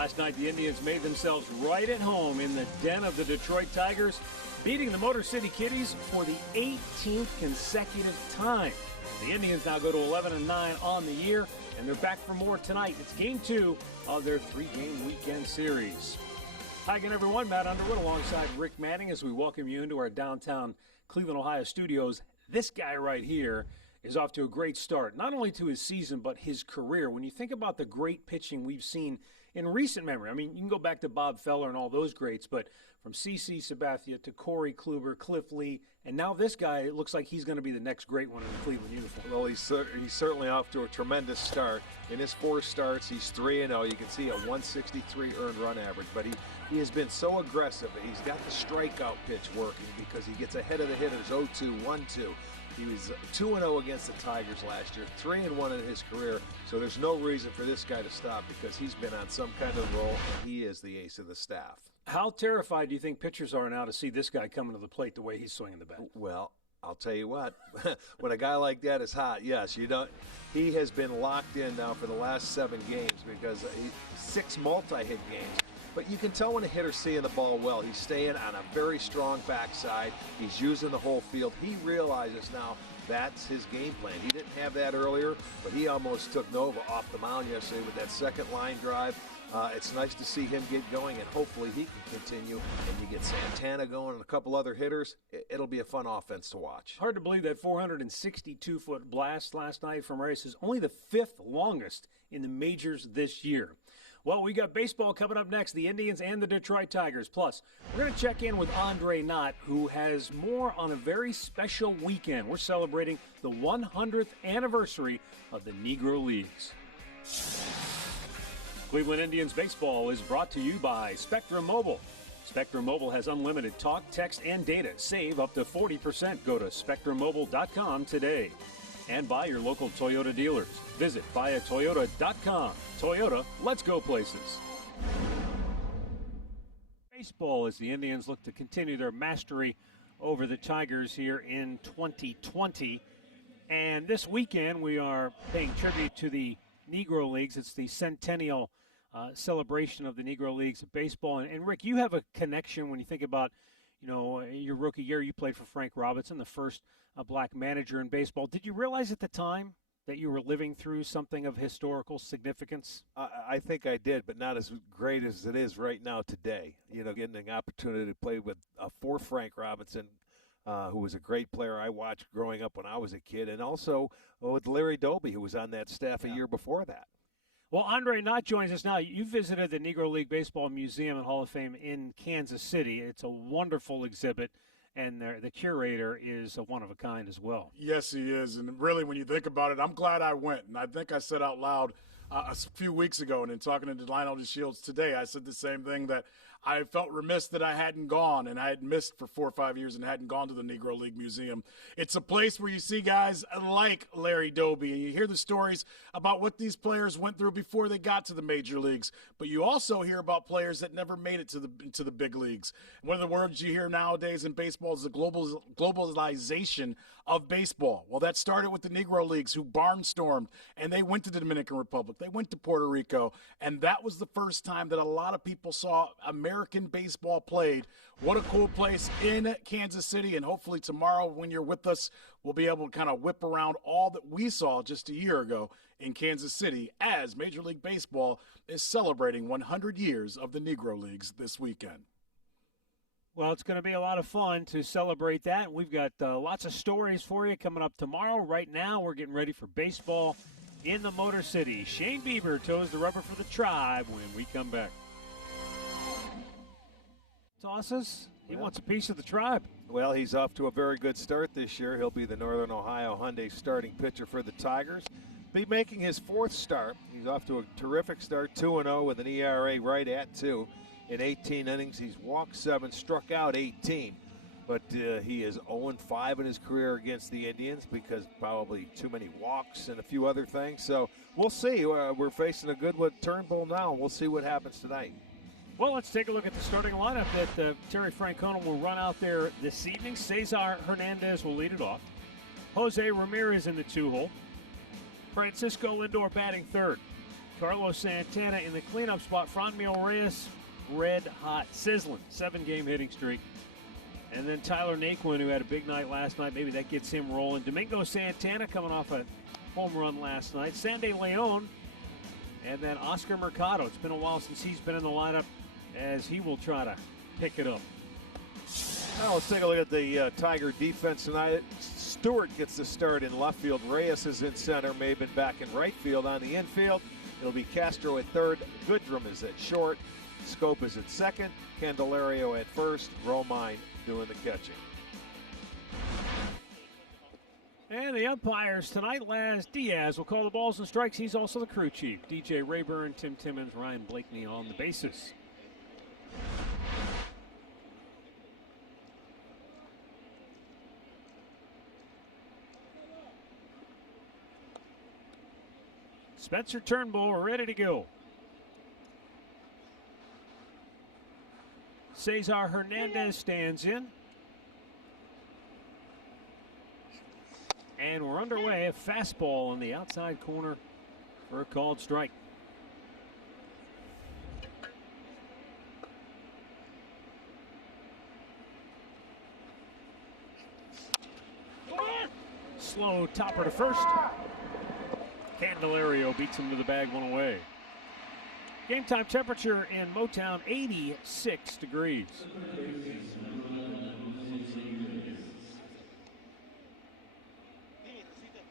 Last night, the Indians made themselves right at home in the den of the Detroit Tigers, beating the Motor City Kitties for the 18th consecutive time. The Indians now go to 11-9 on the year, and they're back for more tonight. It's Game 2 of their 3-game weekend series. Hi again, everyone. Matt Underwood alongside Rick Manning as we welcome you into our downtown Cleveland, Ohio studios. This guy right here is off to a great start, not only to his season, but his career. When you think about the great pitching we've seen in recent memory, I mean, you can go back to Bob Feller and all those greats, but from C.C. Sabathia to Corey Kluber, Cliff Lee, and now this guy, it looks like he's going to be the next great one in the Cleveland uniform. Well, he's certainly off to a tremendous start. In his 4 starts, he's 3-0. You can see a 163 earned run average, but he has been so aggressive. He's got the strikeout pitch working because he gets ahead of the hitters 0-2, 1-2. He was 2-0 against the Tigers last year, 3-1 in his career, so there's no reason for this guy to stop because he's been on some kind of roll, and he is the ace of the staff. How terrified do you think pitchers are now to see this guy coming to the plate the way he's swinging the bat? Well, I'll tell you what, when a guy like that is hot, yes, he has been locked in now for the last 7 games because 6 multi-hit games. But you can tell when a hitter's seeing the ball well. He's staying on a very strong backside. He's using the whole field. He realizes now that's his game plan. He didn't have that earlier, but he almost took Nova off the mound yesterday with that second line drive. It's nice to see him get going, and hopefully he can continue. And you get Santana going and a couple other hitters. It'll be a fun offense to watch. Hard to believe that 462-foot blast last night from Reyes is only the 5th longest in the majors this year. Well, we got baseball coming up next, the Indians and the Detroit Tigers. Plus, we're going to check in with Andre Knott, who has more on a very special weekend. We're celebrating the 100th anniversary of the Negro Leagues. Cleveland Indians baseball is brought to you by Spectrum Mobile. Spectrum Mobile has unlimited talk, text, and data. Save up to 40%. Go to SpectrumMobile.com today. And by your local Toyota dealers. Visit buyatoyota.com. Toyota, let's go places. Baseball as the Indians look to continue their mastery over the Tigers here in 2020. And this weekend we are paying tribute to the Negro Leagues. It's the centennial celebration of the Negro Leagues of baseball. And Rick, you have a connection when you think about, your rookie year, you played for Frank Robinson, the first black manager in baseball. Did you realize at the time that you were living through something of historical significance? I think I did, but not as great as it is right now today. Getting an opportunity to play for Frank Robinson, who was a great player I watched growing up when I was a kid, and also with Larry Doby, who was on that staff a year before that. Well, Andre Knott joins us now. You visited the Negro League Baseball Museum and Hall of Fame in Kansas City. It's a wonderful exhibit, and the curator is one of a kind as well. Yes, he is. And really, when you think about it, I'm glad I went. And I think I said out loud a few weeks ago, and in talking to Lionel Shields today, I said the same thing, that I felt remiss that I hadn't gone, and I had missed for 4 or 5 years and hadn't gone to the Negro League Museum. It's a place where you see guys like Larry Doby, and you hear the stories about what these players went through before they got to the major leagues. But you also hear about players that never made it to the big leagues. One of the words you hear nowadays in baseball is the globalization of baseball. Well, that started with the Negro Leagues, who barnstormed, and they went to the Dominican Republic. They went to Puerto Rico, and that was the first time that a lot of people saw American baseball played. What a cool place in Kansas City, and hopefully tomorrow when you're with us, we'll be able to kind of whip around all that we saw just a year ago in Kansas City as Major League Baseball is celebrating 100 years of the Negro Leagues this weekend. Well, it's going to be a lot of fun to celebrate that. We've got lots of stories for you coming up tomorrow. Right now, we're getting ready for baseball in the Motor City. Shane Bieber toes the rubber for the Tribe when we come back. Tosses, he wants a piece of the Tribe. Well, he's off to a very good start this year. He'll be the Northern Ohio Hyundai starting pitcher for the Tigers. Be making his 4th start. He's off to a terrific start, 2-0 with an ERA right at 2. In 18 innings, he's walked 7, struck out 18. But he is 0-5 in his career against the Indians because probably too many walks and a few other things. So we'll see. We're facing a good Turnbull now. We'll see what happens tonight. Well, let's take a look at the starting lineup that Terry Francona will run out there this evening. Cesar Hernandez will lead it off. Jose Ramirez in the 2-hole. Francisco Lindor batting third. Carlos Santana in the cleanup spot. Franmil Reyes, red hot, sizzling, 7-game hitting streak. And then Tyler Naquin, who had a big night last night. Maybe that gets him rolling. Domingo Santana coming off a home run last night. Sandy Leon. And then Oscar Mercado. It's been a while since he's been in the lineup, as he will try to pick it up. Now let's take a look at the Tiger defense tonight. Stewart gets the start in left field. Reyes is in center. Maben back in right field. On the infield, it'll be Castro at third. Goodrum is at short. Scope is at second. Candelario at first. Romine doing the catching. And the umpires tonight, Laz Diaz will call the balls and strikes. He's also the crew chief. DJ Rayburn, Tim Timmons, Ryan Blakeney on the bases. Spencer Turnbull ready to go. Cesar Hernandez stands in. And we're underway. A fastball on the outside corner for a called strike. Slow topper to first. Candelario beats him to the bag, one away. Game time temperature in Motown, 86 degrees.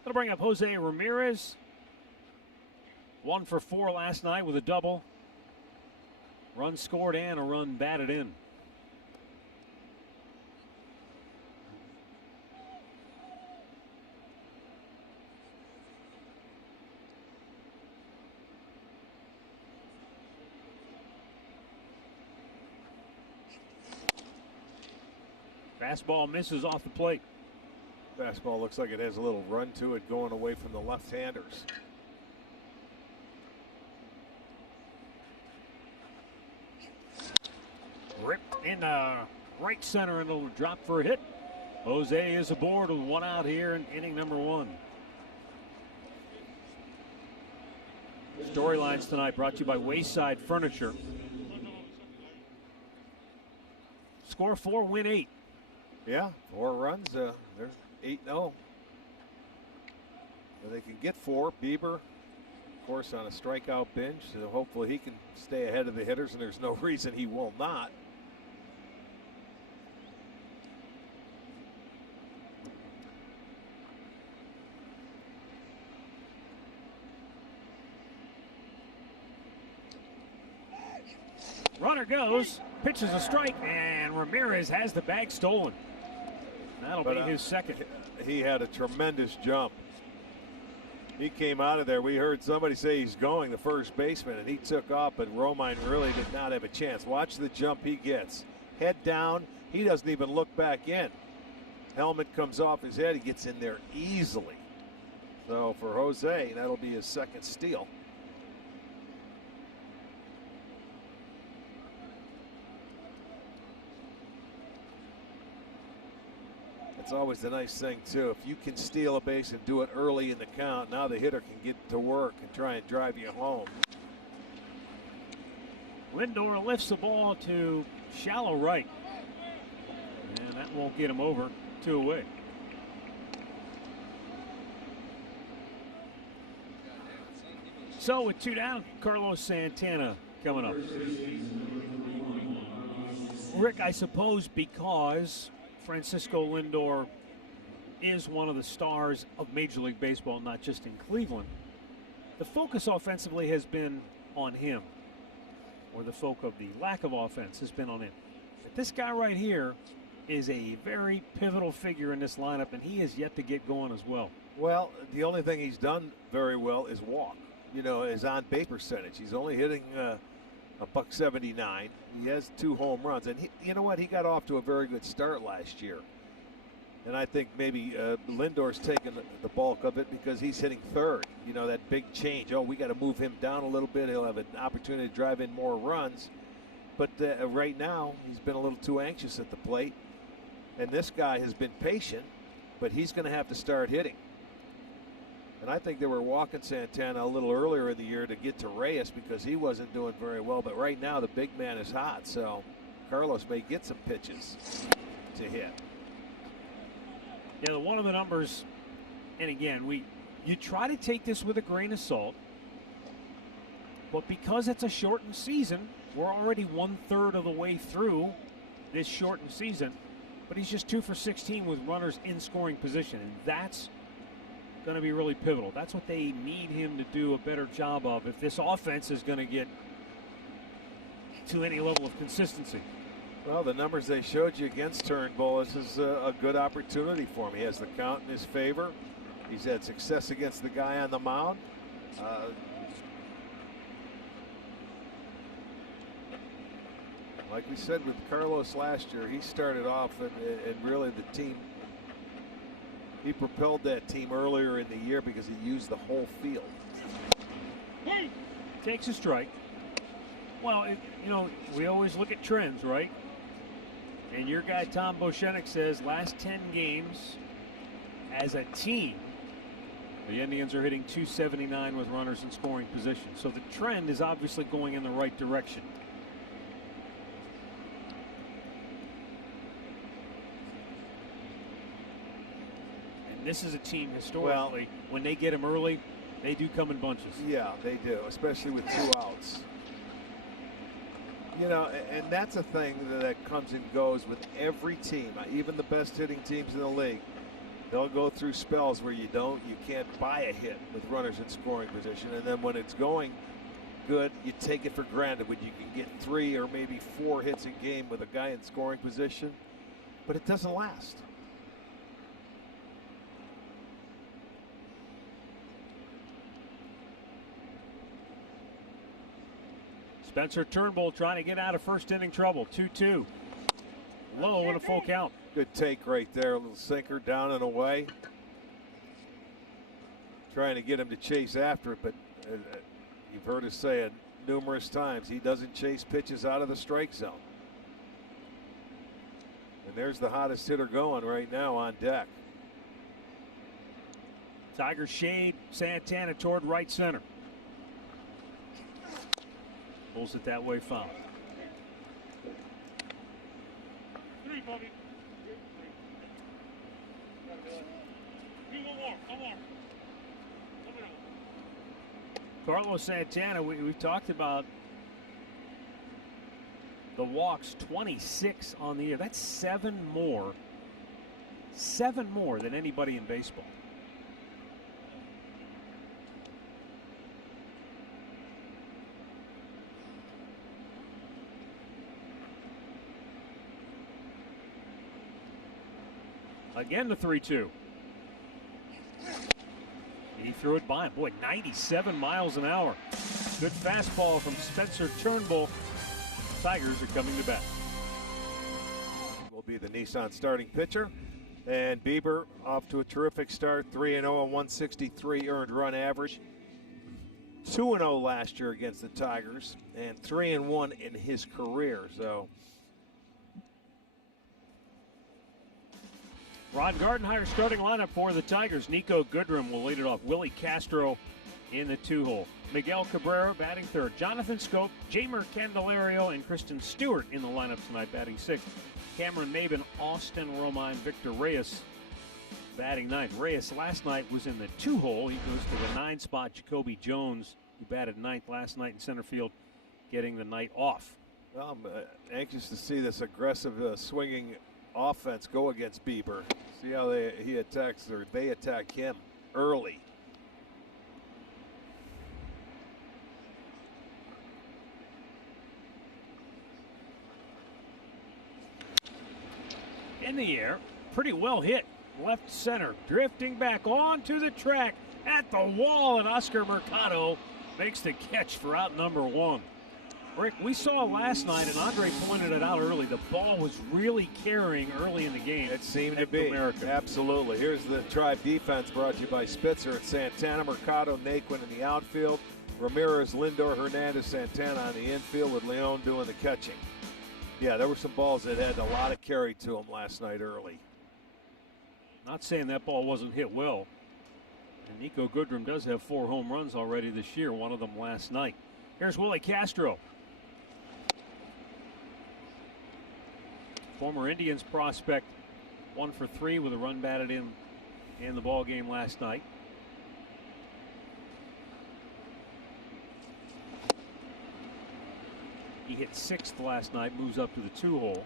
Going to bring up Jose Ramirez. 1 for 4 last night with a double. Run scored and a run batted in. Fastball misses off the plate. Fastball looks like it has a little run to it going away from the left-handers. Ripped in right center and it'll drop for a hit. Jose is aboard with 1 out here in inning number 1. Storylines tonight brought to you by Wayside Furniture. Score 4, win 8. Yeah, 4 runs. They're 8-0. They can get 4. Bieber, of course, on a strikeout binge, so hopefully he can stay ahead of the hitters, and there's no reason he will not. Runner goes, pitches a strike, and Ramirez has the bag stolen. That'll be his second. He had a tremendous jump. He came out of there. We heard somebody say he's going, the first baseman, and he took off, but Romine really did not have a chance. Watch the jump he gets. Head down. He doesn't even look back in. Helmet comes off his head. He gets in there easily. So for Jose, that'll be his second steal. It's always the nice thing, too. If you can steal a base and do it early in the count, now the hitter can get to work and try and drive you home. Lindor lifts the ball to shallow right. And that won't get him over. 2 away. So with 2 down, Carlos Santana coming up. Rick, I suppose because Francisco Lindor is one of the stars of Major League Baseball, not just in Cleveland, the focus offensively has been on him, or the focus of the lack of offense has been on him. But this guy right here is a very pivotal figure in this lineup, and he is yet to get going as well. Well, the only thing he's done very well is walk. You know, his on-base percentage. He's only hitting a .179. He has 2 home runs, and you know what? He got off to a very good start last year. And I think maybe Lindor's taking the bulk of it because he's hitting third. You know, that big change. Oh, we got to move him down a little bit. He'll have an opportunity to drive in more runs. But right now, he's been a little too anxious at the plate. And this guy has been patient, but he's going to have to start hitting. And I think they were walking Santana a little earlier in the year to get to Reyes because he wasn't doing very well. But right now the big man is hot, so Carlos may get some pitches to hit. Yeah, one of the numbers, and again, you try to take this with a grain of salt, but because it's a shortened season, we're already 1/3 of the way through this shortened season, but he's just 2 for 16 with runners in scoring position, and that's going to be really pivotal. That's what they need him to do a better job of if this offense is going to get to any level of consistency. Well, the numbers they showed you against Turnbull, this is a good opportunity for him. He has the count in his favor. He's had success against the guy on the mound. Like we said with Carlos last year, he started off and really the team, he propelled that team earlier in the year because he used the whole field. Takes a strike. Well, we always look at trends, right? And your guy Tom Bochenek says last 10 games as a team, the Indians are hitting .279 with runners in scoring position. So the trend is obviously going in the right direction. And this is a team historically, when they get them early, they do come in bunches. Yeah, they do, especially with 2 outs. And that's a thing that comes and goes with every team, even the best hitting teams in the league. They'll go through spells where you can't buy a hit with runners in scoring position, and then when it's going good, you take it for granted when you can get 3 or maybe 4 hits a game with a guy in scoring position, but it doesn't last. Spencer Turnbull trying to get out of first inning trouble. 2-2. Low and a full count. Good take right there. A little sinker down and away. Trying to get him to chase after it, but you've heard us say it numerous times. He doesn't chase pitches out of the strike zone. And there's the hottest hitter going right now on deck. Tigers shade Santana toward right center. Pulls it that way, foul. 3, Bobby. 3, one more. Carlos Santana, we've talked about the walks, 26 on the year. That's 7 more than anybody in baseball. Again, the 3-2. He threw it by him. Boy, 97 miles an hour. Good fastball from Spencer Turnbull. Tigers are coming to bat. Will be the Nissan starting pitcher. And Bieber off to a terrific start. 3-0, a 163 earned run average. 2-0 last year against the Tigers. And 3-1 in his career. So Ron Gardenhire starting lineup for the Tigers. Nico Goodrum will lead it off. Willie Castro in the 2-hole. Miguel Cabrera batting third. Jonathan Scope, Jamer Candelario, and Kristen Stewart in the lineup tonight batting sixth. Cameron Maben, Austin Romine, Victor Reyes batting ninth. Reyes last night was in the 2-hole. He goes to the 9 spot. Jacoby Jones, who batted ninth last night in center field, getting the night off. Well, I'm anxious to see this aggressive swinging offense go against Bieber. See how they attack him early. In the air, pretty well hit. Left center, drifting back onto the track at the wall, and Oscar Mercado makes the catch for out number 1. Rick, we saw last night, and Andre pointed it out early, the ball was really carrying early in the game. It seemed to be. Comerica. Absolutely. Here's the Tribe defense brought to you by Spitzer and Santana, Mercado, Naquin in the outfield, Ramirez, Lindor, Hernandez, Santana on the infield with Leon doing the catching. Yeah, there were some balls that had a lot of carry to them last night early. Not saying that ball wasn't hit well. And Nico Goodrum does have 4 home runs already this year, one of them last night. Here's Willie Castro. Former Indians prospect, 1 for 3 with a run batted in the ball game last night. He hit 6th last night, moves up to the 2-hole.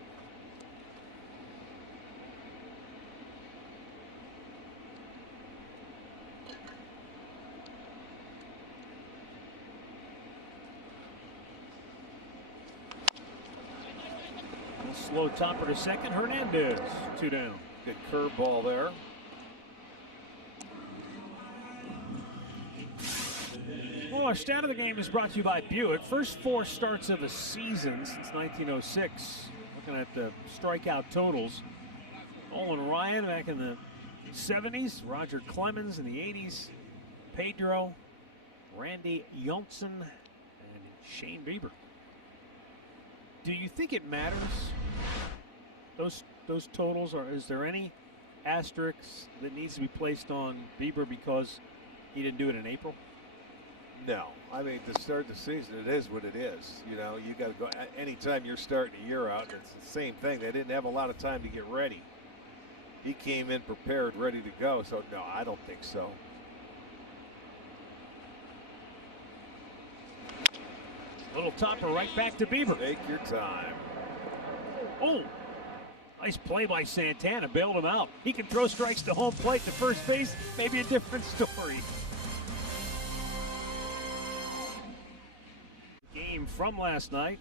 Slow topper to second. Hernandez, 2 down. Good curveball there. Well, our stat of the game is brought to you by Buick. First 4 starts of the season since 1906. Looking at the strikeout totals. Olin Ryan back in the 70s. Roger Clemens in the 80s. Pedro, Randy Johnson, and Shane Bieber. Do you think it matters? Those totals, or is there any asterisk that needs to be placed on Bieber because he didn't do it in April? No, I mean, to start the season, it is what it is. You know, you got to go anytime you're starting a year out. It's the same thing. They didn't have a lot of time to get ready. He came in prepared, ready to go. So no, I don't think so. Little topper right back to Bieber. Take your time. Oh, nice play by Santana. Bailed him out. He can throw strikes to home plate, to first base. Maybe a different story. Game from last night.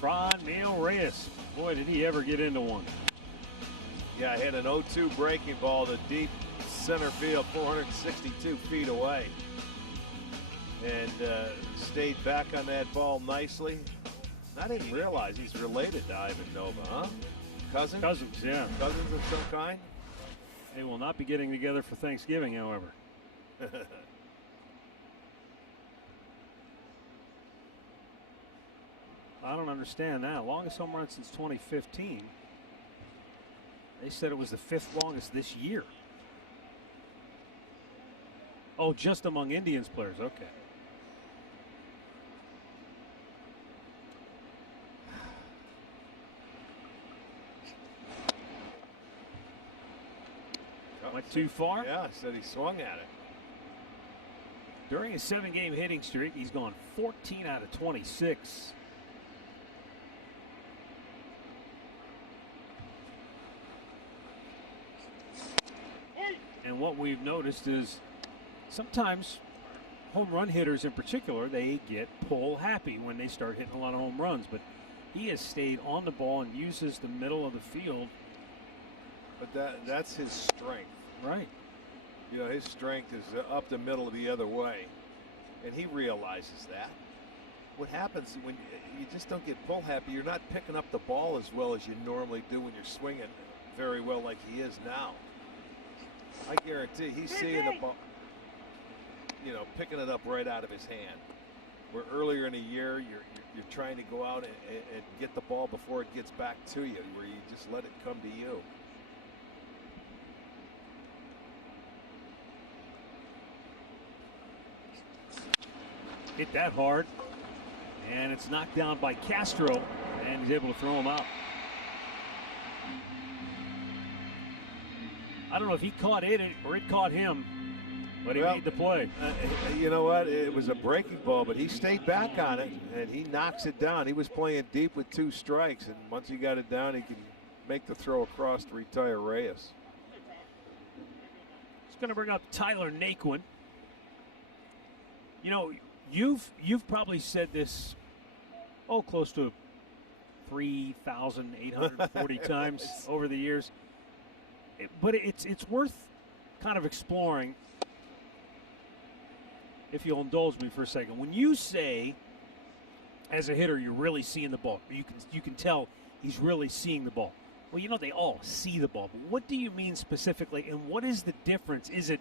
Franmil Reyes. Boy, did he ever get into one. Yeah, hit an 0-2 breaking ball to deep center field, 462 feet away. And stayed back on that ball nicely. I didn't realize he's related to Ivan Nova, huh? Cousins? Cousins, yeah. Cousins of some kind? They will not be getting together for Thanksgiving, however. I don't understand that. Longest home run since 2015. They said it was the 5th longest this year. Oh, just among Indians players. Okay. Went too far? Yeah, said he swung at it. During his 7-game hitting streak, he's gone 14 out of 26. And what we've noticed is sometimes home run hitters in particular, they get pull happy when they start hitting a lot of home runs. But he has stayed on the ball and uses the middle of the field. But that's his strength. Right. You know, his strength is up the middle the other way. And he realizes that. What happens when you just don't get pull happy, you're not picking up the ball as well as you normally do when you're swinging very well like he is now. I guarantee he's seeing the ball, you know, picking it up right out of his hand. Where earlier in the year, you're trying to go out and get the ball before it gets back to you, where you just let it come to you. Hit that hard, and it's knocked down by Castro, and he's able to throw him out. I don't know if he caught it or it caught him, but he made the play. You know what? It was a breaking ball, but he stayed back on it, and he knocks it down. He was playing deep with 2 strikes, and once he got it down, he can make the throw across to retire Reyes. He's going to bring up Tyler Naquin. You know, you've probably said this, close to 3,840 times over the years. But it's worth kind of exploring, if you'll indulge me for a second. When you say, as a hitter, you're really seeing the ball, you can tell he's really seeing the ball. Well, you know, they all see the ball. But what do you mean specifically, and what is the difference? Is it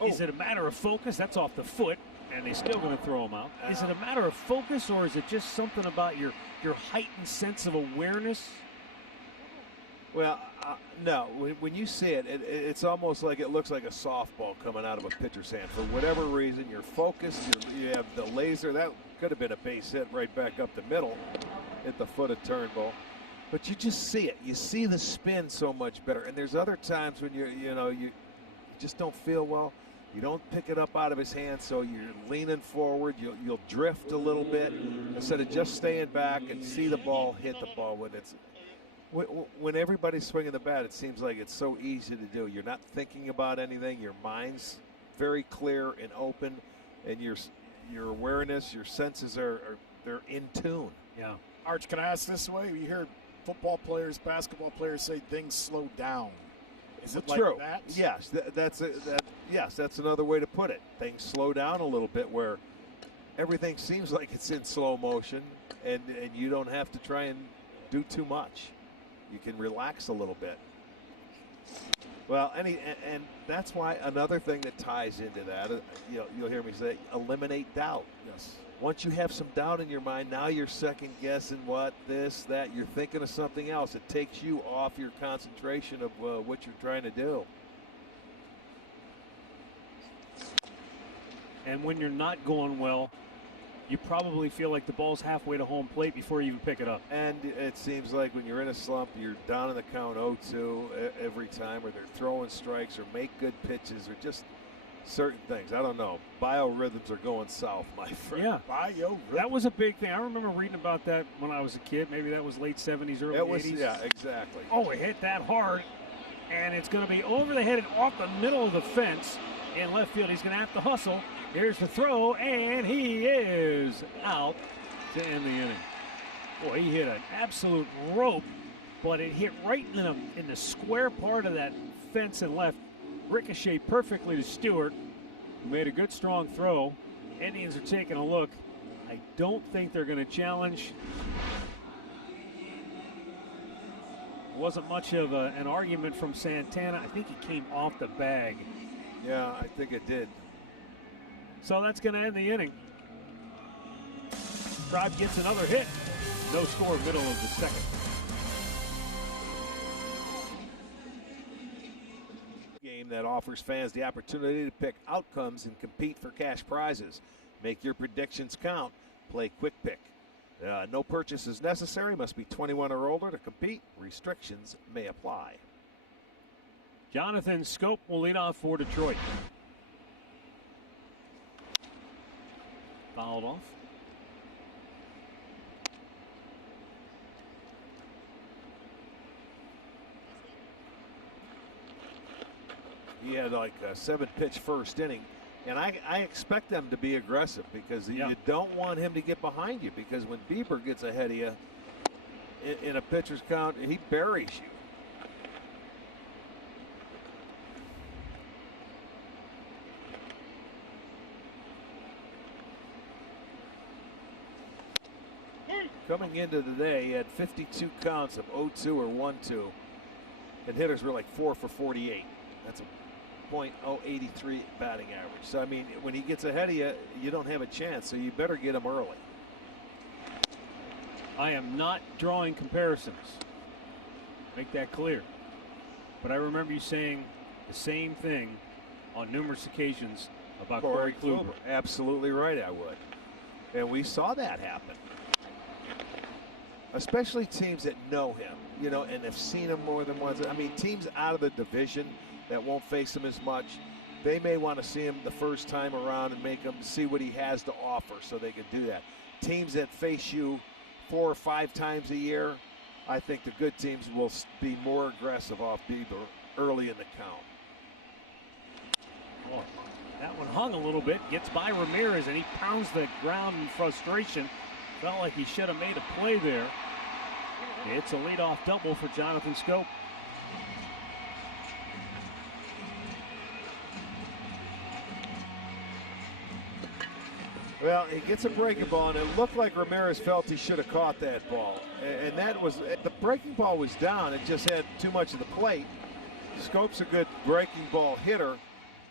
a matter of focus? That's off the foot, and they're still going to throw him out. Is it a matter of focus, or is it just something about your heightened sense of awareness? Well, no. When you see it, it's almost like it looks like a softball coming out of a pitcher's hand. For whatever reason, you're focused. You have the laser. That could have been a base hit right back up the middle at the foot of Turnbull. But you just see it. You see the spin so much better. And there's other times when you just don't feel well. You don't pick it up out of his hand, so you're leaning forward. You'll drift a little bit instead of just staying back and see the ball hit the ball when it's. When everybody's swinging the bat, it seems like it's so easy to do. You're not thinking about anything. Your mind's very clear and open, and your awareness, your senses they're in tune. Yeah. Arch, can I ask this way? You hear football players, basketball players say things slow down. Is it like true? that? Yes, yes, that's another way to put it. Things slow down a little bit, where everything seems like it's in slow motion, and you don't have to try and do too much. You can relax a little bit. Well, and that's why another thing that ties into that, you'll hear me say, eliminate doubt. Yes. Once you have some doubt in your mind, now you're second guessing what, this, that. You're thinking of something else. It takes you off your concentration of what you're trying to do. And when you're not going well, you probably feel like the ball's halfway to home plate before you even pick it up. And it seems like when you're in a slump, you're down in the count 0-2 every time, or they're throwing strikes or make good pitches or just certain things. I don't know. Biorhythms are going south, my friend. Yeah. Biorhythms. That was a big thing. I remember reading about that when I was a kid. Maybe that was late 70s, early 80s. Yeah, exactly. Oh, it hit that hard. And it's going to be over the head and off the middle of the fence in left field. He's going to have to hustle. Here's the throw, and he is out to end the inning. Boy, he hit an absolute rope, but it hit right in the square part of that fence and left. Ricochet perfectly to Stewart, who made a good, strong throw. Indians are taking a look. I don't think they're going to challenge. Wasn't much of an argument from Santana. I think he came off the bag. Yeah, I think it did. So that's going to end the inning. Tribe gets another hit. No score, middle of the second. Game that offers fans the opportunity to pick outcomes and compete for cash prizes. Make your predictions count. Play Quick Pick. No purchase is necessary. Must be 21 or older to compete. Restrictions may apply. Jonathan Scope will lead off for Detroit. Fouled off. He had like a 7-pitch first inning. And I expect them to be aggressive because you don't want him to get behind you, because when Bieber gets ahead of you in a pitcher's count, he buries you. Coming into the day, he had 52 counts of 0-2 or 1-2, and hitters were like 4 for 48. That's a .083 batting average. So, I mean, when he gets ahead of you, you don't have a chance, so you better get him early. I am not drawing comparisons. Make that clear. But I remember you saying the same thing on numerous occasions about Corey Kluber. Absolutely right, I would. And we saw that happen. Especially teams that know him, and have seen him more than once. I mean, teams out of the division that won't face him as much, they may want to see him the first time around and make him see what he has to offer so they can do that. Teams that face you 4 or 5 times a year, I think the good teams will be more aggressive off Bieber early in the count. Boy, that one hung a little bit, gets by Ramirez, and he pounds the ground in frustration. Felt like he should have made a play there. It's a leadoff double for Jonathan Scope. Well, he gets a breaking ball, and it looked like Ramirez felt he should have caught that ball. And that was, the breaking ball was down. It just had too much of the plate. Scope's a good breaking ball hitter.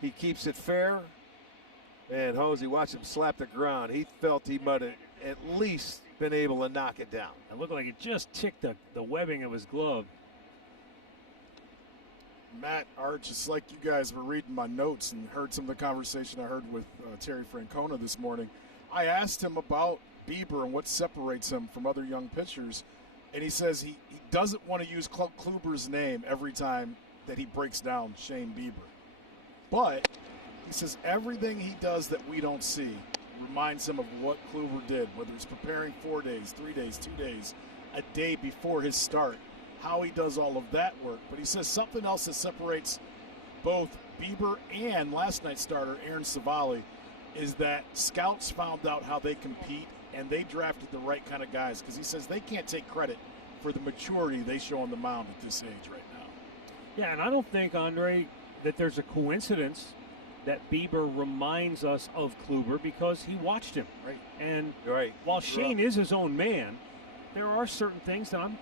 He keeps it fair. And Hosey, watch him slap the ground. He felt he might have at least been able to knock it down. It looked like it just ticked the webbing of his glove. Matt, Arch, it's like you guys were reading my notes and heard some of the conversation I heard with Terry Francona this morning. I asked him about Bieber and what separates him from other young pitchers, and he says he doesn't want to use Kluber's name every time that he breaks down Shane Bieber. But he says everything he does that we don't see reminds him of what Kluber did, whether it's preparing 4 days, 3 days, 2 days, a day before his start, how he does all of that work. But he says something else that separates both Bieber and last night's starter, Aaron Savali, is that scouts found out how they compete and they drafted the right kind of guys, because he says they can't take credit for the maturity they show on the mound at this age right now. Yeah, and I don't think, Andre, that there's a coincidence that Bieber reminds us of Kluber because he watched him. Right. And Right. while Shane is his own man, there are certain things that I'm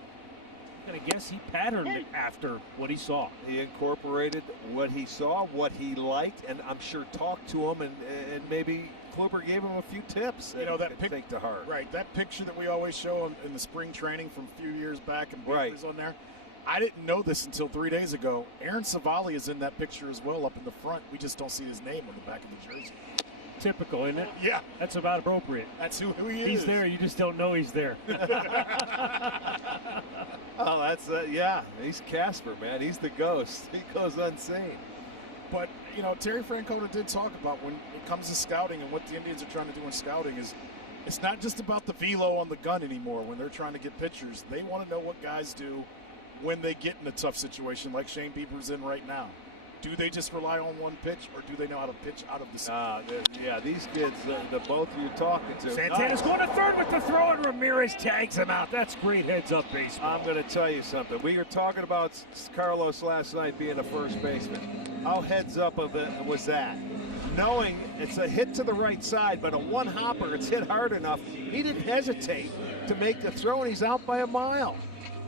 going to guess he patterned it after what he saw. He incorporated what he saw, what he liked, and I'm sure talked to him, and maybe Kluber gave him a few tips. You know, that think to heart. Right, that picture that we always show in the spring training from a few years back, and Bieber's Right. on there. I didn't know this until 3 days ago. Aaron Savali is in that picture as well up in the front. We just don't see his name on the back of the jersey. Typical, isn't it? Yeah. That's about appropriate. That's who he is. He's there, you just don't know he's there. Oh, that's yeah. He's Casper, man. He's the ghost. He goes unseen. But, you know, Terry Francona did talk about when it comes to scouting and what the Indians are trying to do in scouting is it's not just about the velo on the gun anymore when they're trying to get pitchers. They want to know what guys do when they get in a tough situation like Shane Bieber's in right now. Do they just rely on one pitch, or do they know how to pitch out of the Yeah, these kids, the both you're talking to. Santana's going to third with the throw, and Ramirez tags him out. That's great heads-up baseball. I'm going to tell you something. We were talking about Carlos last night being a first baseman. How heads up of it was that? Knowing it's a hit to the right side, but a one-hopper, it's hit hard enough. He didn't hesitate to make the throw, and he's out by a mile.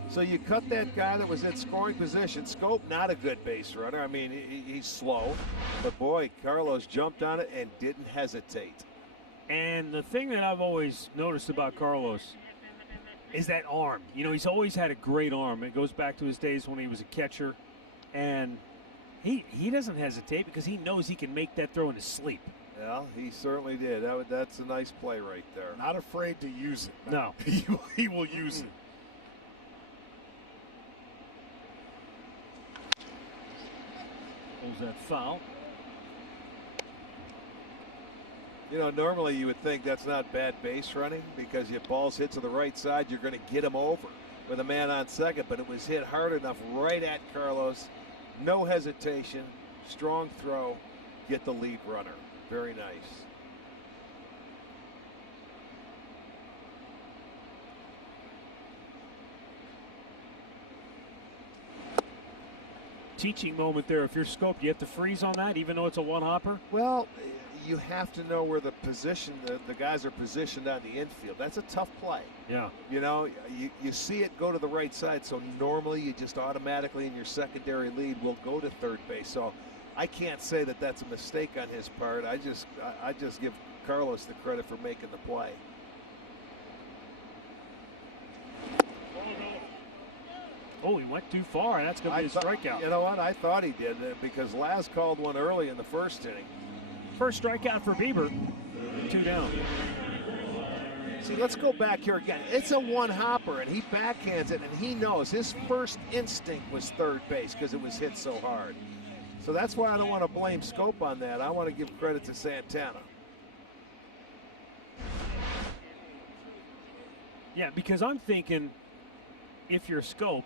So you cut that guy that was in scoring position. Scope, not a good base runner. I mean, he's slow. But, boy, Carlos jumped on it and didn't hesitate. And the thing that I've always noticed about Carlos is that arm. You know, he's always had a great arm. It goes back to his days when he was a catcher. And he doesn't hesitate because he knows he can make that throw in his sleep. Well, he certainly did. That's a nice play right there. Not afraid to use it. No. He will use it. That foul. You know, normally you would think that's not bad base running because your balls hit to the right side, you're going to get him over with a man on second, but it was hit hard enough right at Carlos. No hesitation, strong throw, get the lead runner. Very nice. Teaching moment there. If you're scoped, you have to freeze on that, even though it's a one-hopper? Well, you have to know where the position, the guys are positioned on the infield. That's a tough play. Yeah. You know, you see it go to the right side, so normally you just automatically in your secondary lead will go to third base. So I can't say that that's a mistake on his part. I just give Carlos the credit for making the play. Oh, he went too far, and that's going to be a strikeout. You know what? I thought he did because Laz called one early in the first inning. First strikeout for Bieber. 2 down. See, let's go back here again. It's a one-hopper, and he backhands it, and he knows his first instinct was third base because it was hit so hard. So that's why I don't want to blame Scope on that. I want to give credit to Santana. Yeah, because I'm thinking if you're Scope,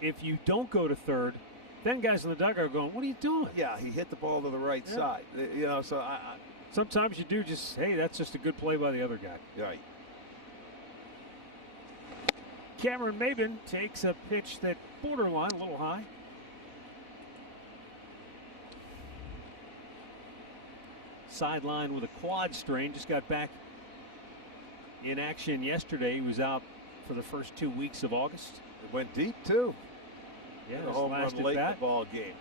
if you don't go to third, then guys in the dugout are going, what are you doing? Yeah, he hit the ball to the right side. You know, so sometimes you do just, hey, that's just a good play by the other guy. Right. Cameron Maben takes a pitch that borderline, a little high. Sideline with a quad strain, just got back in action yesterday. He was out for the first 2 weeks of August. It went deep, too. Yeah, a home run late in the ball game.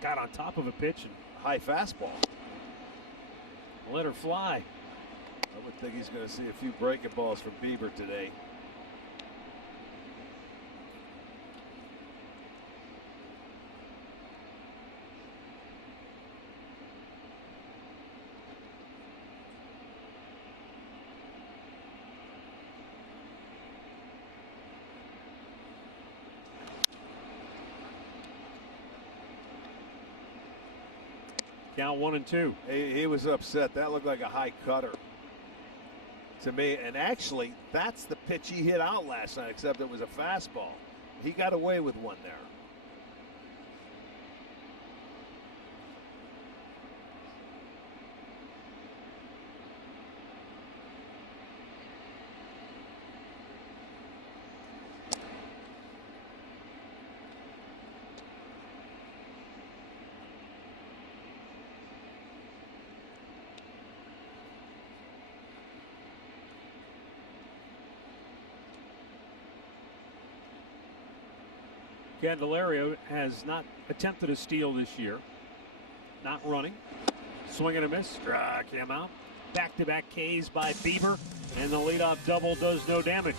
Got on top of a pitch and high fastball. Let her fly. I would think he's going to see a few breaking balls from Bieber today. Count 1-2. He was upset. That looked like a high cutter to me. And actually, that's the pitch he hit out last night, except it was a fastball. He got away with one there. Candelario has not attempted a steal this year. Not running. Swing and a miss. Struck him out. Back-to-back Ks by Bieber. And the leadoff double does no damage.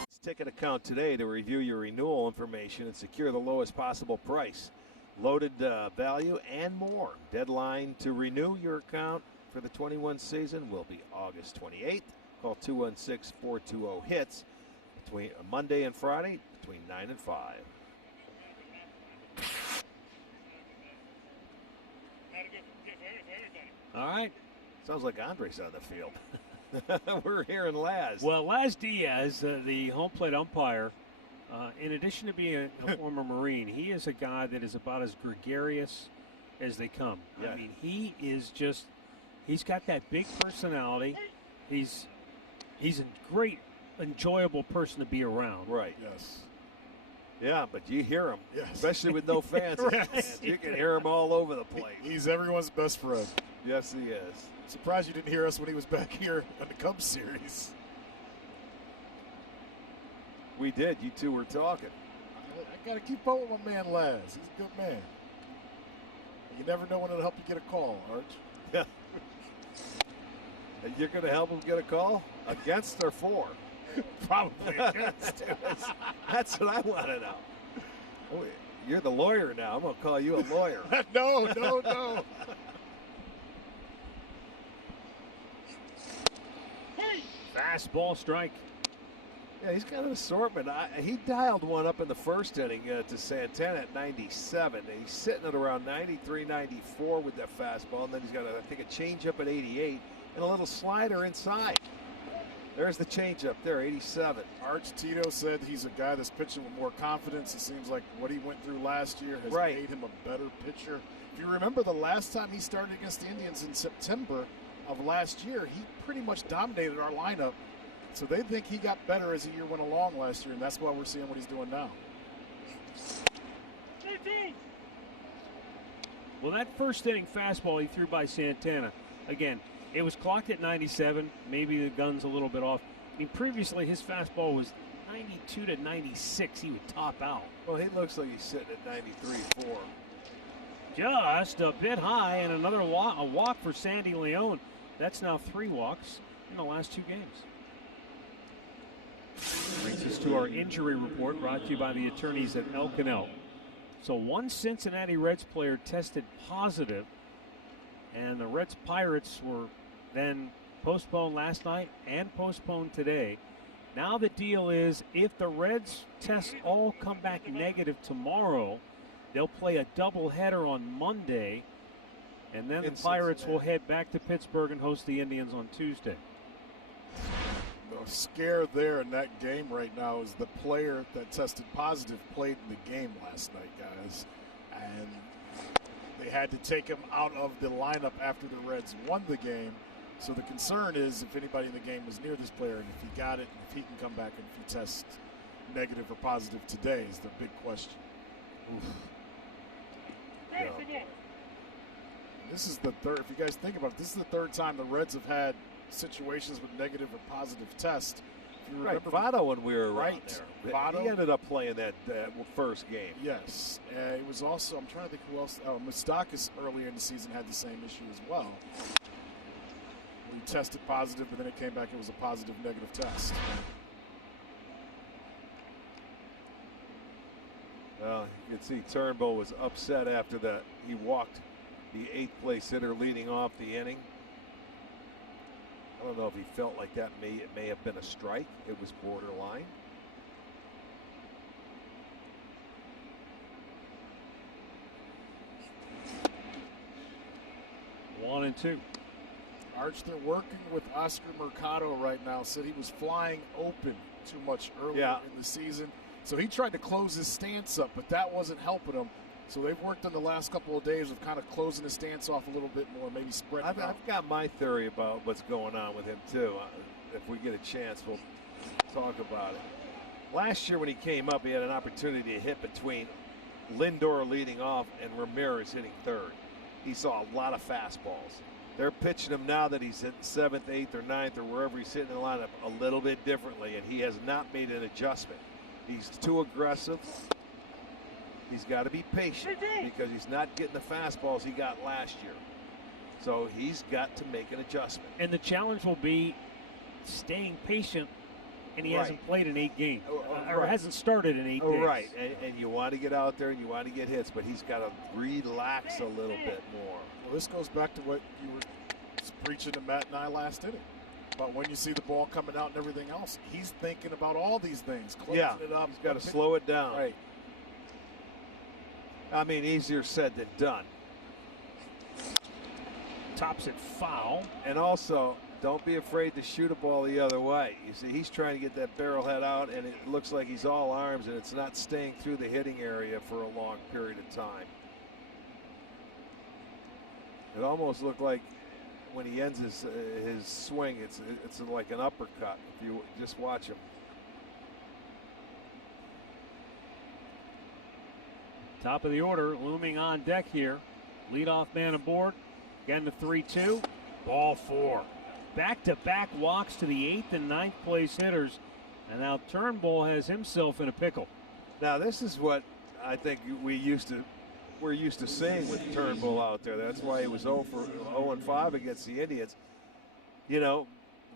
Let's take an account today to review your renewal information and secure the lowest possible price. Loaded value and more. Deadline to renew your account for the 21 season will be August 28th. Call 216-420-HITS. Between Monday and Friday, between 9 and 5. All right. Sounds like Andre's on the field. We're hearing Laz. Well, Laz Diaz, the home plate umpire, in addition to being a former Marine, he is a guy that is about as gregarious as they come. Yeah. I mean, he's got that big personality. He's a great, enjoyable person to be around. Right. Yes. Yeah, but you hear him, Yes. especially with no fans. Right. You can hear him all over the place. He's everyone's best friend. Yes, he is. Surprised you didn't hear us when he was back here on the Cubs series. We did. You two were talking. I got to keep up with my man Laz. He's a good man. You never know when it'll help you get a call, Arch. Yeah. And you're going to help him get a call? Against or for? Probably against. That's what I want to know. Oh, you're the lawyer now. I'm going to call you a lawyer. No. Fastball strike. Yeah, he's got an assortment. He dialed one up in the first inning to Santana at 97. And he's sitting at around 93, 94 with that fastball. And then he's got, I think, a changeup at 88 and a little slider inside. There's the changeup there, 87. Arch Tito said he's a guy that's pitching with more confidence. It seems like what he went through last year has made him a better pitcher. If you remember the last time he started against the Indians in September of last year, he pretty much dominated our lineup. So they think he got better as the year went along last year, and that's why we're seeing what he's doing now. Well, that first inning fastball he threw by Santana, again, it was clocked at 97. Maybe the gun's a little bit off. I mean, previously his fastball was 92 to 96. He would top out. Well, he looks like he's sitting at 93-4. Just a bit high, and another a walk for Sandy Leon. That's now 3 walks in the last 2 games. Brings us to our injury report, brought to you by the attorneys at Elk & Elk. So one Cincinnati Reds player tested positive, and the Reds Pirates were then postponed last night and postponed today. Now the deal is, if the Reds tests all come back negative tomorrow, they'll play a doubleheader on Monday, and then the Pirates will head back to Pittsburgh and host the Indians on Tuesday. The scare there in that game right now is the player that tested positive played in the game last night, guys. And they had to take him out of the lineup after the Reds won the game. So the concern is if anybody in the game was near this player and if he got it, if he can come back and if he tests negative or positive today is the big question. Yeah. This is the third, if you guys think about it, this is the third time the Reds have had situations with negative or positive tests. If you remember, Votto when we were around Right. there. Votto. He ended up playing that first game. Yes. It was also, I'm trying to think who else. Moustakas earlier in the season had the same issue as well. He tested positive, but then it came back, it was a positive negative test. Well, you can see Turnbull was upset after he walked the 8th place hitter leading off the inning. I don't know if he felt like it may have been a strike. It was borderline. 2. Arch, they're working with Oscar Mercado right now. Said he was flying open too much earlier in the season. So he tried to close his stance up, but that wasn't helping him. So they've worked on the last couple of days of kind of closing his stance off a little bit more, maybe spreading I've got my theory about what's going on with him, too. If we get a chance, we'll talk about it. Last year when he came up, he had an opportunity to hit between Lindor leading off and Ramirez hitting third. He saw a lot of fastballs. They're pitching him now that he's in 7th, 8th, or 9th, or wherever he's sitting in the lineup a little bit differently, and he has not made an adjustment. He's too aggressive. He's got to be patient because he's not getting the fastballs he got last year. So he's got to make an adjustment. And the challenge will be staying patient, and he hasn't played in 8 games, or hasn't started in 8 games. Right, and you want to get out there and you want to get hits, but he's got to relax a little bit more. Well, this goes back to what you were preaching to Matt and I last inning. But when you see the ball coming out and everything else, he's thinking about all these things, closing it up. He's got to slow it down. Right. I mean, easier said than done. Tops it foul. And also, don't be afraid to shoot a ball the other way. You see, he's trying to get that barrel head out, and it looks like he's all arms, and it's not staying through the hitting area for a long period of time. It almost looked like when he ends his swing, it's like an uppercut if you just watch him. Top of the order, looming on deck here. Leadoff man aboard. Again, the 3-2. Ball 4. Back-to-back walks to the 8th and 9th place hitters. And now Turnbull has himself in a pickle. Now, this is what I think we're used to seeing with Turnbull out there. That's why he was 0-5 against the Indians. You know,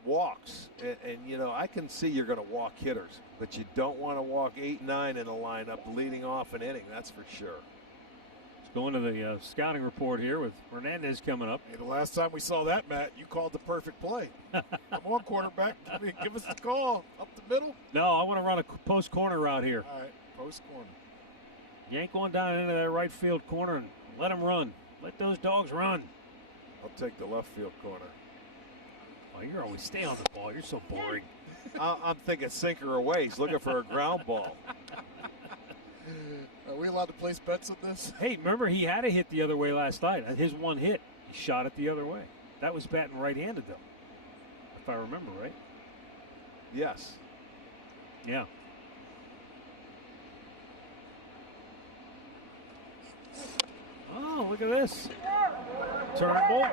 walks. And you know, I can see you're going to walk hitters, but you don't want to walk 8-9 in a lineup leading off an inning, that's for sure. Let's go into the scouting report here with Hernandez coming up. Hey, the last time we saw that, Matt, you called the perfect play. Come on, quarterback. Give us the call. Up the middle. No, I want to run a post corner route here. All right, post corner. Yank one down into that right field corner and let them run. Let those dogs run. I'll take the left field corner. Oh, you're always stay on the ball. You're so boring. I'm thinking sinker away. He's looking for a ground ball. Are we allowed to place bets on this? Hey, remember he had a hit the other way last night. His one hit, he shot it the other way. That was batting right-handed, though, if I remember right. Yes. Yeah. Oh, look at this. Turnbull.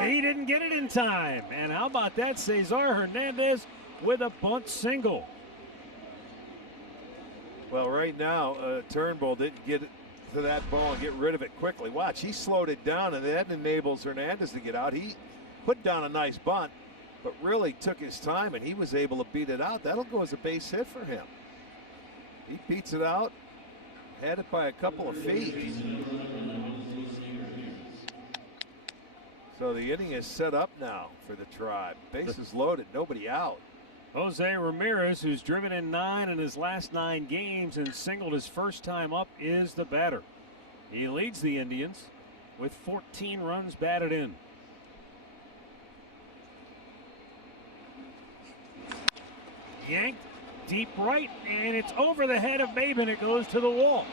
He didn't get it in time. And how about that? Cesar Hernandez with a bunt single. Well, right now, Turnbull didn't get to that ball and get rid of it quickly. Watch, he slowed it down, and that enables Hernandez to get out. He put down a nice bunt, but really took his time, and he was able to beat it out. That'll go as a base hit for him. He beats it out, had it by a couple of feet. So the inning is set up now for the Tribe. Bases loaded, nobody out. Jose Ramirez, who's driven in 9 in his last 9 games and singled his first time up, is the batter. He leads the Indians with 14 runs batted in. Yanked deep right, and it's over the head of Maben. It goes to the wall.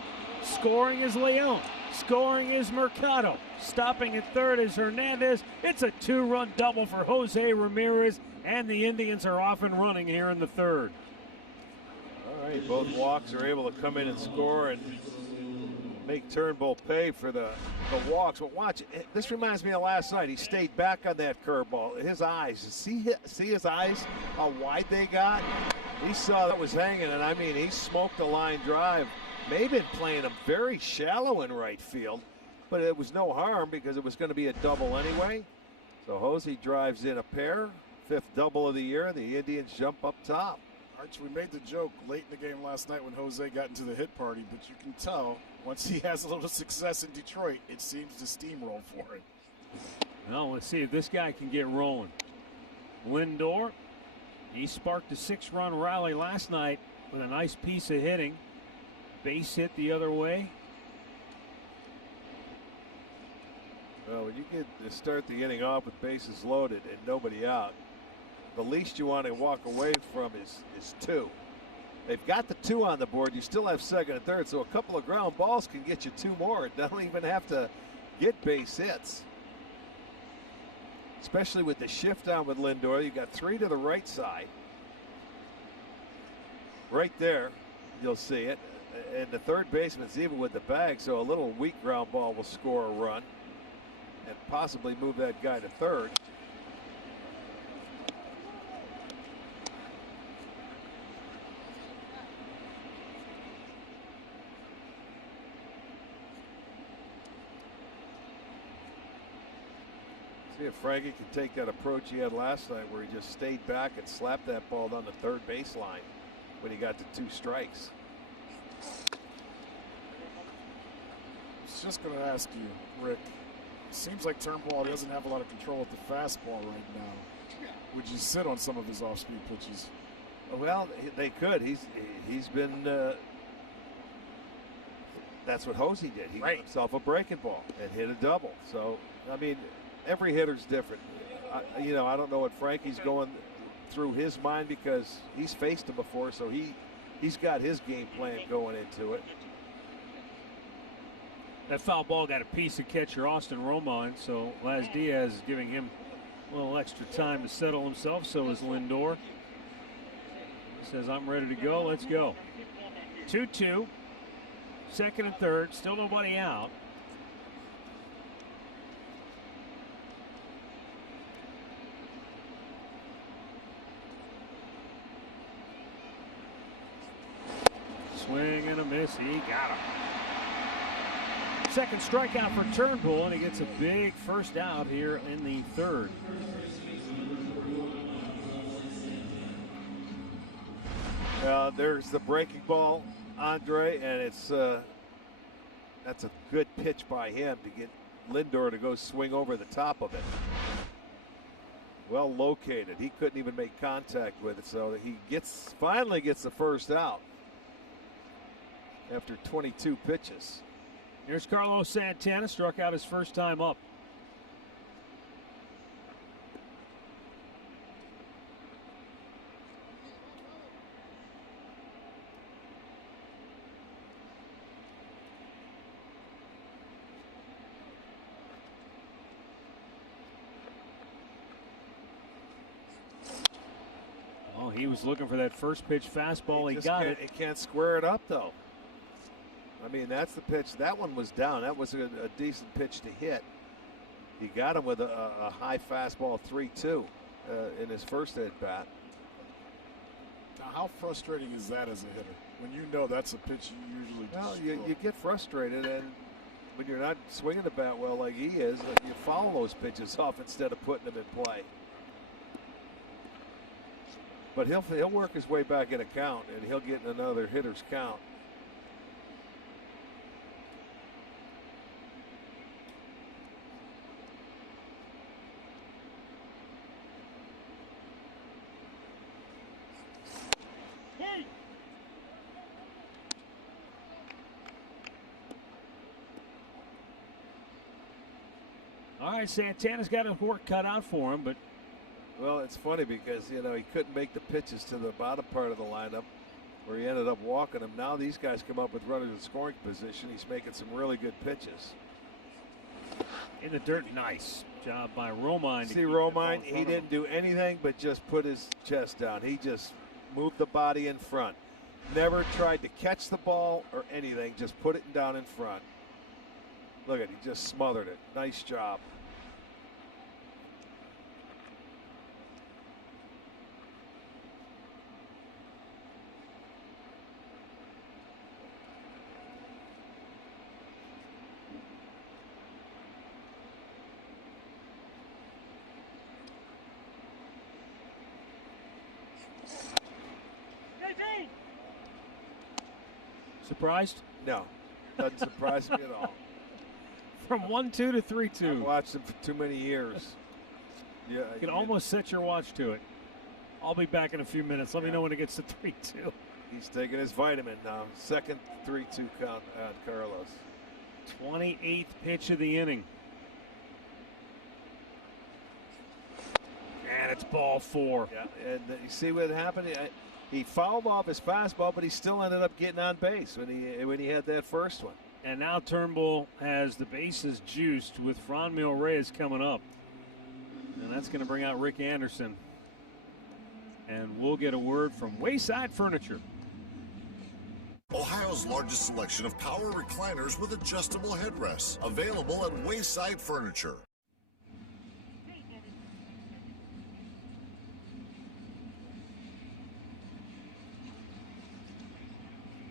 Scoring is Leon. Scoring is Mercado. Stopping at third is Hernandez. It's a 2-run double for Jose Ramirez, and the Indians are off and running here in the third. All right, both walks are able to come in and score and make Turnbull pay for the walks. But watch, this reminds me of last night. He stayed back on that curveball. His eyes, see his eyes, how wide they got? He saw that was hanging, and I mean, he smoked a line drive. Maben playing him very shallow in right field, but it was no harm because it was going to be a double anyway. So Jose drives in a pair, 5th double of the year. The Indians jump up top. Arch, we made the joke late in the game last night when Jose got into the hit party, but you can tell once he has a little success in Detroit, it seems to steamroll for him. Well, let's see if this guy can get rolling. Lindor, he sparked a 6-run rally last night with a nice piece of hitting. Base hit the other way. Well, when you get to start the inning off with bases loaded and nobody out, the least you want to walk away from is 2. They've got the 2 on the board. You still have second and third, so a couple of ground balls can get you 2 more. They don't even have to get base hits. Especially with the shift down with Lindor. You got 3 to the right side. Right there, you'll see it. And the third baseman's even with the bag, so a little weak ground ball will score a run and possibly move that guy to third. See if Frankie can take that approach he had last night where he just stayed back and slapped that ball down the third baseline when he got to 2 strikes. I was just going to ask you, Rick, it seems like Turnbull doesn't have a lot of control with the fastball right now. Would you sit on some of his off-speed pitches? Well, they could. He's been. That's what Hosey did. He got himself a breaking ball and hit a double. So, I mean, every hitter's different. I don't know what Frankie's going through his mind because he's faced him before, so he's got his game plan going into it. That foul ball got a piece of catcher Austin Romine, so Laz Diaz is giving him a little extra time to settle himself. So is Lindor. He says, I'm ready to go. Let's go. 2-2. Second and third. Still nobody out. Swing and a miss. He got him. Second strikeout for Turnbull, and he gets a big first out here in the third. There's the breaking ball, Andre, and that's a good pitch by him to get Lindor to go swing over the top of it. Well located. He couldn't even make contact with it, so he finally gets the first out after 22 pitches. Here's Carlos Santana, struck out his first time up. Oh, he was looking for that first pitch fastball. He got it. He can't square it up, though. I mean, that's the pitch. That one was down. That was a decent pitch to hit. He got him with a high fastball 3-2 in his first at bat. Now, how frustrating is that as a hitter when you know that's a pitch you usually Well, you get frustrated, and when you're not swinging the bat well like he is, you foul those pitches off instead of putting them in play. But he'll work his way back in a count, and he'll get another hitter's count. All right, Santana's got his work cut out for him, but well, it's funny because he couldn't make the pitches to the bottom part of the lineup where he ended up walking them. Now these guys come up with runners in scoring position. He's making some really good pitches. In the dirt, nice job by Romine. See, Romine, he didn't do anything but just put his chest down. He just moved the body in front. Never tried to catch the ball or anything, just put it down in front. Look at it, he just smothered it. Nice job. Surprised? No, doesn't surprise me at all. From 1-2 to 3-2. I've watched him for too many years. Yeah, you can almost set your watch to it. I'll be back in a few minutes. Let me know when it gets to 3-2. He's taking his vitamin now. Second 3-2 count on Carlos. 28th pitch of the inning. That's ball 4. Yeah, and you see what happened? He fouled off his fastball, but he still ended up getting on base when he had that first one. And now Turnbull has the bases juiced with Franmil Reyes coming up. And that's going to bring out Rick Anderson. And we'll get a word from Wayside Furniture. Ohio's largest selection of power recliners with adjustable headrests. Available at Wayside Furniture.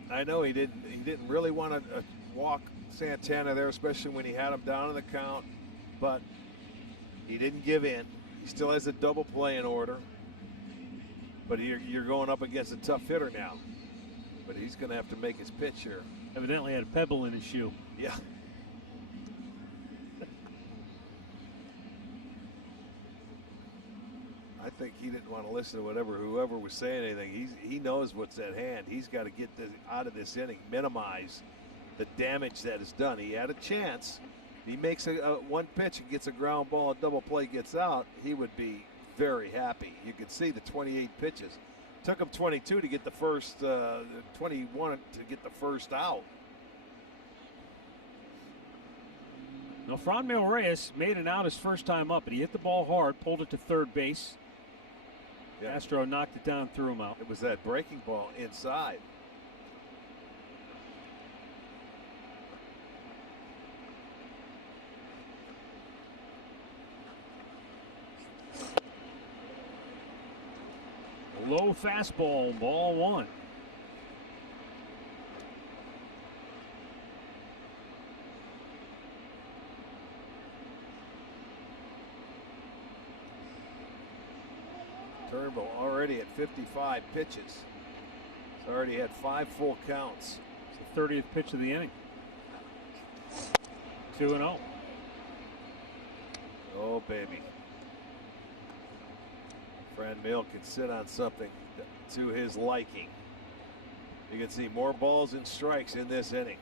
I know he didn't really want to walk Santana there, especially when he had him down in the count, but he didn't give in. He still has a double play in order, but you're going up against a tough hitter now. But he's going to have to make his pitch here. Evidently had a pebble in his shoe. Yeah. I think he didn't want to listen to whoever was saying anything. He knows what's at hand. He's got to get this out of this inning, minimize the damage that is done. He had a chance. If he makes a one pitch and gets a ground ball, a double play gets out, he would be very happy. You could see the 28 pitches. Took him 22 to get the first, 21 to get the first out. Now, Franmil Reyes made an out his first time up, but he hit the ball hard, pulled it to third base. Yeah. Castro knocked it down, threw him out. It was that breaking ball inside. Low fastball, ball 1. Turnbull already at 55 pitches. He's already had 5 full counts. It's the 30th pitch of the inning. 2-0. Oh, baby. Franmil can sit on something to his liking. You can see more balls and strikes in this inning.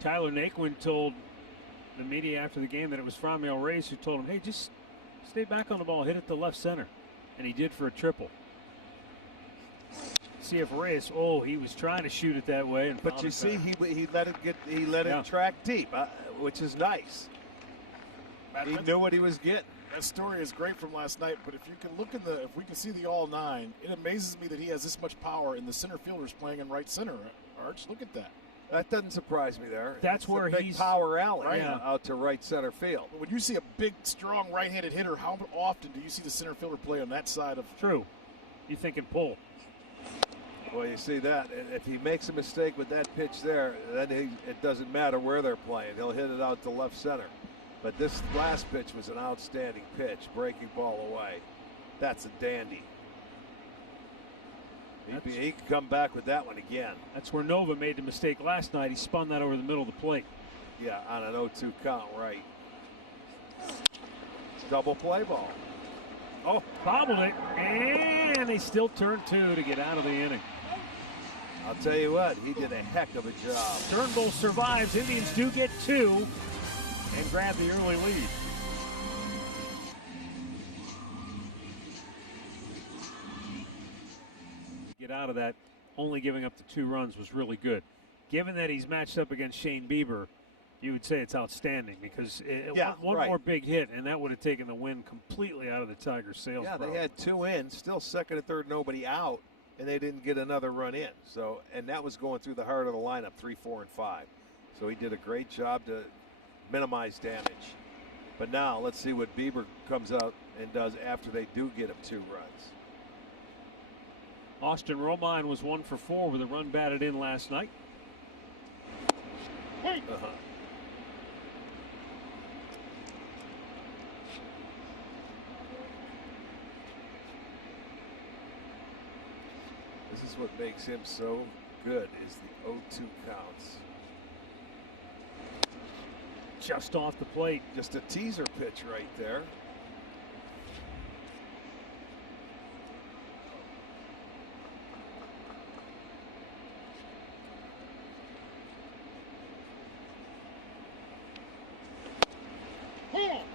Tyler Naquin told the media after the game that it was Franmil Reyes who told him, hey, just stay back on the ball, hit it to left center. And he did for a triple. See if Reyes, he was trying to shoot it that way. But you see, he let it track deep, which is nice. He knew what he was getting. That story is great from last night, but if you can look if we can see the all 9, it amazes me that he has this much power and the center fielder's playing in right center. Arch, look at that. That doesn't surprise me there. That's where he's big power alley out to right center field. But when you see a big, strong right-handed hitter, how often do you see the center fielder play on that side of? True. You thinking pull? Well, you see that. If he makes a mistake with that pitch there, then it doesn't matter where they're playing. He'll hit it out to left center. But this last pitch was an outstanding pitch, breaking ball away. That's a dandy. He could come back with that one again. That's where Nova made the mistake last night. He spun that over the middle of the plate. Yeah, on an 0-2 count, right. Double play ball. Oh, bobbled it, and they still turn 2 to get out of the inning. I'll tell you what, he did a heck of a job. Turnbull survives. Indians do get 2 and grab the early lead. Get out of that, only giving up the 2 runs was really good. Given that he's matched up against Shane Bieber, you would say it's outstanding because one more big hit, and that would have taken the win completely out of the Tigers' sails. Yeah, they had 2 in, still second and third, nobody out, and they didn't get another run in. So, and that was going through the heart of the lineup, 3, 4, and 5. So he did a great job to minimize damage. But now let's see what Bieber comes out and does after they do get him 2 runs. Austin Romine was 1 for 4 with a run batted in last night. This is what makes him so good, is the 0-2 counts. Just off the plate. Just a teaser pitch right there.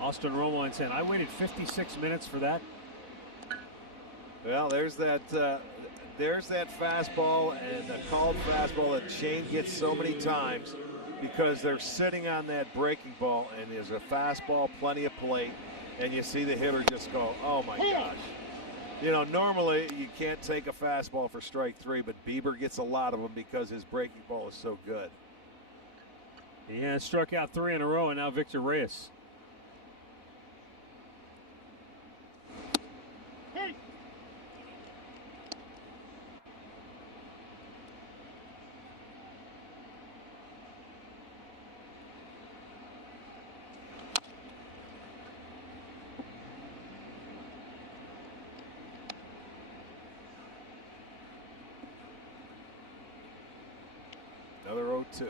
Austin Romo saying, I waited 56 minutes for that. Well, there's that fastball and the called fastball that Shane gets so many times because they're sitting on that breaking ball, and there's a fastball, plenty of plate, and you see the hitter just go, oh my gosh. You know, normally you can't take a fastball for strike 3, but Bieber gets a lot of them because his breaking ball is so good. He has struck out 3 in a row, and now Victor Reyes. Hey! Another 0-2.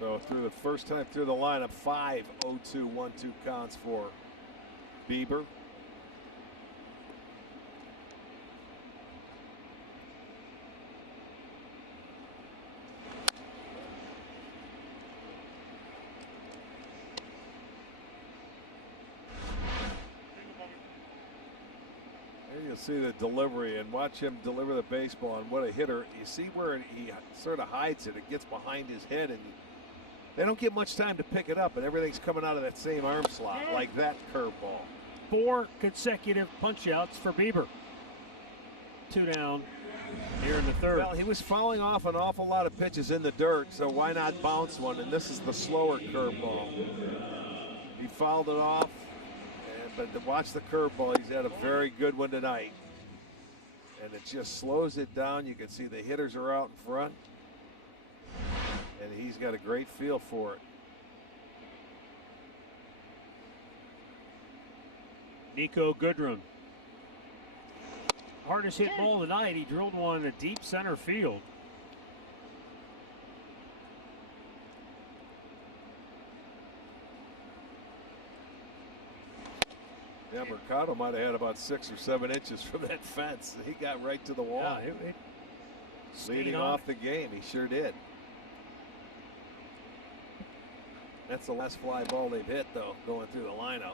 So through the first time through the lineup, 5 0-2, 1-2 counts for Bieber. There you'll see the delivery and watch him deliver the baseball, and what a hitter. You see where he sort of hides it. It gets behind his head, and they don't get much time to pick it up, and everything's coming out of that same arm slot, like that curveball. 4 consecutive punch-outs for Bieber. 2 down here in the 3rd. Well, he was fouling off an awful lot of pitches in the dirt, so why not bounce one? And this is the slower curveball. He fouled it off, but to watch the curveball, he's had a very good one tonight. And it just slows it down. You can see the hitters are out in front. And he's got a great feel for it. Nico Goodrum. Hardest hit ball of the night. He drilled one in deep center field. Yeah, Mercado might have had about 6 or 7 inches from that fence. He got right to the wall. Yeah, leading off the game, he sure did. That's the last fly ball they've hit, though, going through the lineup.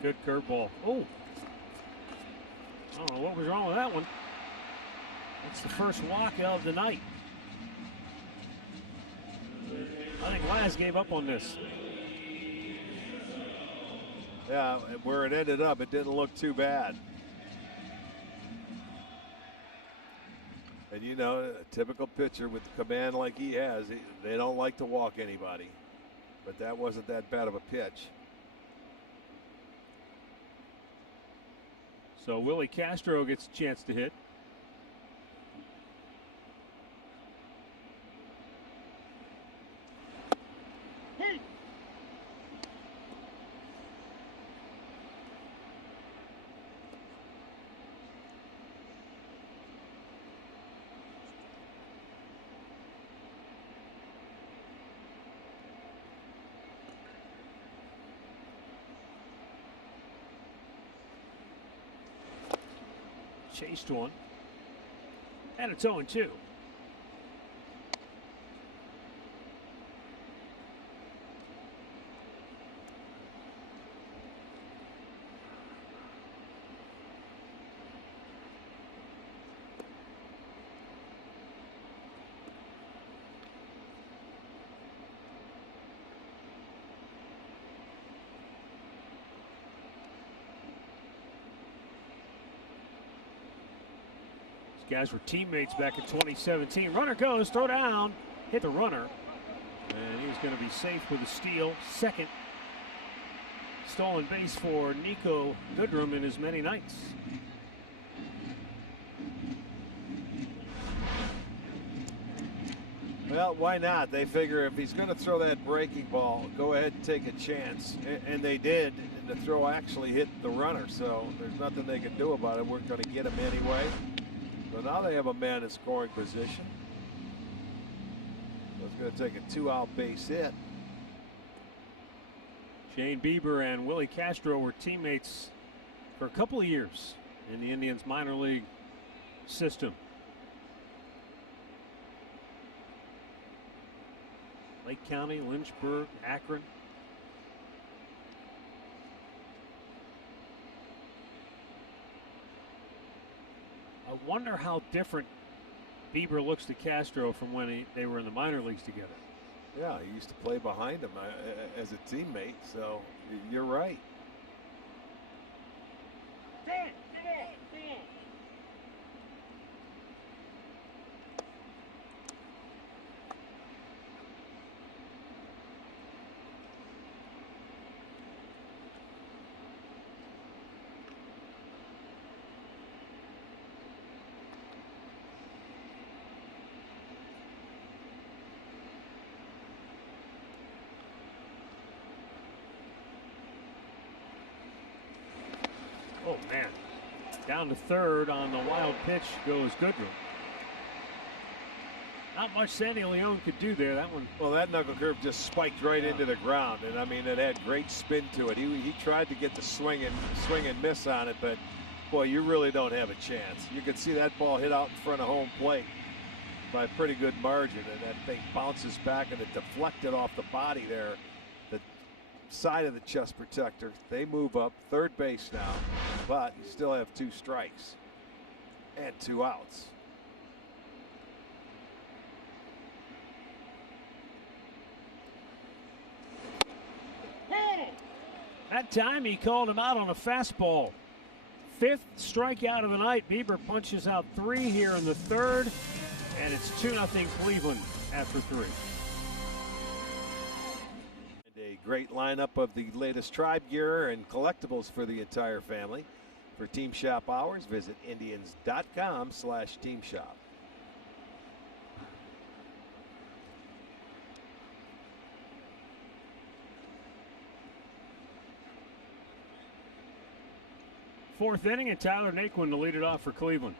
Good curveball. Oh. I don't know what was wrong with that one. That's the first walk of the night. I think Laz gave up on this. Yeah, where it ended up, it didn't look too bad. And you know, a typical pitcher with the command like he has, they don't like to walk anybody. But that wasn't that bad of a pitch. So Willie Castro gets a chance to hit. Chased one. And it's 0-2. Guys were teammates back in 2017. Runner goes, throw down, hit the runner. And he's going to be safe with a steal. Second stolen base for Nico Goodrum in as many nights. Well, why not? They figure if he's going to throw that breaking ball, go ahead and take a chance. And they did. And the throw actually hit the runner, so there's nothing they can do about it. We're going to get him anyway. So now they have a man in scoring position. So it's going to take a 2-out base hit. Shane Bieber and Willie Castro were teammates for a couple of years in the Indians minor league system. Lake County, Lynchburg, Akron. I wonder how different Bieber looks to Castro from when they were in the minor leagues together. Yeah, he used to play behind him as a teammate, so you're right. Time. Come on. Come on. Oh, man. Down to third on the wild pitch goes Goodrum. Not much Sandy Leon could do there. That one. Well, that knuckle curve just spiked right into the ground, and I mean it had great spin to it. He tried to get the swing and miss on it, but boy, you really don't have a chance. You can see that ball hit out in front of home plate by a pretty good margin, and that thing bounces back and it deflected off the body there, the side of the chest protector. They move up third base now, but you still have 2 strikes and 2 outs. That time he called him out on a fastball. 5th strikeout of the night. Bieber punches out 3 here in the 3rd, and it's 2-0 Cleveland after 3. A great lineup of the latest Tribe gear and collectibles for the entire family. For Team Shop hours, visit Indians.com/Team Shop. Fourth inning, and Tyler Naquin to lead it off for Cleveland.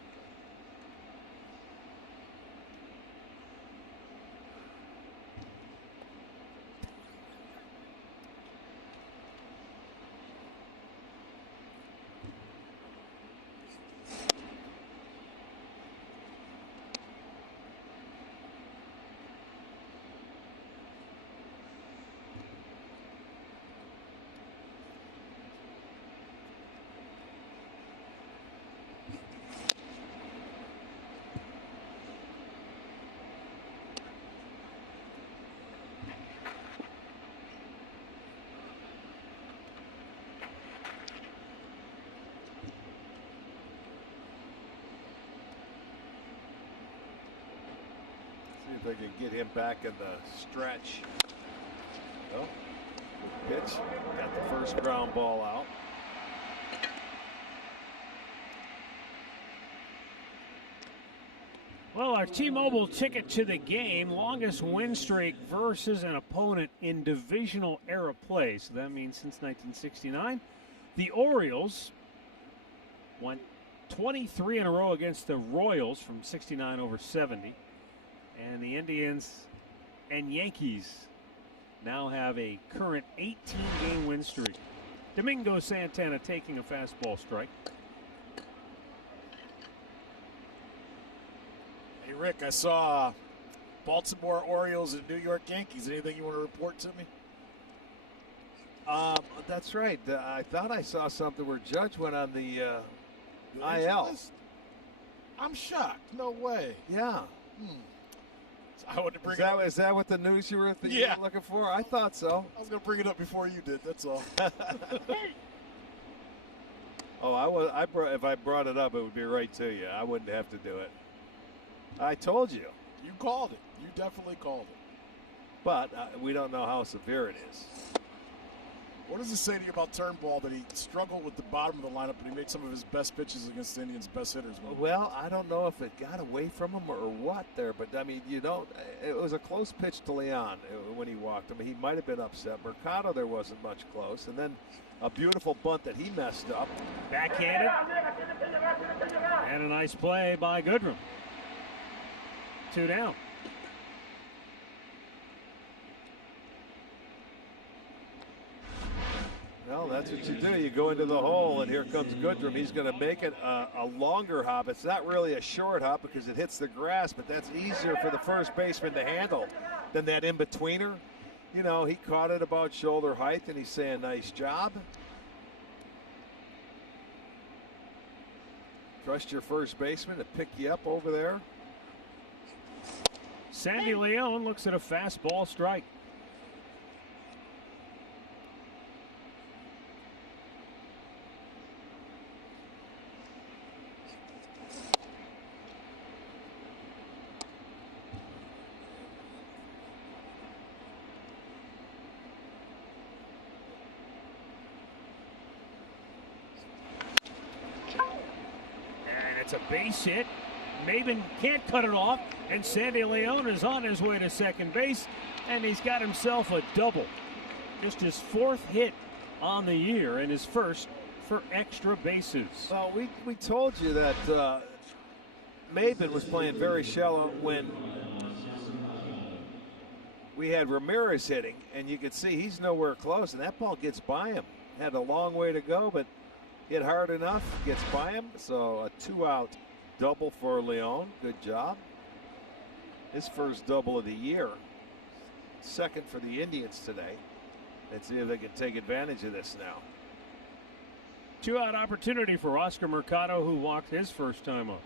See if they can get him back in the stretch. Well, good pitch. Got the first ground ball out. Well, our T-Mobile ticket to the game, longest win streak versus an opponent in divisional era play. So that means since 1969. The Orioles won 23 in a row against the Royals from 69 over 70. And the Indians and Yankees now have a current 18-game win streak. Domingo Santana taking a fastball strike. Hey, Rick, I saw Baltimore Orioles and New York Yankees. Anything you want to report to me? That's right. I thought I saw something where Judge went on the The IL. list? I'm shocked. No way. Yeah. So I wanted to bring it up. Is that what the news you were Yeah. looking for? I thought so. I was going to bring it up before you did. That's all. Oh, if I brought it up, it would be right to you. I wouldn't have to do it. I told you. You called it. You definitely called it. But we don't know how severe it is. What does it say to you about Turnbull that he struggled with the bottom of the lineup and he made some of his best pitches against the Indians' best hitters? Well, I don't know if it got away from him or what there, but I mean, it was a close pitch to Leon when he walked him. He might have been upset. Mercado, there wasn't much close. And then a beautiful bunt that he messed up. Backhanded. And a nice play by Goodrum. 2 down. Well, that's what you do. You go into the hole, and here comes Goodrum. He's going to make it a longer hop. It's not really a short hop because it hits the grass, but that's easier for the first baseman to handle than that in-betweener. He caught it about shoulder height, and he's saying, nice job. Trust your first baseman to pick you up over there. Sandy Leon looks at a fastball strike. It's a base hit. Maben can't cut it off, and Sandy Leon is on his way to second base, and he's got himself a double. Just his 4th hit on the year and his first for extra bases. Well, we told you that Maben was playing very shallow when we had Ramirez hitting, and you could see he's nowhere close, and that ball gets by him. Had a long way to go, but hit hard enough, gets by him. So a 2-out double for Leon. Good job. His first double of the year. Second for the Indians today. Let's see if they can take advantage of this now. 2-out opportunity for Oscar Mercado, who walked his first time up.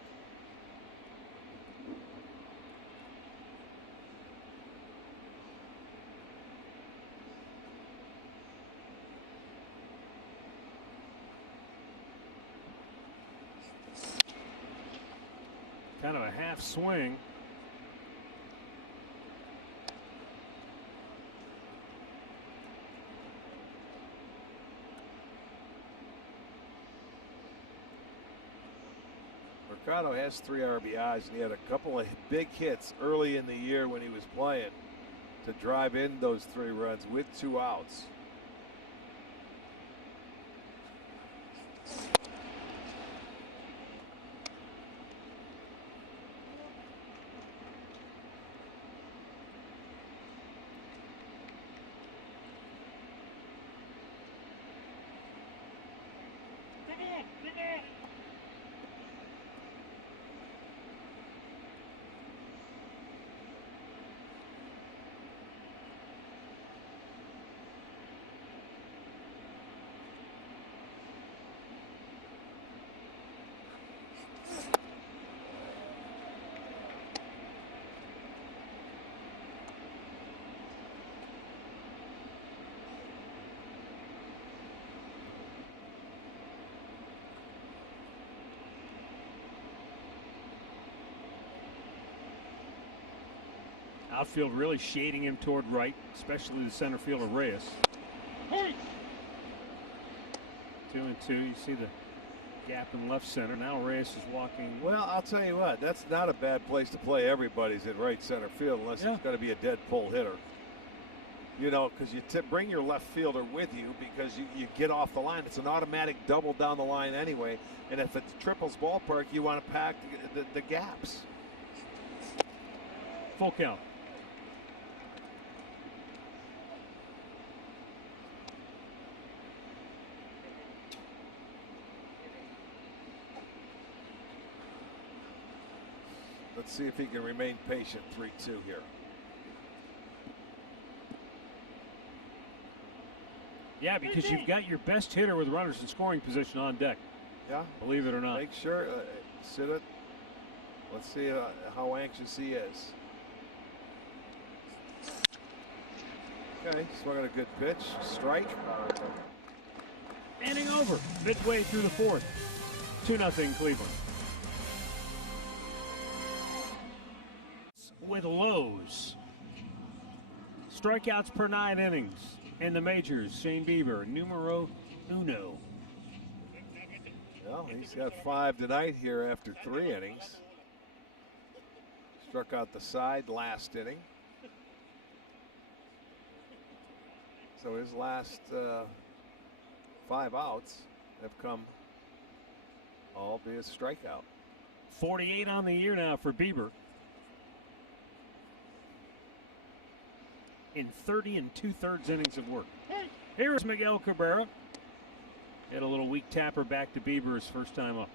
Kind of a half swing. Mercado has 3 RBIs, and he had a couple of big hits early in the year when he was playing to drive in those 3 runs with 2 outs. Outfield really shading him toward right, especially the center fielder Reyes. 2-2. You see the gap in left center. Now Reyes is walking. Well, I'll tell you what, that's not a bad place to play everybody's at right center field unless it's going to be a dead pull hitter. Because you bring your left fielder with you because you get off the line. It's an automatic double down the line anyway. And if it's triples ballpark, you want to pack the gaps. Full count. Let's see if he can remain patient. 3-2 here. Yeah, because you've got your best hitter with runners in scoring position on deck. Yeah. Believe it or not. Make sure. Sit it. Let's see how anxious he is. Okay, swinging a good pitch. Strike. Inning over. Midway through the 4th. 2-0 Cleveland. With lows. Strikeouts per 9 innings. in the majors. Shane Bieber, numero uno. Well, he's got 5 tonight here after 3 innings. Struck out the side last inning. So his last 5 outs have come all via strikeout. 48 on the year now for Bieber. In 30 2/3 innings of work. Here's Miguel Cabrera. Hit a little weak tapper back to Bieber his first time up.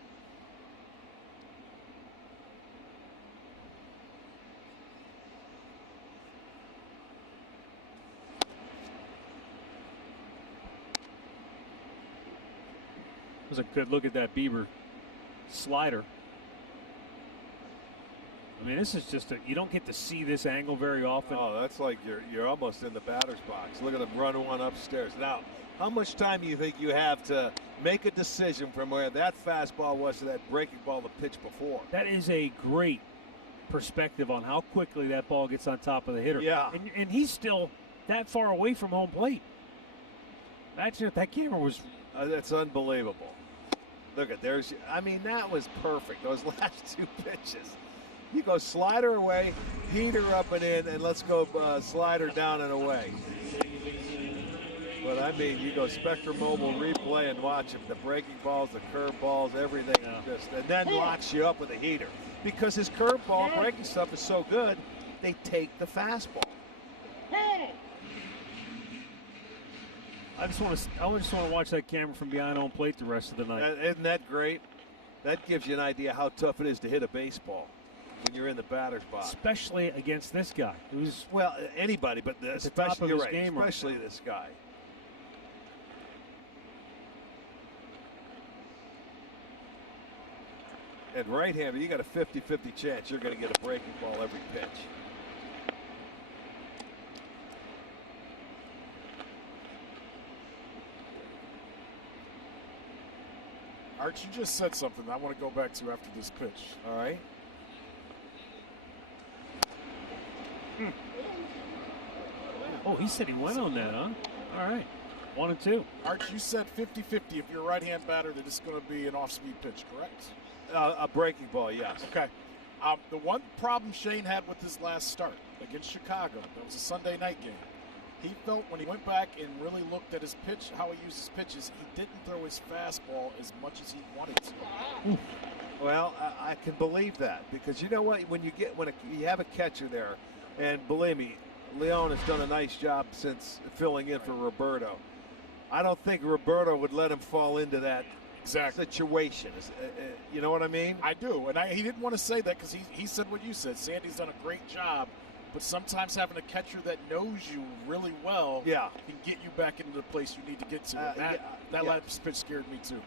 It was a good look at that Bieber slider. I mean, this is just you don't get to see this angle very often. Oh, that's like you're almost in the batter's box. Look at him run one upstairs. Now, how much time do you think you have to make a decision from where that fastball was to that breaking ball the pitch before? That is a great perspective on how quickly that ball gets on top of the hitter. Yeah. And he's still that far away from home plate. Imagine if that camera was... That's unbelievable. Look at I mean, that was perfect. Those last 2 pitches. You go slider away, heater up and in, and let's go slider down and away. But I mean, you go Spectrum Mobile replay and watch him. The breaking balls, the curve balls, everything. And then locks you up with a heater. Because his curve ball breaking stuff is so good, they take the fastball. I just want to watch that camera from behind home plate the rest of the night. Isn't that great? That gives you an idea how tough it is to hit a baseball when you're in the batter's box. Especially against this guy, who's anybody, but especially you're right, especially this guy. And right-hander, you got a 50-50 chance you're going to get a breaking ball every pitch. Arch, you just said something I want to go back to after this pitch. All right. Oh, he said he went on that, huh? All right. 1 and 2. Arch, you said 50-50 if you're a right-hand batter that it's going to be an off-speed pitch, correct? A breaking ball, yes. Okay. The one problem Shane had with his last start against Chicago, that was a Sunday night game. He felt when he went back and really looked at his pitch, how he used his pitches, he didn't throw his fastball as much as he wanted to. Well, I can believe that because you know what? When you have a catcher there, and believe me, Leon has done a nice job since filling in for Roberto. I don't think Roberto would let him fall into that situation. You know what I mean? I do, and he didn't want to say that because he said what you said. Sandy's done a great job. But sometimes having a catcher that knows you really well can get you back into the place you need to get to. That last pitch scared me too.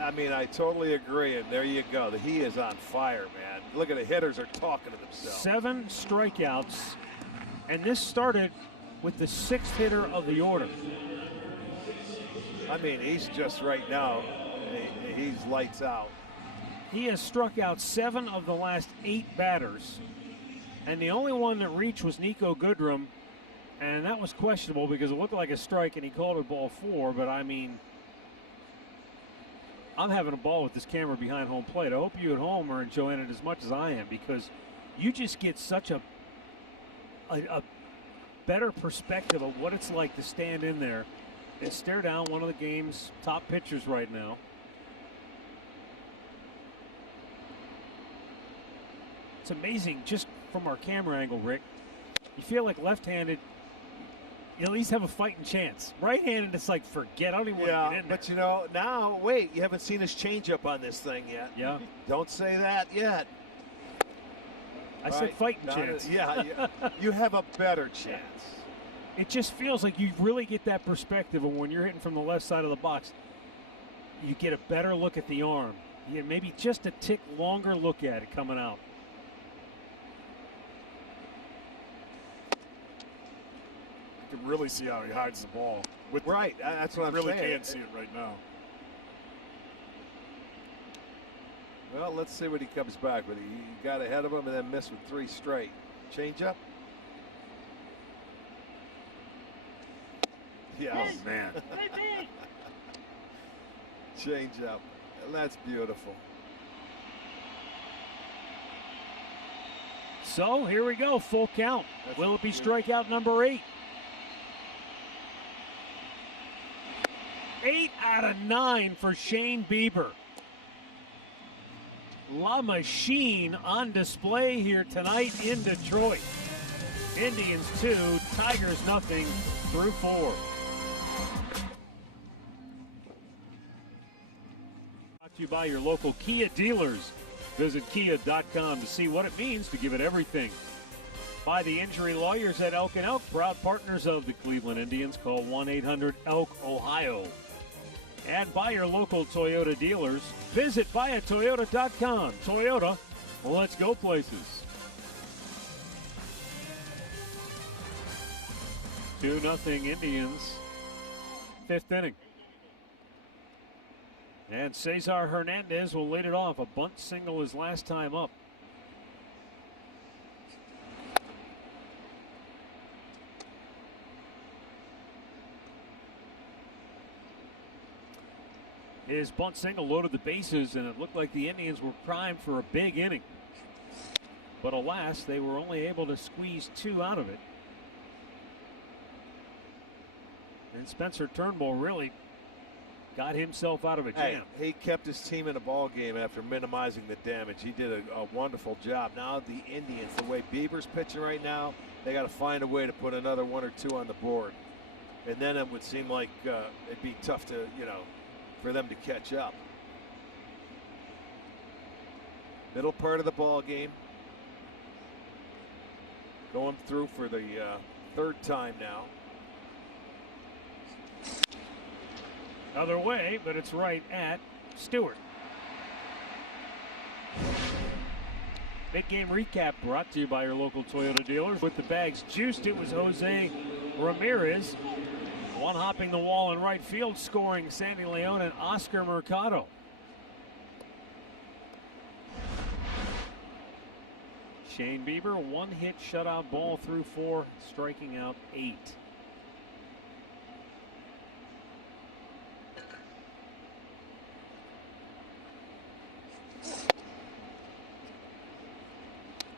I mean, I totally agree, and there you go. He is on fire, man. Look at the hitters are talking to themselves. 7 strikeouts, and this started with the 6th hitter of the order. I mean, he's just right now, he's lights out. He has struck out 7 of the last 8 batters. And the only one that reached was Nico Goodrum, and that was questionable because it looked like a strike, and he called it ball 4. But I mean, I'm having a ball with this camera behind home plate. I hope you at home are enjoying it as much as I am because you just get such a better perspective of what it's like to stand in there and stare down one of the game's top pitchers right now. It's amazing just from our camera angle, Rick. You feel like left-handed, you at least have a fighting chance. Right-handed, it's like, forget, I don't even want to get in there. But you know, now, wait, you haven't seen his changeup on this thing yet. Yeah. Don't say that yet. I said fighting chance. You have a better chance. It just feels like you really get that perspective of when you're hitting from the left side of the box. You get a better look at the arm. You get maybe just a tick longer look at it coming out. You can really see how he hides the ball. That's what I'm saying. Really can't see it right now. Well, let's see what he comes back with. He got ahead of him and then missed with 3 straight. Change up. Yes. Oh, man. Change up. That's beautiful. So here we go, full count. Will it be strikeout number 8? 8 out of 9 for Shane Bieber. La Machine on display here tonight in Detroit. Indians 2, Tigers nothing through 4. Brought to you by your local Kia dealers. Visit kia.com to see what it means to give it everything. By the injury lawyers at Elk & Elk, proud partners of the Cleveland Indians. Call 1-800-ELK-OHIO. And by your local Toyota dealers. Visit buyatoyota.com. Toyota, let's go places. 2-0 Indians, 5th inning. And Cesar Hernandez will lead it off. A bunt single his last time up. His bunt single loaded the bases, and it looked like the Indians were primed for a big inning. But alas, they were only able to squeeze 2 out of it. And Spencer Turnbull really got himself out of a jam. Hey, he kept his team in a ball game after minimizing the damage. He did a wonderful job. Now the Indians, the way Bieber's pitching right now, they got to find a way to put another 1 or 2 on the board. And then it would seem like it'd be tough to, for them to catch up. Middle part of the ball game. Going through for the 3rd time now. Other way, but it's right at Stewart. Big game recap brought to you by your local Toyota dealers. With the bags juiced, it was Jose Ramirez. One hopping the wall in right field, scoring Sandy Leon and Oscar Mercado. Shane Bieber, 1 hit shutout ball through 4, striking out 8.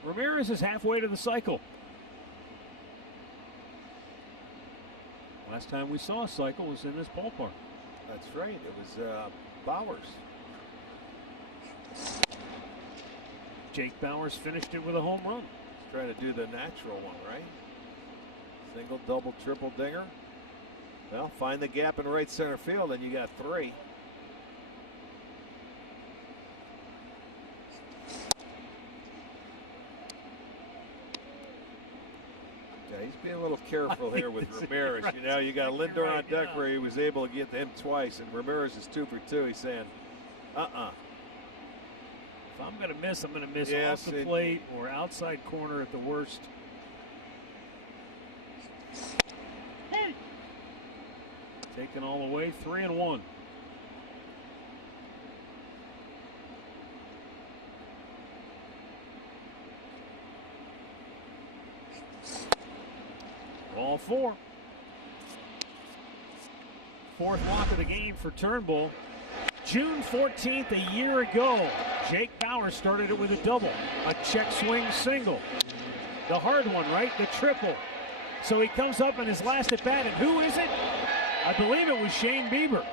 Ramirez is halfway to the cycle. Last time we saw a cycle was in this ballpark. That's right. It was Bowers. Jake Bowers finished it with a home run. He's trying to do the natural one, right? Single, double, triple dinger. Well, find the gap in right center field, and you got 3. Yeah, he's being a little careful here with Ramirez. Right. You got Lindor on deck where he was able to get to him twice, and Ramirez is 2 for 2. He's saying, If I'm going to miss, I'm going to miss Yes, off the plate or outside corner at the worst. Taken all the way, 3-1. Ball 4. 4th walk of the game for Turnbull. June 14th, a year ago, Jake Bauer started it with a double, a check swing single. The hard one, right? The triple. So he comes up in his last at bat, and who is it? I believe it was Shane Bieber.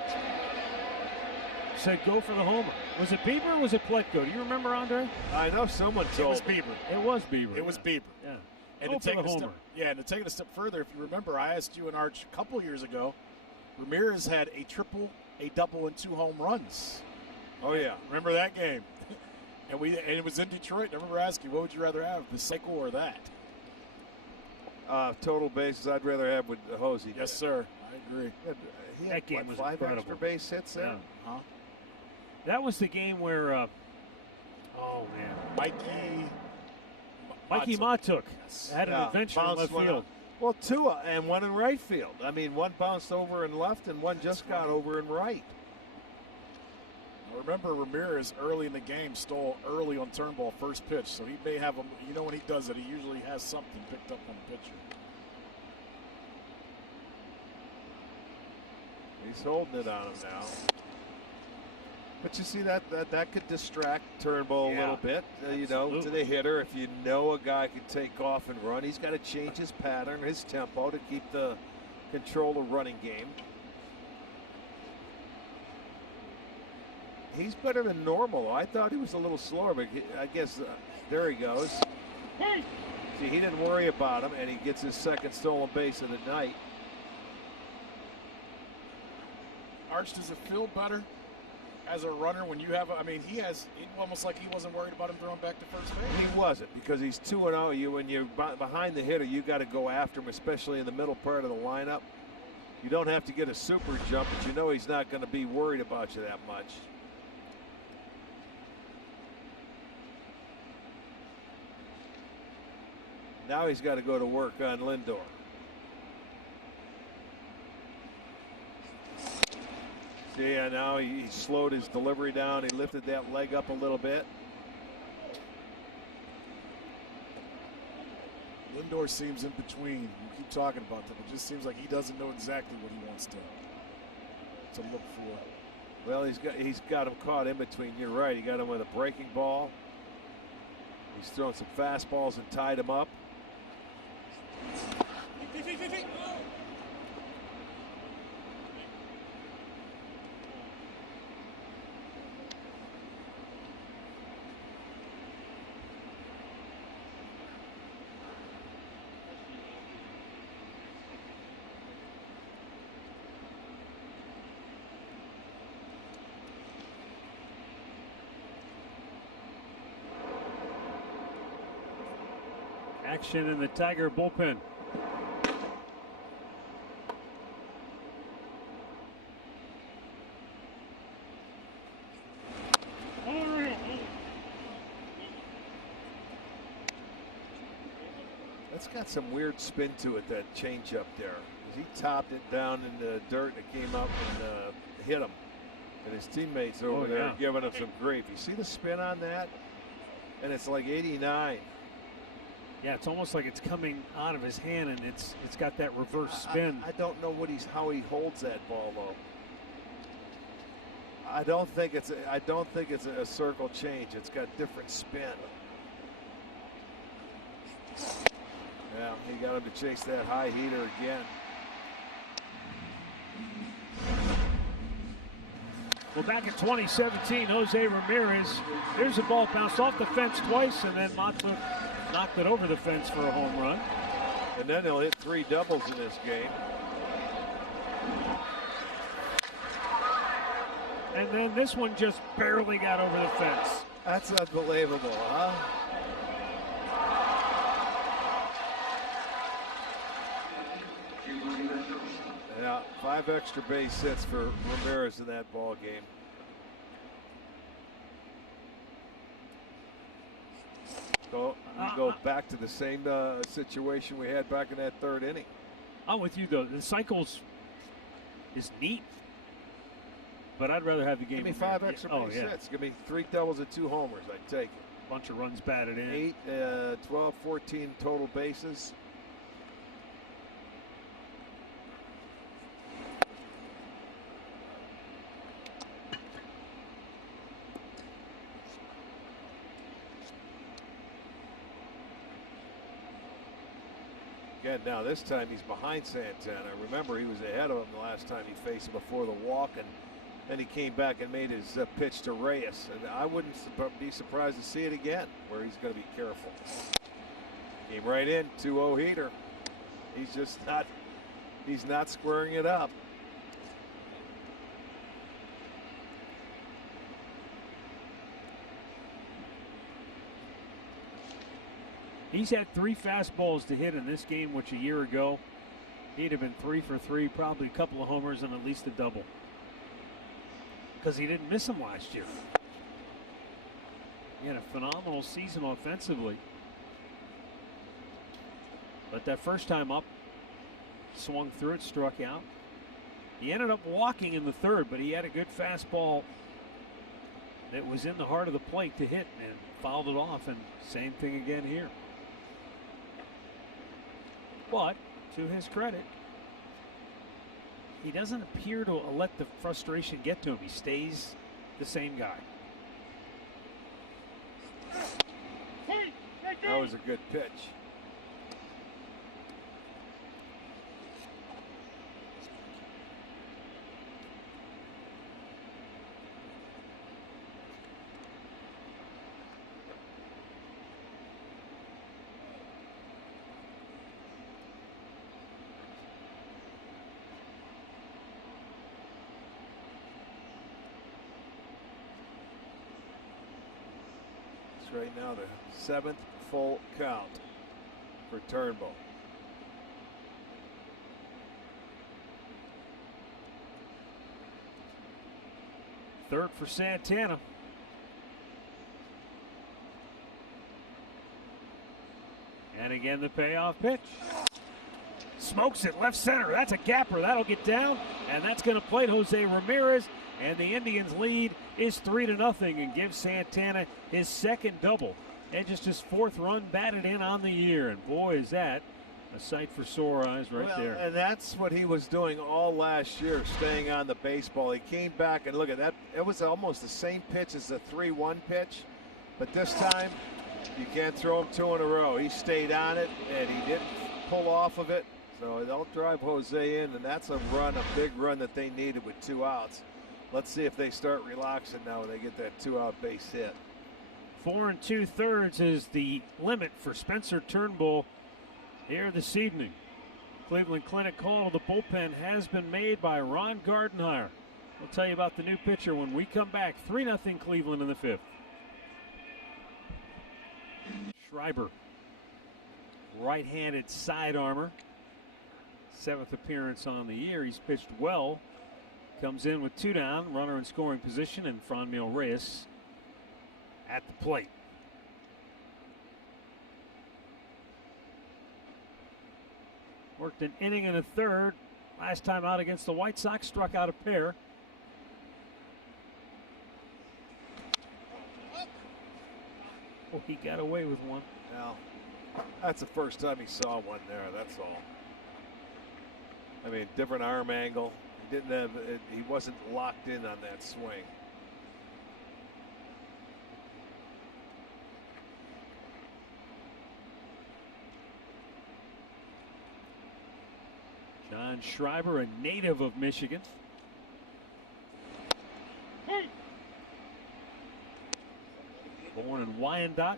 Said go for the homer. Was it Bieber or was it Pletko? Do you remember, Andre? I know someone told. It was Bieber. It was Bieber. It was Bieber. Yeah. And go to take for the it a homer. and to take it a step further, if you remember, I asked you and Arch a couple years ago, Ramirez had a triple, a double, and 2 home runs. oh, yeah. Remember that game? and it was in Detroit. I remember asking, what would you rather have, the cycle or that? Total bases, I'd rather have with the Hosey. Yes, sir. I agree. He had, That game was 5 incredible. extra base hits there? Yeah. Huh? That was the game where, oh man, Mikey Matuk had an adventure in bounced left one field. out. Well, 2 and 1 in right field. I mean, 1 bounced over in left and 1 just got over in right. I remember Ramirez early in the game stole early on Turnbull first pitch, so he may have when he does it, he usually has something picked up on the pitcher. He's holding it on him now. But you see that could distract Turnbull a little bit, you know, to the hitter. If you know a guy can take off and run, he's got to change his pattern, his tempo to keep the control of running game. He's better than normal. I thought he was a little slower, but I guess there he goes. See, he didn't worry about him, and he gets his second stolen base of the night. Arch, does it feel better as a runner when you have, almost like he wasn't worried about him throwing back to first base? He wasn't, because he's 2-0. When you're behind the hitter, you got to go after him, especially in the middle part of the lineup. You don't have to get a super jump, but you know he's not going to be worried about you that much. Now he's got to go to work on Lindor. See, now he slowed his delivery down. He lifted that leg up a little bit. Lindor seems in between. We keep talking about that, but it just seems like he doesn't know exactly what he wants to look for. Well, he's got him caught in between. You're right. He got him with a breaking ball. He's throwing some fastballs and tied him up. Action in the Tiger bullpen. That's got some weird spin to it, that changeup there. He topped it down in the dirt and it came up and hit him. And his teammates over there are giving him some grief. You see the spin on that? And it's like 89. Yeah, it's almost like it's coming out of his hand, and it's got that reverse spin. I don't know how he holds that ball though. I don't think it's a circle change. It's got different spin. Yeah, he got him to chase that high heater again. Well, back in 2017, Jose Ramirez, here's a ball bounced off the fence twice, and then Mottler knocked it over the fence for a home run. And then he'll hit 3 doubles in this game. And then this one just barely got over the fence. That's unbelievable, huh? Yeah, 5 extra base hits for Ramirez in that ball game. So we go back to the same situation we had back in that 3rd inning. I'm with you, though. The cycles is neat, but I'd rather have the game. Give me 5 extra base hits. Give me 3 doubles and 2 homers. I'd take it. Bunch of runs batted in. 8, 12, 14 total bases. Again, now this time he's behind Santana. Remember, he was ahead of him the last time he faced him before the walk, and then he came back and made his pitch to Reyes. And I wouldn't be surprised to see it again, where he's going to be careful. Came right in, 2-0 heater. He's not squaring it up. He's had 3 fastballs to hit in this game, which a year ago, he'd have been 3 for 3, probably a couple of homers and at least a double. Because he didn't miss them last year. He had a phenomenal season offensively. But that first time up, swung through it, struck out. He ended up walking in the 3rd, but he had a good fastball that was in the heart of the plate to hit and fouled it off, and same thing again here. But to his credit, he doesn't appear to let the frustration get to him. He stays the same guy. That was a good pitch. Right now, the 7th full count for Turnbull. Third for Santana. And again, the payoff pitch. Smokes it left center. That's a gapper. That'll get down, and that's going to plate Jose Ramirez. And the Indians' lead is 3-0 and gives Santana his second double and just his 4th run batted in on the year. And boy, is that a sight for sore eyes right there. And that's what he was doing all last year, staying on the baseball. He came back and look at that. It was almost the same pitch as the 3-1 pitch, but this time you can't throw him 2 in a row. He stayed on it and he didn't pull off of it. So they'll drive Jose in, and that's a run, a big run that they needed with 2 outs. Let's see if they start relaxing now when they get that 2-out base hit. 4 2/3 is the limit for Spencer Turnbull here this evening. Cleveland Clinic call to the bullpen has been made by Ron Gardenhire. We'll tell you about the new pitcher when we come back. 3-0 Cleveland in the 5th. Schreiber, right-handed side armor. 7th appearance on the year. He's pitched well. Comes in with 2 down, runner in scoring position, and Franmil Reyes at the plate. Worked an inning and a third. Last time out against the White Sox, struck out a pair. Oh, he got away with one. Well, that's the first time he saw one there, that's all. I mean, different arm angle. He didn't have it, he wasn't locked in on that swing. John Schreiber, a native of Michigan. Born in Wyandotte.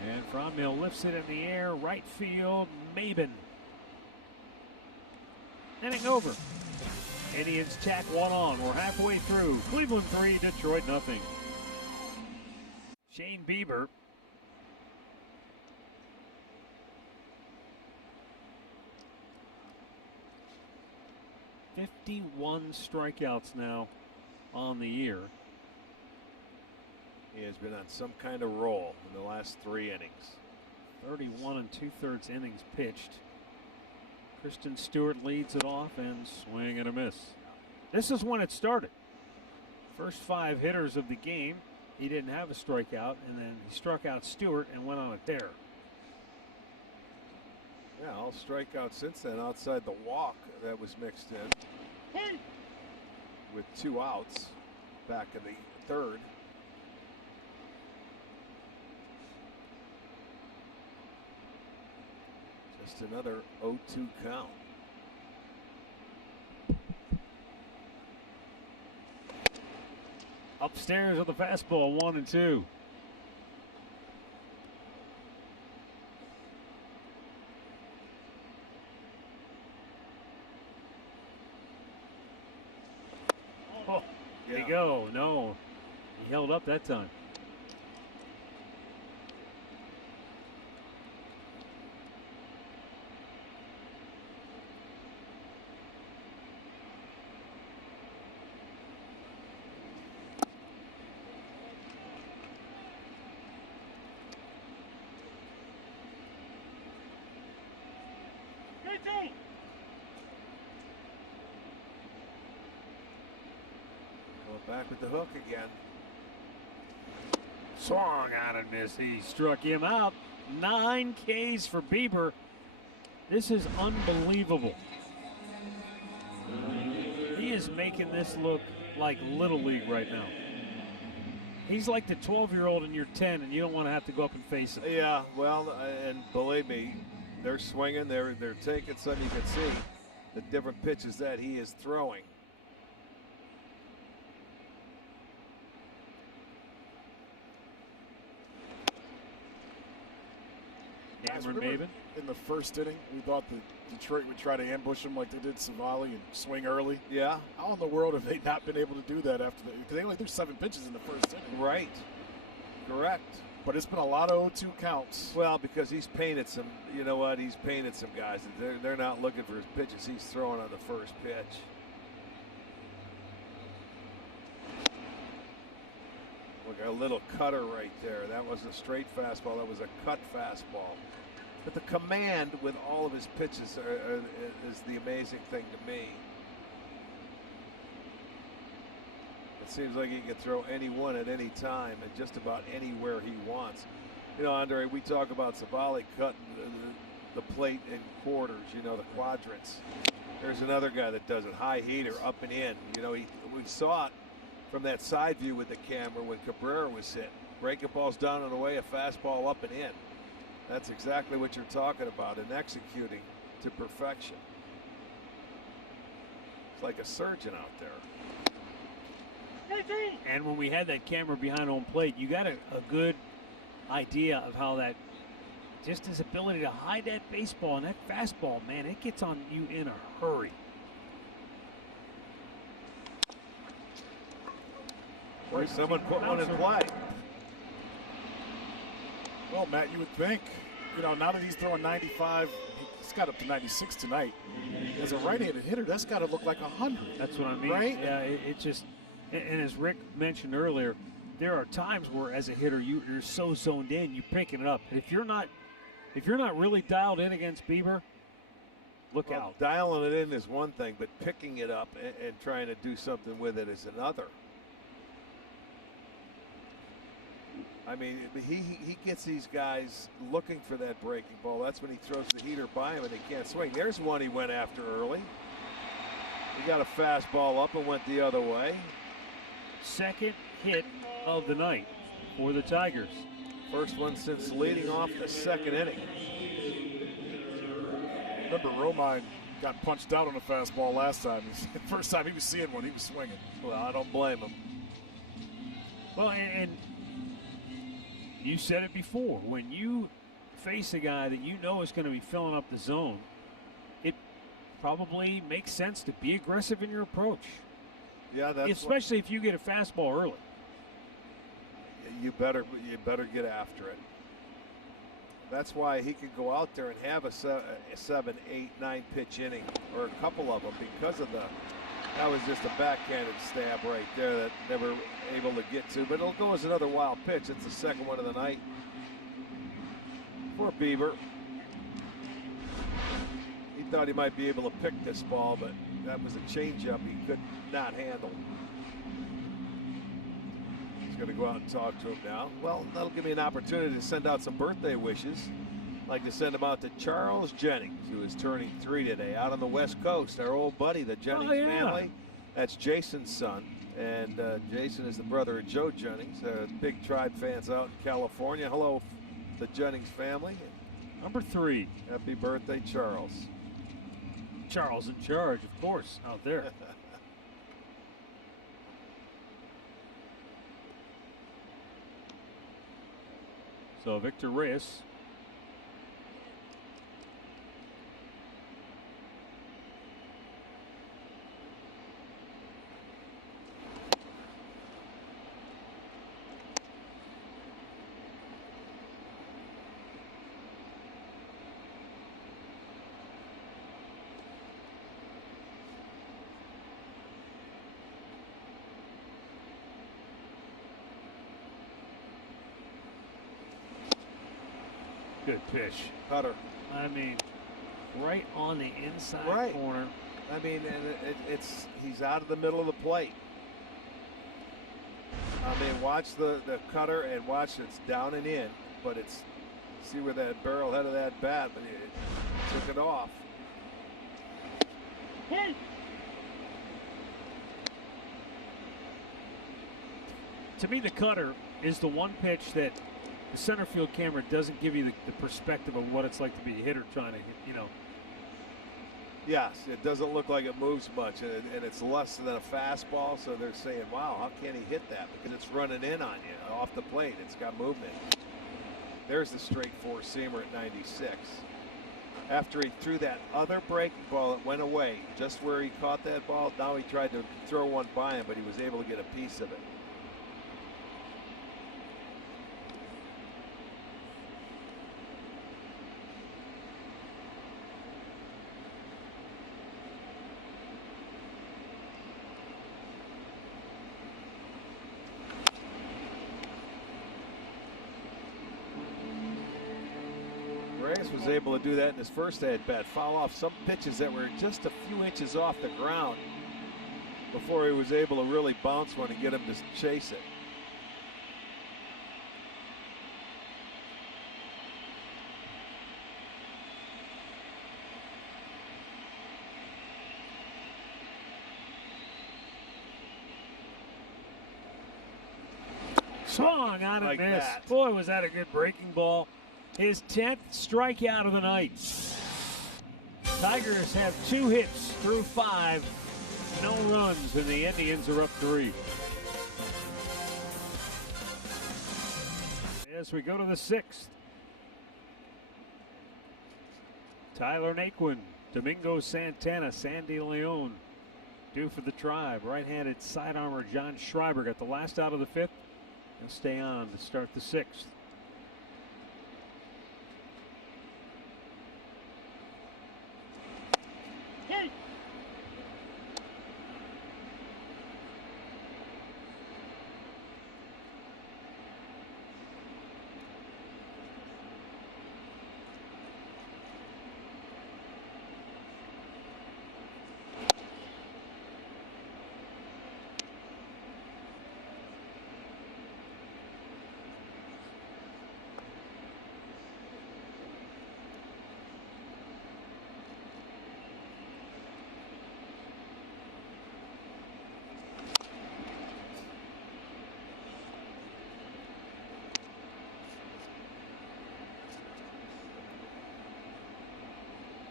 And Franmil lifts it in the air, right field, Maben. Inning over. Indians tack 1 on. We're halfway through. Cleveland 3, Detroit 0. Shane Bieber. "51 strikeouts now on the year." He has been on some kind of roll in the last 3 innings. 31 2/3 innings pitched. Kristen Stewart leads it off and swing and a miss. This is when it started. First 5 hitters of the game, he didn't have a strikeout, and then he struck out Stewart and went on a tear. Yeah, all strikeouts since then outside the walk that was mixed in. With 2 outs back in the 3rd. Just another 0-2 count. Upstairs with the fastball, 1-2. Oh, there you go. No, he held up that time. Back with the hook again. Swung on and missed. He struck him out. 9 Ks for Bieber. This is unbelievable. He is making this look like Little League right now. He's like the 12-year-old and you're 10 and you don't want to have to go up and face him. Yeah, well, and believe me, they're swinging, they're taking some. You can see the different pitches that he is throwing. Cameron Maven. In the first inning, we thought that Detroit would try to ambush him like they did Savali and swing early. Yeah. How in the world have they not been able to do that after because they only threw 7 pitches in the first inning? Right. Correct. But it's been a lot of 0-2 counts. Well, because he's painted some, you know what, he's painted some guys. They're not looking for his pitches. He's throwing on the first pitch. Look, a little cutter right there. That wasn't a straight fastball. That was a cut fastball. But the command with all of his pitches is the amazing thing to me. It seems like he can throw any one at any time and just about anywhere he wants. You know, Andre, we talk about Savali cutting the plate in quarters, you know, the quadrants. There's another guy that does it, high heater, up and in. You know, we saw it from that side view with the camera when Cabrera was hit. Breaking balls down and away, a fastball up and in. That's exactly what you're talking about, and executing to perfection. It's like a surgeon out there. And when we had that camera behind home plate, you got a good idea of how that, just his ability to hide that baseball and that fastball, man, it gets on you in a hurry. Boy, someone put one in play. Well, Matt, you would think, you know, now that he's throwing 95, he's got up to 96 tonight. As a right-handed hitter, that's got to look like 100. That's what I mean. Right? Yeah, it just, and as Rick mentioned earlier, there are times where as a hitter you're so zoned in, you're picking it up. If you're not really dialed in against Bieber, look out. Dialing it in is one thing, but picking it up and trying to do something with it is another. I mean, he gets these guys looking for that breaking ball. That's when he throws the heater by him and they can't swing. There's one he went after early. He got a fastball up and went the other way. Second hit of the night for the Tigers. First one since leading off the second inning. Remember, Romine got punched out on a fastball last time. The first time he was seeing one, he was swinging. Well, I don't blame him. Well, and you said it before. When you face a guy that you know is going to be filling up the zone, it probably makes sense to be aggressive in your approach. Yeah, that's especially if you get a fastball early. You better get after it. That's why he could go out there and have a 7, 8, 9 pitch inning, or a couple of them, because of that was just a backhanded stab right there that never able to get to. But it'll go as another wild pitch. It's the second one of the night for Bieber. He thought he might be able to pick this ball, but that was a changeup he could not handle. He's going to go out and talk to him now. Well, that'll give me an opportunity to send out some birthday wishes. I'd like to send them out to Charles Jennings, who is turning 3 today, out on the West Coast. Our old buddy, the Jennings family. That's Jason's son. And Jason is the brother of Joe Jennings. Big Tribe fans out in California. Hello, the Jennings family. Number 3. Happy birthday, Charles. Charles in charge, of course, out there. So Victor Reyes. Good pitch. Cutter. I mean, right on the inside corner. I mean, and he's out of the middle of the plate. I mean, watch the cutter and watch it's down and in, but it's, see where that barrel head of that bat, but it took it off. Hit. To me, the cutter is the one pitch that the center field camera doesn't give you the perspective of what it's like to be a hitter trying to hit, you know. Yes, it doesn't look like it moves much, and it's less than a fastball, so they're saying, wow, how can he hit that? Because it's running in on you off the plate. It's got movement. There's the straight four-seamer at 96. After he threw that other breaking ball, it went away. Just where he caught that ball, now he tried to throw one by him, but he was able to get a piece of it. Was able to do that in his first at-bat, foul off some pitches that were just a few inches off the ground before he was able to really bounce one and get him to chase it. Swung on Like and missed. that. Boy, was that a good breaking ball. His 10th strikeout of the night. Tigers have 2 hits through 5. No runs, and the Indians are up 3. As we go to the 6th. Tyler Naquin, Domingo Santana, Sandy Leon due for the Tribe. Right-handed side armor John Schreiber got the last out of the 5th. He'll stay on to start the 6th. Hit.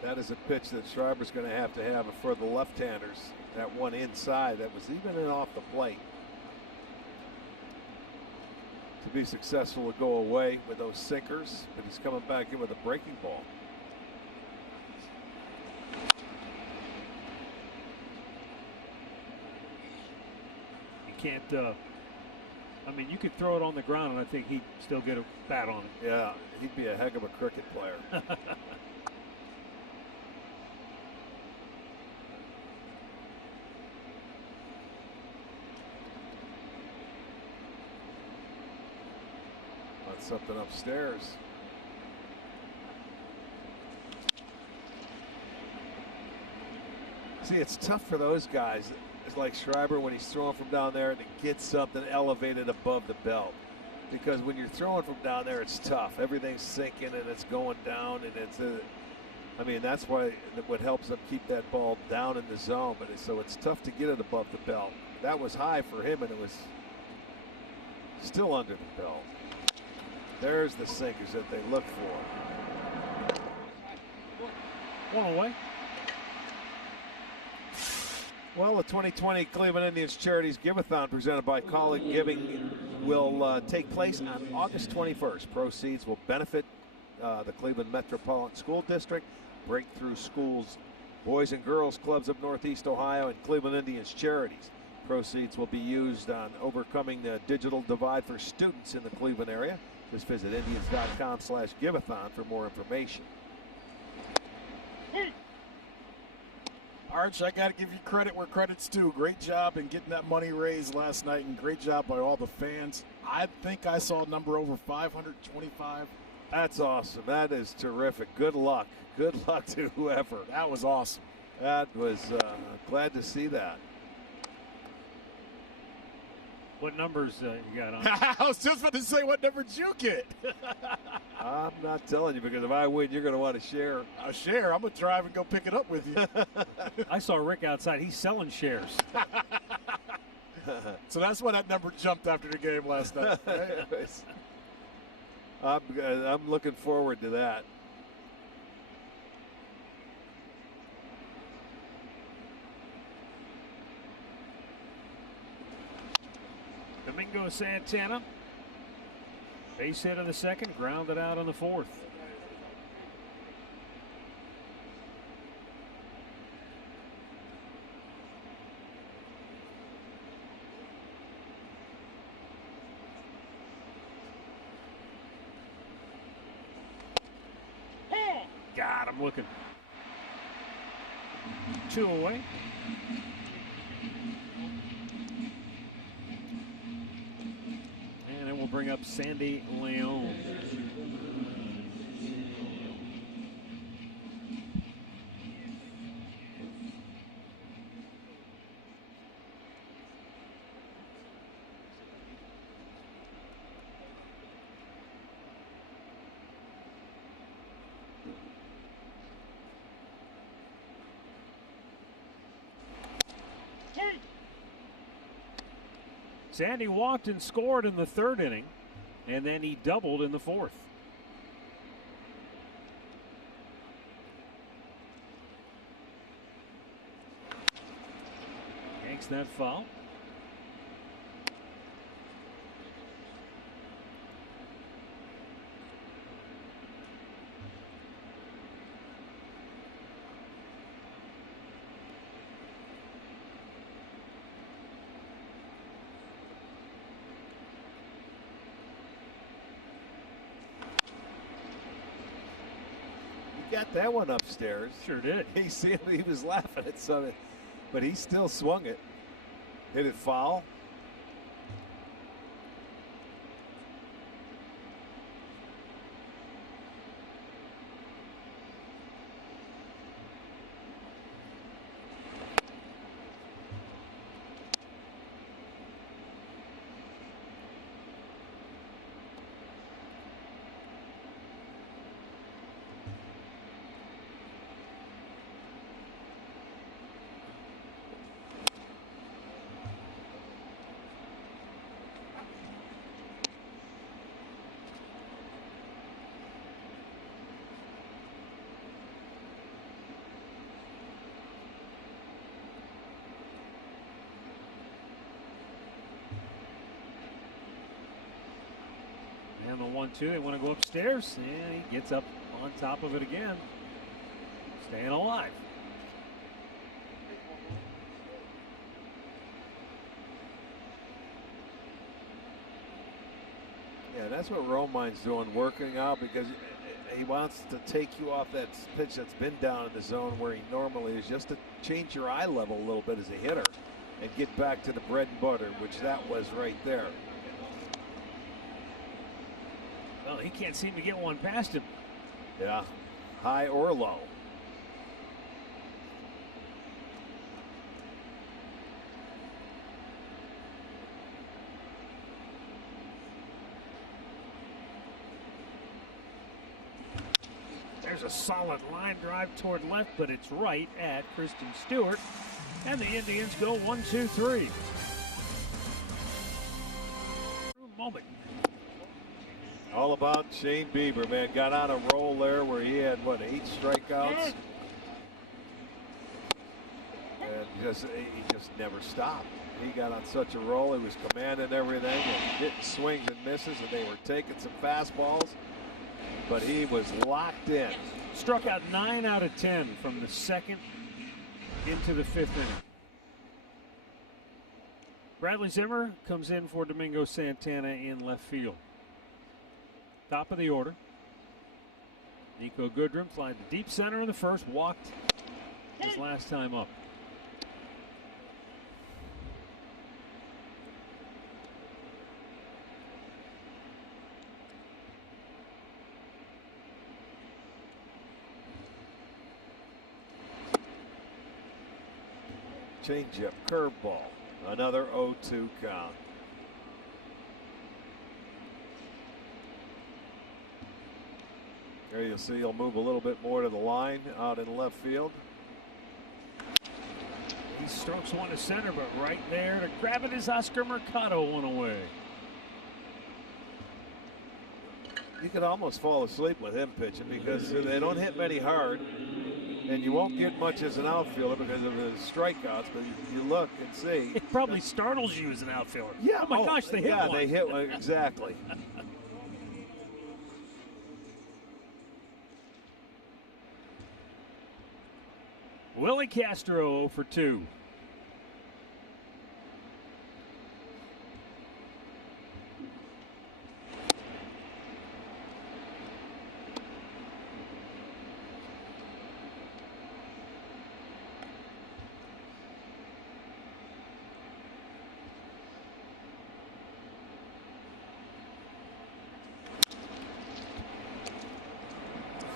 That is a pitch that Schreiber's going to have for the left-handers. That one inside that was even in off the plate. To be successful to go away with those sinkers, but he's coming back in with a breaking ball. You can't, I mean, you could throw it on the ground and I think he'd still get a bat on it. Yeah, he'd be a heck of a cricket player. Something upstairs. See, it's tough for those guys. It's like Schreiber when he's throwing from down there to get something elevated above the belt. Because when you're throwing from down there, it's tough. Everything's sinking and it's going down, and it's I mean, that's why what helps them keep that ball down in the zone. But so it's tough to get it above the belt. That was high for him, and it was still under the belt. There's the sinkers that they look for. One away. Well, the 2020 Cleveland Indians Charities Give-a-thon presented by College Giving will take place on August 21st. Proceeds will benefit the Cleveland Metropolitan School District, Breakthrough Schools, Boys and Girls Clubs of Northeast Ohio, and Cleveland Indians Charities. Proceeds will be used on overcoming the digital divide for students in the Cleveland area. Just visit Indians.com/giveathon for more information. Arch, I got to give you credit where credit's due. Great job in getting that money raised last night, and great job by all the fans. I think I saw a number over 525. That's awesome. That is terrific. Good luck. Good luck to whoever. That was awesome. That was glad to see that. What numbers you got on? I was just about to say, what number did you get? I'm not telling you, because if I win, you're going to want to share. I'll share. I'm going to drive and go pick it up with you. I saw Rick outside. He's selling shares. So that's why that number jumped after the game last night. Right? I'm looking forward to that. Domingo Santana, base hit in the second, grounded out on the fourth. Got him looking. 2 away. And it will bring up Sandy Leon. Sandy walked and scored in the third inning, and then he doubled in the fourth. Yanks that foul. Got that one upstairs. Sure did. He was laughing at something, but he still swung it. Hit it foul. And the 1-2, they want to go upstairs, and he gets up on top of it again. Staying alive. Yeah, that's what Romine's doing, working out, because he wants to take you off that pitch that's been down in the zone where he normally is, just to change your eye level a little bit as a hitter and get back to the bread and butter, which that was right there. Well, he can't seem to get one past him. Yeah, high or low. There's a solid line drive toward left, but it's right at Kristen Stewart. And the Indians go 1-2-3. Moment. All about Shane Bieber, man. Got on a roll there where he had, what, 8 strikeouts? And he just never stopped. He got on such a roll. He was commanding everything and hitting swings and misses, and they were taking some fastballs. But he was locked in. Struck out 9 out of 10 from the second into the 5th inning. Bradley Zimmer comes in for Domingo Santana in left field. Top of the order. Nico Goodrum flying to deep center in the first, walked his last time up. Changeup, curveball, another 0-2 count. There you'll see he'll move a little bit more to the line out in left field. He strokes one to center, but right there to grab it is Oscar Mercado, one away. You could almost fall asleep with him pitching because they don't hit many hard, and you won't get much as an outfielder because of the strikeouts, but you look and see. It probably startles you as an outfielder. Yeah. Oh my gosh, they hit one. Yeah, they hit one, exactly. Willie Castro 0 for 2.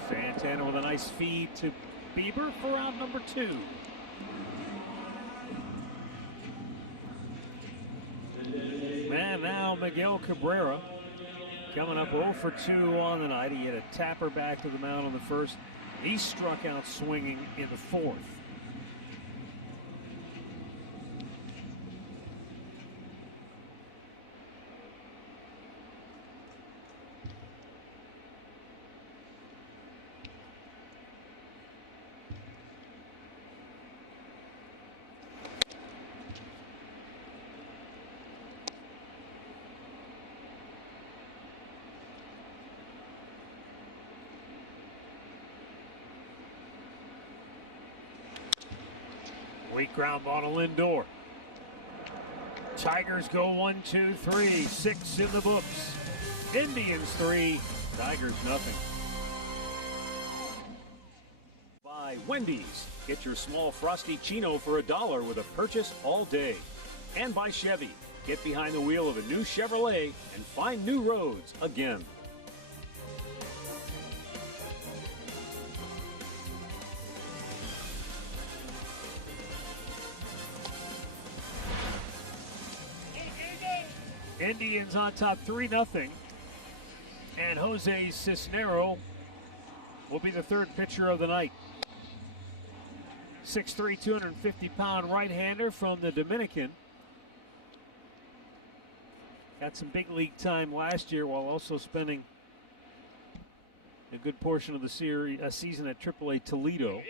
Santana with a nice feed to Bieber for round number 2. And now Miguel Cabrera coming up 0 for 2 on the night. He had a tapper back to the mound on the first. He struck out swinging in the fourth. Weak ground ball to Lindor. Tigers go 1, 2, 3, 6 in the books. Indians 3, Tigers nothing. By Wendy's, get your small frosty chino for $1 with a purchase all day. And by Chevy, get behind the wheel of a new Chevrolet and find new roads again. Indians on top 3-0. And Jose Cisnero will be the third pitcher of the night. 6'3", 250-pound right-hander from the Dominican. Got some big league time last year while also spending a good portion of the season at AAA Toledo.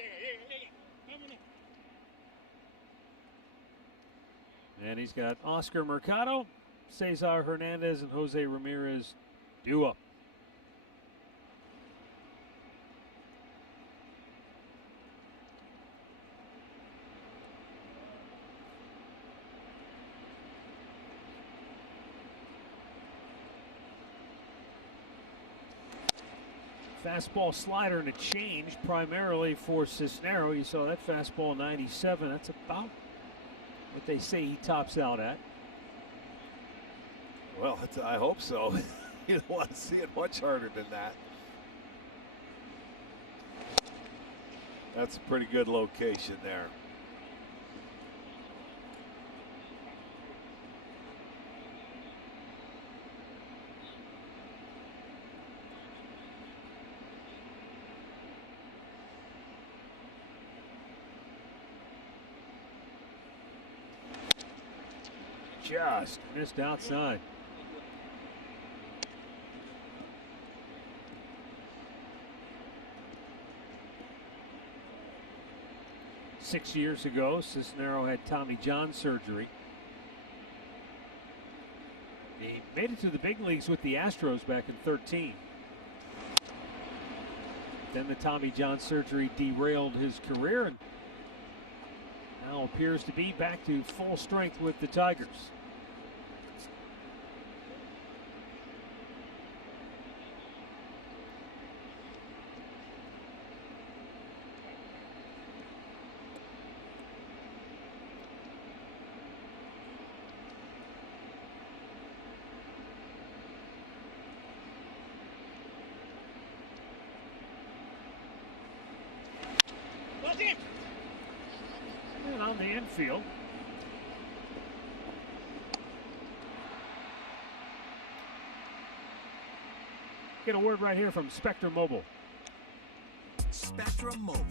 And he's got Oscar Mercado, Cesar Hernandez, and Jose Ramirez due up. Fastball, slider, and a change primarily for Cisnero. You saw that fastball 97. That's about what they say he tops out at. Well, I hope so. You don't want to see it much harder than that. That's a pretty good location there. Just missed outside. Six years ago, Cisnero had Tommy John surgery. He made it to the big leagues with the Astros back in 2013. Then the Tommy John surgery derailed his career, and now appears to be back to full strength with the Tigers. And on the infield, get a word right here from Spectre Mobile. Spectrum Mobile.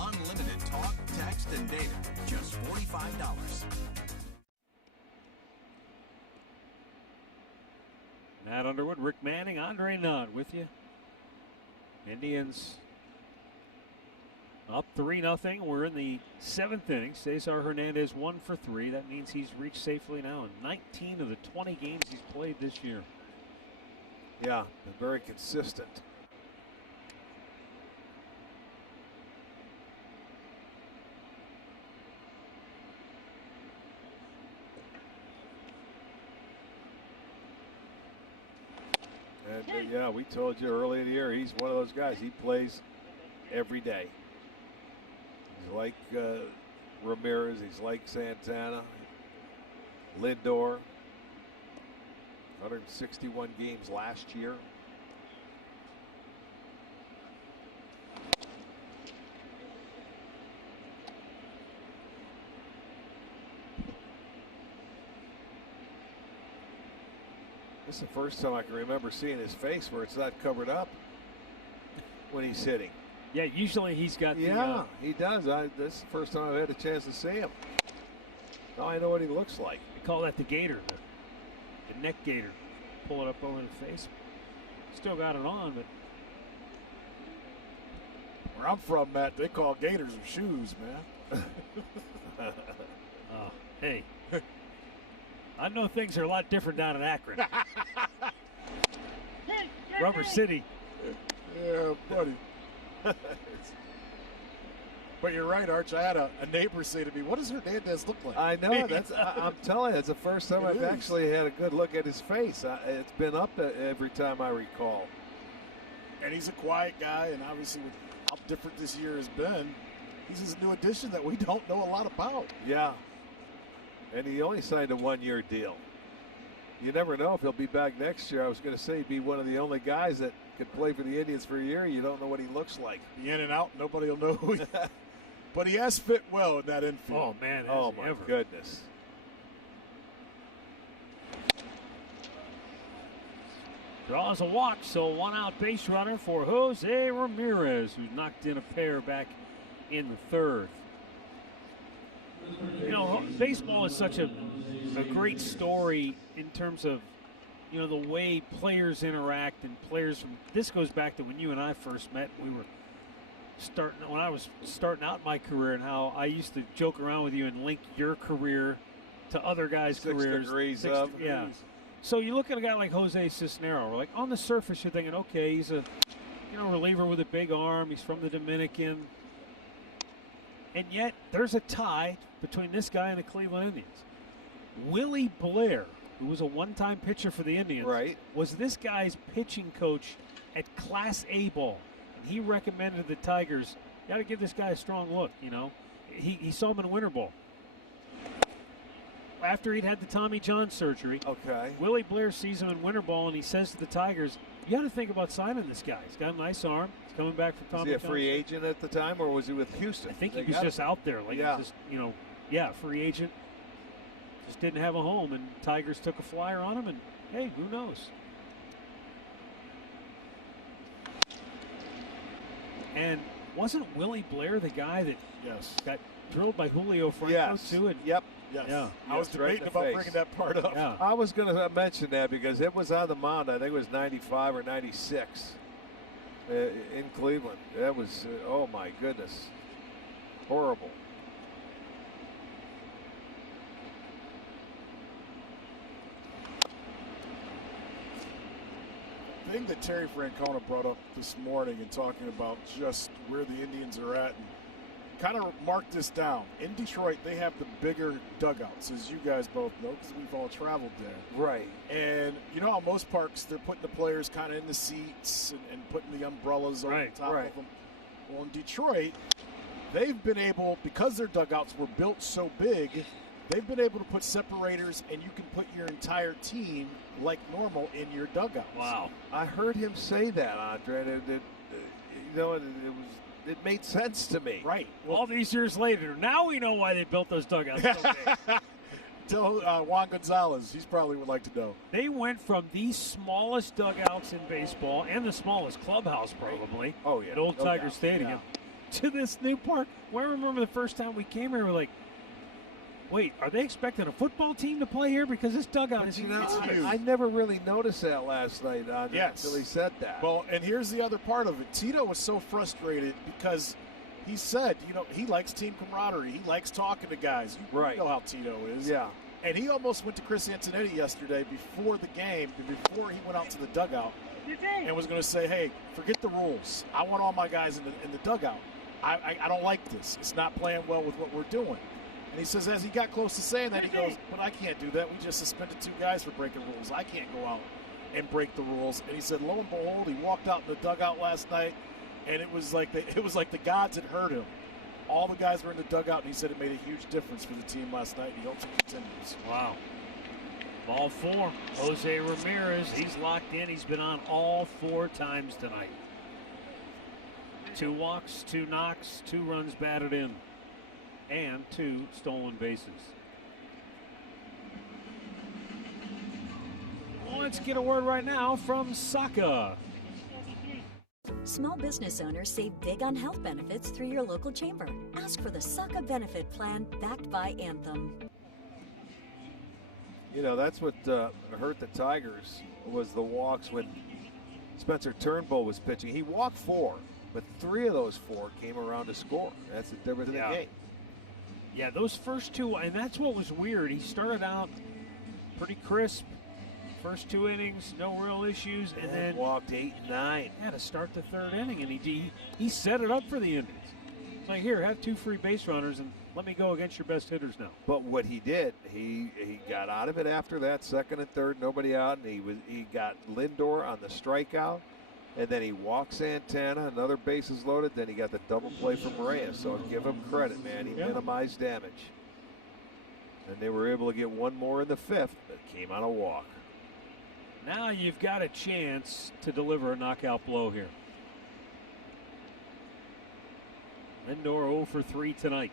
Unlimited talk, text, and data. Just $45. Matt Underwood, Rick Manning, Andre Nutt with you. Indians up 3-0. We're in the 7th inning. Cesar Hernandez 1 for 3. That means he's reached safely now in 19 of the 20 games he's played this year. Yeah, been very consistent. And yeah, we told you early in the year, he's one of those guys. He plays every day. He's like Ramirez. He's like Santana. Lindor. 161 games last year. This is the first time I can remember seeing his face where it's not covered up when he's hitting. Yeah, usually he's got the... Yeah, he does. This is the first time I've had a chance to see him. Now I know what he looks like. They call that the gator, the neck gator. Pull it up over the face. Still got it on, but... Where I'm from, Matt, they call gators of shoes, man. Hey. I know things are a lot different down in Akron. Rubber City. Yeah, buddy. But you're right, Arch. I had a neighbor say to me, "What does Hernandez look like?" I know. I'm telling you, it's the first time I've actually had a good look at his face. It's been up every time I recall. And he's a quiet guy, and obviously with how different this year has been, he's this new addition that we don't know a lot about. Yeah. And he only signed a 1-year deal. You never know if he'll be back next year. I was going to say he'd be one of the only guys that could play for the Indians for a year. You don't know what he looks like. Be in and out, nobody will know who he But he has fit well in that infield. Oh, man. Oh, my goodness. Draws a walk, so 1-out base runner for Jose Ramirez, who knocked in a pair back in the 3rd. You know, baseball is such a great story in terms of, you know, the way players interact and players from, this goes back to when you and I first met. We were when I was starting out my career, and how I used to joke around with you and link your career to other guys' 6 careers. degrees up. Yeah. So you look at a guy like Jose Cisnero, like on the surface you're thinking, okay, he's a, you know, reliever with a big arm, he's from the Dominican. And yet there's a tie between this guy and the Cleveland Indians. Willie Blair, who was a one-time pitcher for the Indians, was this guy's pitching coach at Class A ball. And he recommended the Tigers, got to give this guy a strong look, you know. He saw him in winter ball. After he'd had the Tommy John surgery, Willie Blair sees him in winter ball, and he says to the Tigers, you got to think about signing this guy. He's got a nice arm. He's coming back from Tommy John. Was he a free agent at the time, or was he with Houston? I think he was just out there. Like, just, you know, free agent. Just didn't have a home, and Tigers took a flyer on him, and, hey, who knows? And wasn't Willie Blair the guy that got drilled by Julio Franco, too? And Yep. Yes. Yeah. I was debating about bringing that part up. Yeah. I was going to mention that because it was on the mound. I think it was 95 or 96 in Cleveland. That was, oh my goodness, horrible. The thing that Terry Francona brought up this morning in talking about just where the Indians are at, and kind of mark this down. In Detroit, they have the bigger dugouts, as you guys both know, because we've all traveled there. Right. And you know how most parks, they're putting the players kind of in the seats and putting the umbrellas over the top of them. Well, in Detroit, they've been able, because their dugouts were built so big, they've been able to put separators, and you can put your entire team like normal in your dugouts. Wow. I heard him say that, Andre. It made sense to me. Right. Well, all these years later, now we know why they built those dugouts. Tell Juan Gonzalez. He's probably would like to know. They went from the smallest dugouts in baseball and the smallest clubhouse probably at Old Tiger Stadium to this new park. Well, I remember the first time we came here, we were like, wait, are they expecting a football team to play here? Because this dugout is huge. I never really noticed that last night until he said that. Well, and here's the other part of it. Tito was so frustrated because he said, he likes team camaraderie. He likes talking to guys. You know how Tito is. Yeah. And he almost went to Chris Antonetti yesterday before the game, before he went out to the dugout, and was going to say, hey, forget the rules. I want all my guys in the dugout. I don't like this. It's not playing well with what we're doing. And he says, as he got close to saying that, he goes, but I can't do that. We just suspended 2 guys for breaking rules. I can't go out and break the rules. And he said, lo and behold, he walked out in the dugout last night, and it was like the gods had heard him. All the guys were in the dugout, and he said it made a huge difference for the team last night, and he hopes it continues. Wow. Ball 4, Jose Ramirez. He's locked in. He's been on all 4 times tonight. 2 walks, 2 knocks, 2 runs batted in, and 2 stolen bases. Well, let's get a word right now from Saka. Small business owners save big on health benefits through your local chamber. Ask for the Saka benefit plan backed by Anthem. That's what hurt the Tigers was the walks when Spencer Turnbull was pitching. He walked 4, but 3 of those 4 came around to score. That's the difference in the game. Yeah, those first 2, and that's what was weird. He started out pretty crisp. First 2 innings, no real issues, and then walked 8 and 9. Had to start the 3rd inning, and he set it up for the Indians. It's like, here, have 2 free base runners, and let me go against your best hitters now. But what he did, he got out of it after that, 2nd and 3rd, nobody out, and he got Lindor on the strikeout, and then he walked Santana, another bases loaded, then he got the double play from Reyes. So give him credit, man. He minimized damage. And they were able to get 1 more in the 5th, but came on a walk. Now you've got a chance to deliver a knockout blow here. Lindor 0 for 3 tonight.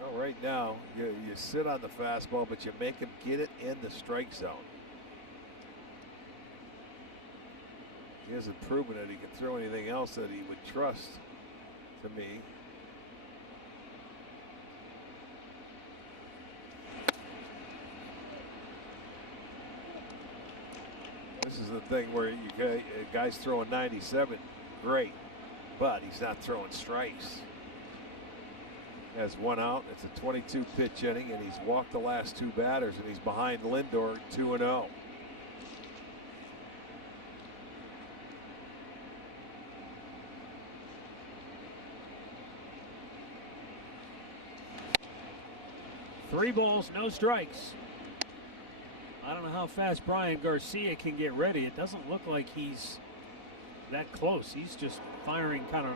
Well, right now, you sit on the fastball, but you make him get it in the strike zone. He hasn't proven that he can throw anything else that he would trust to me. This is the thing where a guy's throwing 97, great, but he's not throwing strikes. Has 1 out. It's a 22 pitch inning, and he's walked the last 2 batters, and he's behind Lindor 2-0. Three balls, no strikes. I don't know how fast Brian Garcia can get ready. It doesn't look like he's that close. He's just firing kind of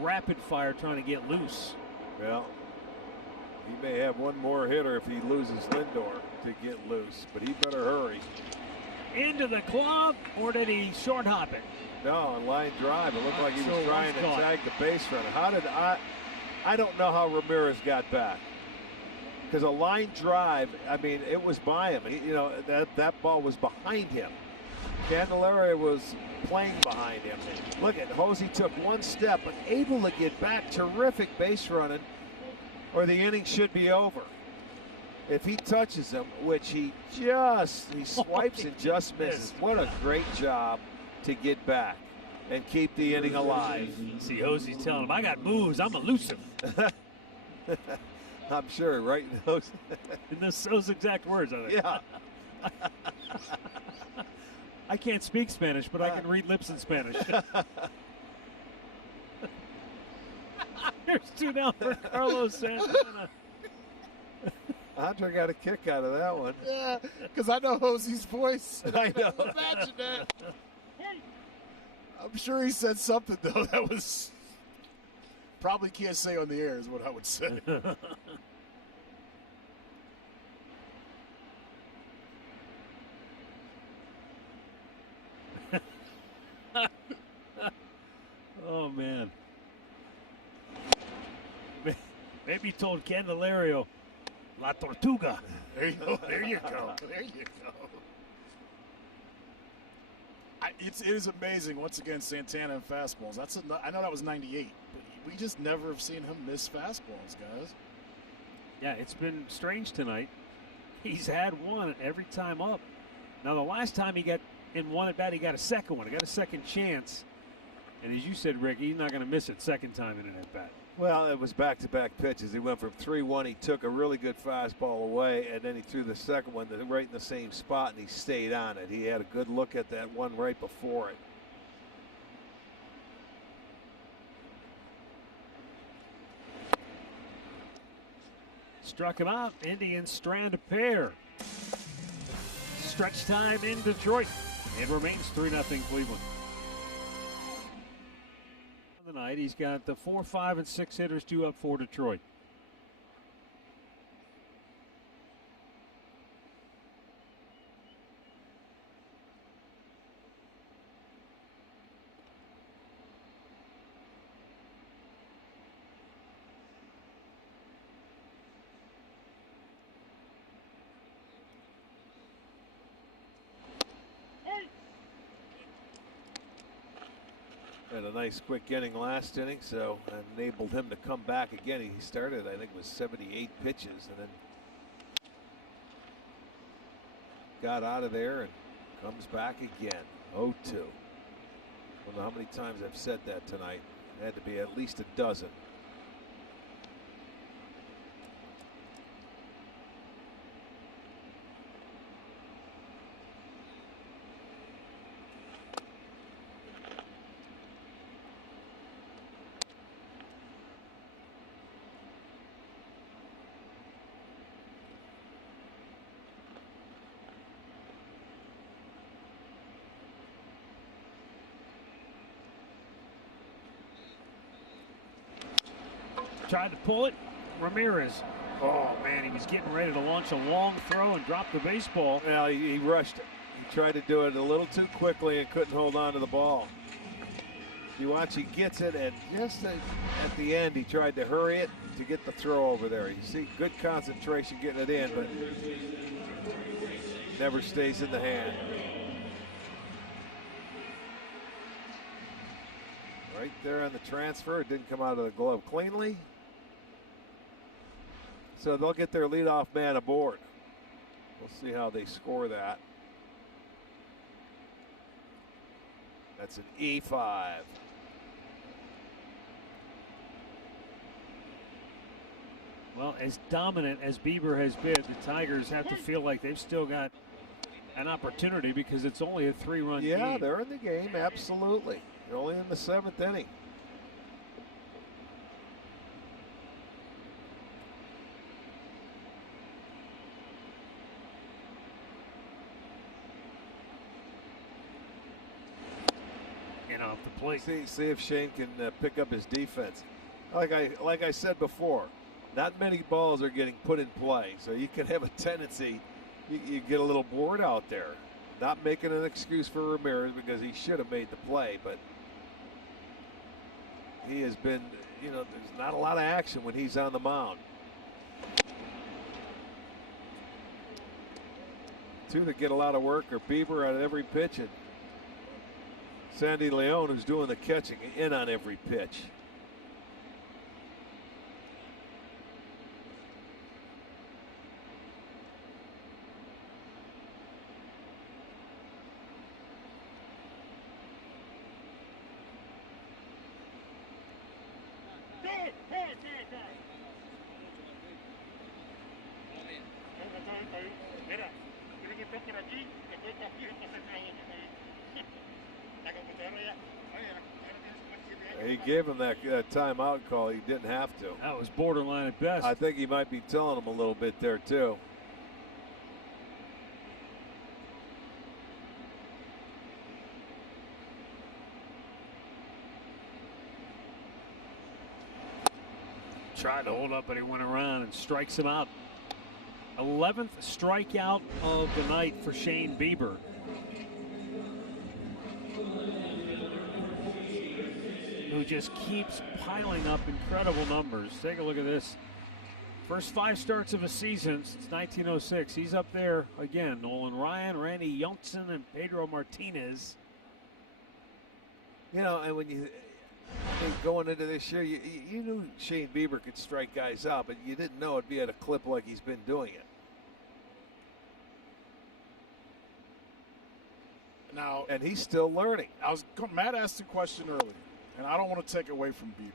rapid fire, trying to get loose. Well, he may have 1 more hitter if he loses Lindor to get loose, but he better hurry. Into the glove, or did he short hop it? No, on line drive. It looked like he was trying to tag the base runner. How did I don't know how Ramirez got back. Because a line drive, I mean, it was by him. That ball was behind him. Candelaria was playing behind him. Look at Hosey took 1 step, but able to get back. Terrific base running, or the inning should be over. If he touches him, which he swipes and just misses. What a great job to get back and keep the inning alive. See, Hosey's telling him, I got moves, I'm elusive. I'm sure, right? In those exact words, I think. Yeah. I can't speak Spanish, but I can read lips in Spanish. There's 2 down for Carlos Santana. Andre got a kick out of that one. Yeah, because I know Hosey's voice. I know. Imagine that. I'm sure he said something, though, that was probably can't say on the air is what I would say. told Candelario, La Tortuga. There you go. There you go. There you go. It is amazing, once again, Santana and fastballs. I know that was 98, but we just never have seen him miss fastballs, guys. Yeah, it's been strange tonight. He's had one every time up. Now, the last time he got in one at bat, he got a second one. He got a second chance. And as you said, Rick, he's not going to miss it second time in an at bat. Well, it was back-to-back pitches. He went from 3-1. He took a really good fastball away, and then he threw the second one right in the same spot, and he stayed on it. He had a good look at that one right before it. Struck him out. Indians strand a pair. Stretch time in Detroit. It remains 3-0 Cleveland. Tonight, he's got the 4, 5, and 6 hitters due up for Detroit. Had a nice quick inning last inning, so enabled him to come back again. He started, I think, with 78 pitches, and then got out of there and comes back again. 0-2. I don't know how many times I've said that tonight. It had to be at least a dozen. Tried to pull it. Ramirez. Oh, man, he was getting ready to launch a long throw and drop the baseball. Well, he rushed it. He tried to do it a little too quickly and couldn't hold on to the ball. You watch, he gets it, and just at the end, he tried to hurry it to get the throw over there. You see good concentration getting it in, but never stays in the hand. Right there on the transfer. It didn't come out of the glove cleanly. So they'll get their leadoff man aboard. We'll see how they score that. That's an E5. Well, as dominant as Bieber has been, the Tigers have to feel like they've still got an opportunity because it's only a 3-run game. Yeah, they're in the game, absolutely. They're only in the 7th inning. And off the plate. See if Shane can pick up his defense. Like I said before, not many balls are getting put in play, so you can have a tendency, you get a little bored out there. Not making an excuse for Ramirez because he should have made the play, but he has been, there's not a lot of action when he's on the mound. Two that get a lot of work are Bieber on every pitch and Sandy Leon, who's doing the catching in on every pitch. He gave him that timeout call. He didn't have to. That was borderline at best. I think he might be telling him a little bit there, too. Tried to hold up, but he went around and strikes him out. 11th strikeout of the night for Shane Bieber. Who just keeps piling up incredible numbers. Take a look at this. First 5 starts of a season since 1906. He's up there again. Nolan Ryan, Randy Youngson, and Pedro Martinez. You know, and when you going into this year, you knew Shane Bieber could strike guys out, but you didn't know it'd be at a clip like he's been doing it. Now, and he's still learning. Matt asked a question earlier, and I don't want to take away from Bieber.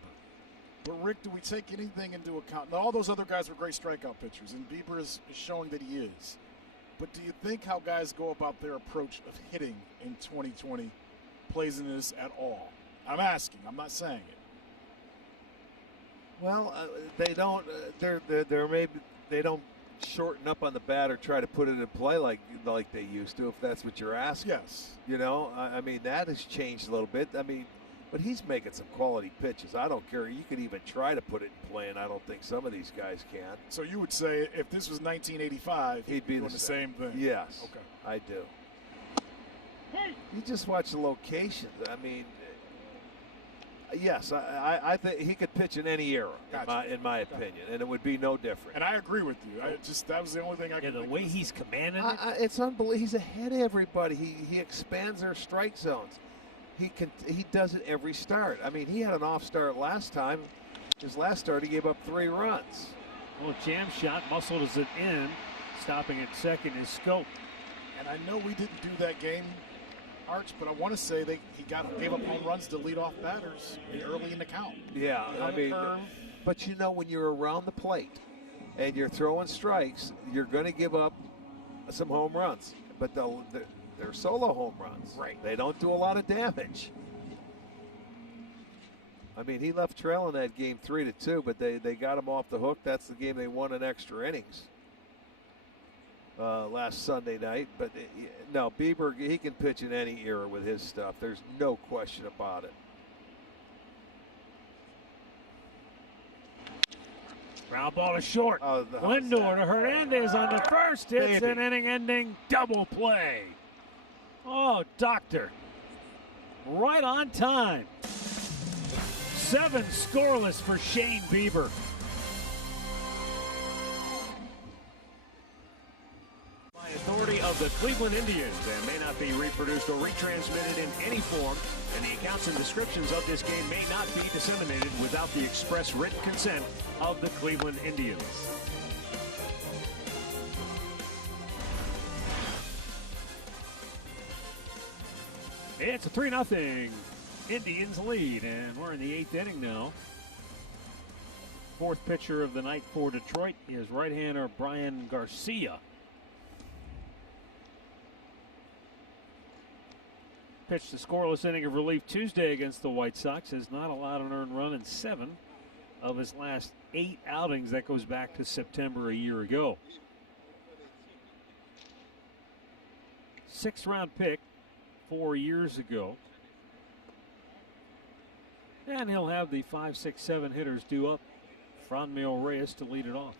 But, Rick, do we take anything into account? Now, all those other guys were great strikeout pitchers, and Bieber is showing that he is. But do you think how guys go about their approach of hitting in 2020 plays into this at all? I'm asking. I'm not saying it. Well, they don't. They don't shorten up on the bat or try to put it in play like they used to. If that's what you're asking. Yes. You know, I mean that has changed a little bit. I mean, but he's making some quality pitches. I don't care. You could even try to put it in play, and I don't think some of these guys can. So you would say if this was 1985, he'd be doing the same thing? Yes. Okay. I do. You just watch the locations. I mean, yes, I think he could pitch in any era, Gotcha. in my opinion, and it would be no different. And I agree with you. That was the only thing I could think the way of. he's commanding it. It's unbelievable. He's ahead of everybody. He expands their strike zones. He does it every start. I mean, he had an off start last time. His last start, he gave up 3 runs. Well, jam shot, muscled as it in, stopping at second is Scope. And I know we didn't do that game, Arch, but I want to say he gave up home runs to lead off batters early in the count. Yeah, I mean, but you know when you're around the plate and you're throwing strikes, you're going to give up some home runs. But they're solo home runs. Right. They don't do a lot of damage. I mean, he left trailing that game 3-2, but they got him off the hook. That's the game they won in extra innings last Sunday night. But no, Bieber, he can pitch in any era with his stuff. There's no question about it. Ground ball is short. The Lindor to Hernandez on the first. It's an inning-ending double play. Oh, doctor. Right on time. 7 scoreless for Shane Bieber. By authority of the Cleveland Indians and may not be reproduced or retransmitted in any form, and the accounts and descriptions of this game may not be disseminated without the express written consent of the Cleveland Indians. It's a 3-0 Indians lead, and we're in the 8th inning now. 4th pitcher of the night for Detroit is right-hander Brian Garcia. Pitched a scoreless inning of relief Tuesday against the White Sox. Has not allowed an earned run in 7 of his last 8 outings. That goes back to September a year ago. 6th-round pick 4 years ago. And he'll have the 5, 6, 7 hitters due up. Franmil Reyes to lead it off.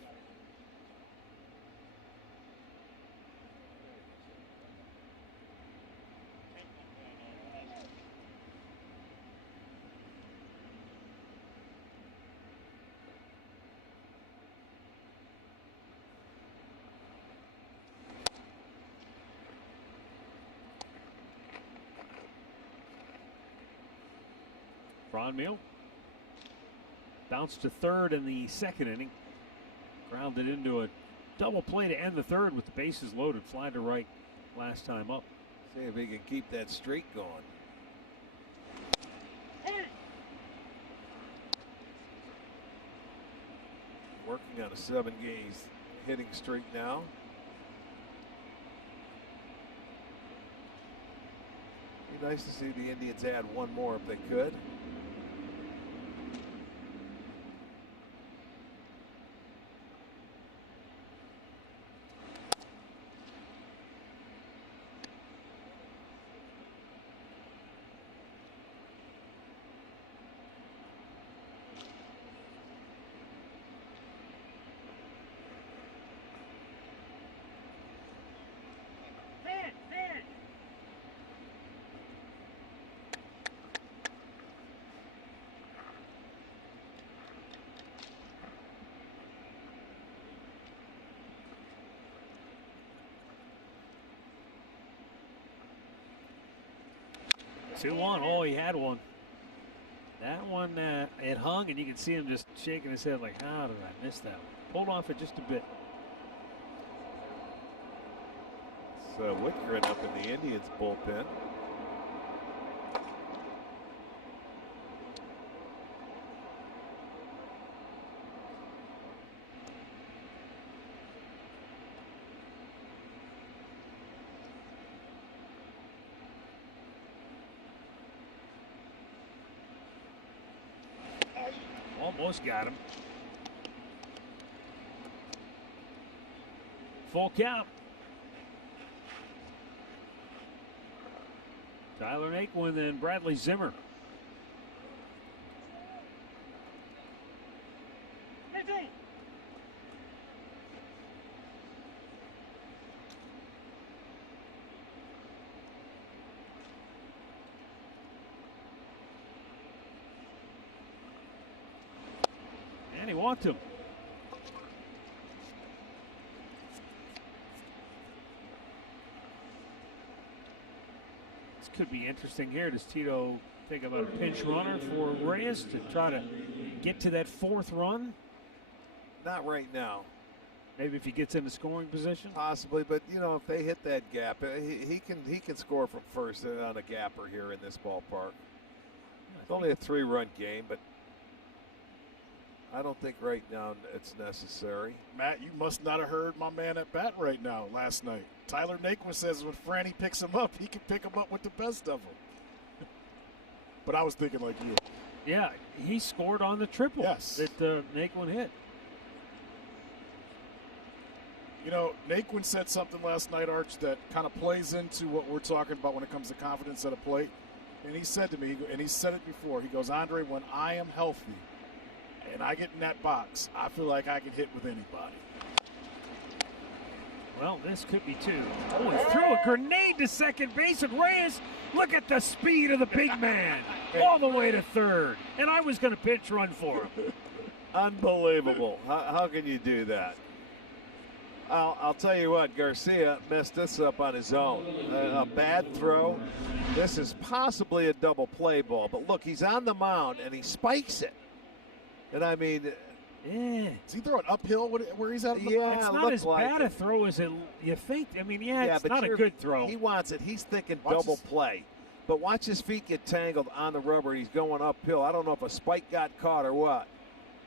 Franmil bounced to third in the 2nd inning. Grounded into a double play to end the 3rd with the bases loaded. Fly to right last time up. See if he can keep that streak going. Working on a 7-game hitting streak now. Be nice to see the Indians add 1 more if they could. 2-1. Oh, he had one. That one, it hung, and you can see him just shaking his head like, how did I miss that one? Hold on for just a bit. So Whitgren up in the Indians bullpen. Almost got him. Full count. Tyler Naquin and Bradley Zimmer. And he walked him. This could be interesting here. Does Tito think about a pinch runner for Reyes to try to get to that fourth run? Not right now. Maybe if he gets into scoring position? Possibly, but you know, if they hit that gap, he can score from first on a gapper here in this ballpark. It's only a 3-run game, but I don't think right now it's necessary. Matt, you must not have heard my man at bat right now last night. Tyler Naquin says when Franny picks him up, he can pick him up with the best of them. But I was thinking like you. Yeah, he scored on the triple that Naquin hit. You know, Naquin said something last night, Arch, that kind of plays into what we're talking about when it comes to confidence at a plate. And he said to me, and he said it before, he goes, Andre, when I am healthy and I get in that box, I feel like I can hit with anybody. Well, this could be two. Oh, he threw a grenade to second base, and Reyes, look at the speed of the big man, all the way to third. And I was going to pitch run for him. Unbelievable. How can you do that? I'll tell you what, Garcia messed this up on his own. A bad throw. This is possibly a double play ball, but look, he's on the mound and he spikes it. And I mean, yeah. Is he throwing uphill where he's at? Yeah, it's not as bad a throw as you think. I mean, it's but not a good throw. He wants it. He's thinking double play. But watch his feet get tangled on the rubber. He's going uphill. I don't know if a spike got caught or what.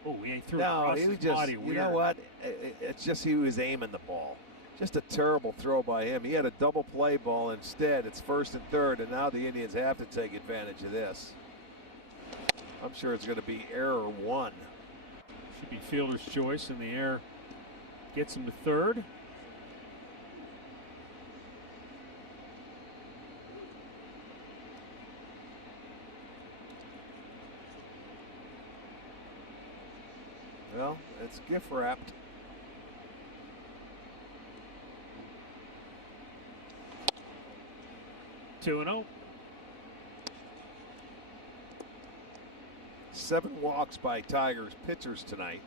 Oh, he threw it across his body. You know what? It's just he was aiming the ball. Just a terrible throw by him. He had a double play ball instead. It's first and third, and now the Indians have to take advantage of this. I'm sure it's going to be error one. Should be fielder's choice, and the error gets him to third. Well, it's gift wrapped. 2-0. 7 walks by Tigers pitchers tonight.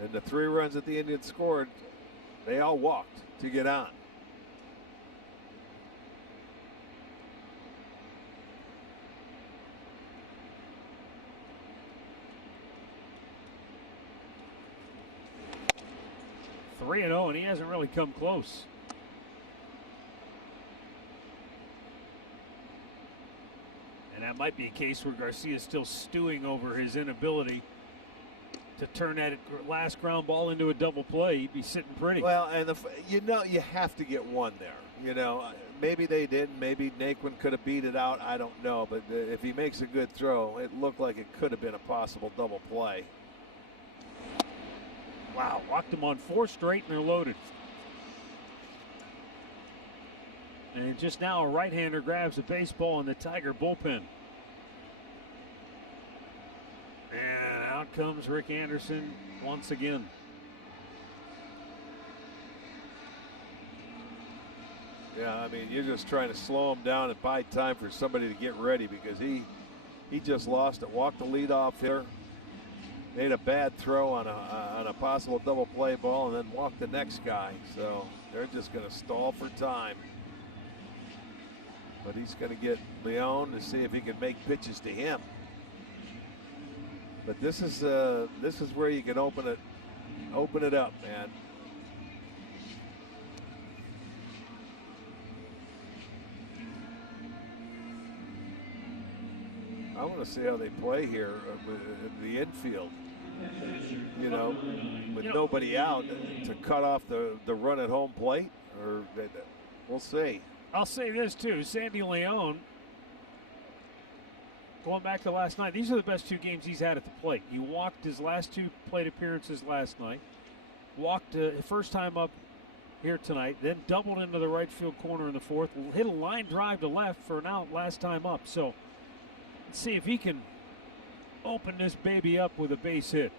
And the 3 runs that the Indians scored, they all walked to get on. And he hasn't really come close. And that might be a case where Garcia's still stewing over his inability to turn that last ground ball into a double play. He'd be sitting pretty. Well, and you have to get one there. You know, maybe they didn't. Maybe Naquin could have beat it out. I don't know. But if he makes a good throw, it looked like it could have been a possible double play. Wow, walked him on 4 straight, and they're loaded. And just now a right-hander grabs a baseball in the Tiger bullpen. And out comes Rick Anderson once again. Yeah, I mean, you're just trying to slow him down and buy time for somebody to get ready because he just lost it. Walked the leadoff hitter. Made a bad throw on a possible double play ball and then walked the next guy. So they're just going to stall for time. But he's going to get Leon to see if he can make pitches to him. But this is where you can open it up, man. I want to see how they play here in the infield. You know, with nobody out to cut off the run at home plate, or we'll see. I'll say this too, Sandy Leon, going back to last night, these are the best 2 games he's had at the plate. He walked his last 2 plate appearances last night, walked first time up here tonight, then doubled into the right field corner in the 4th, hit a line drive to left for an out last time up. So let's see if he can open this baby up with a base hit.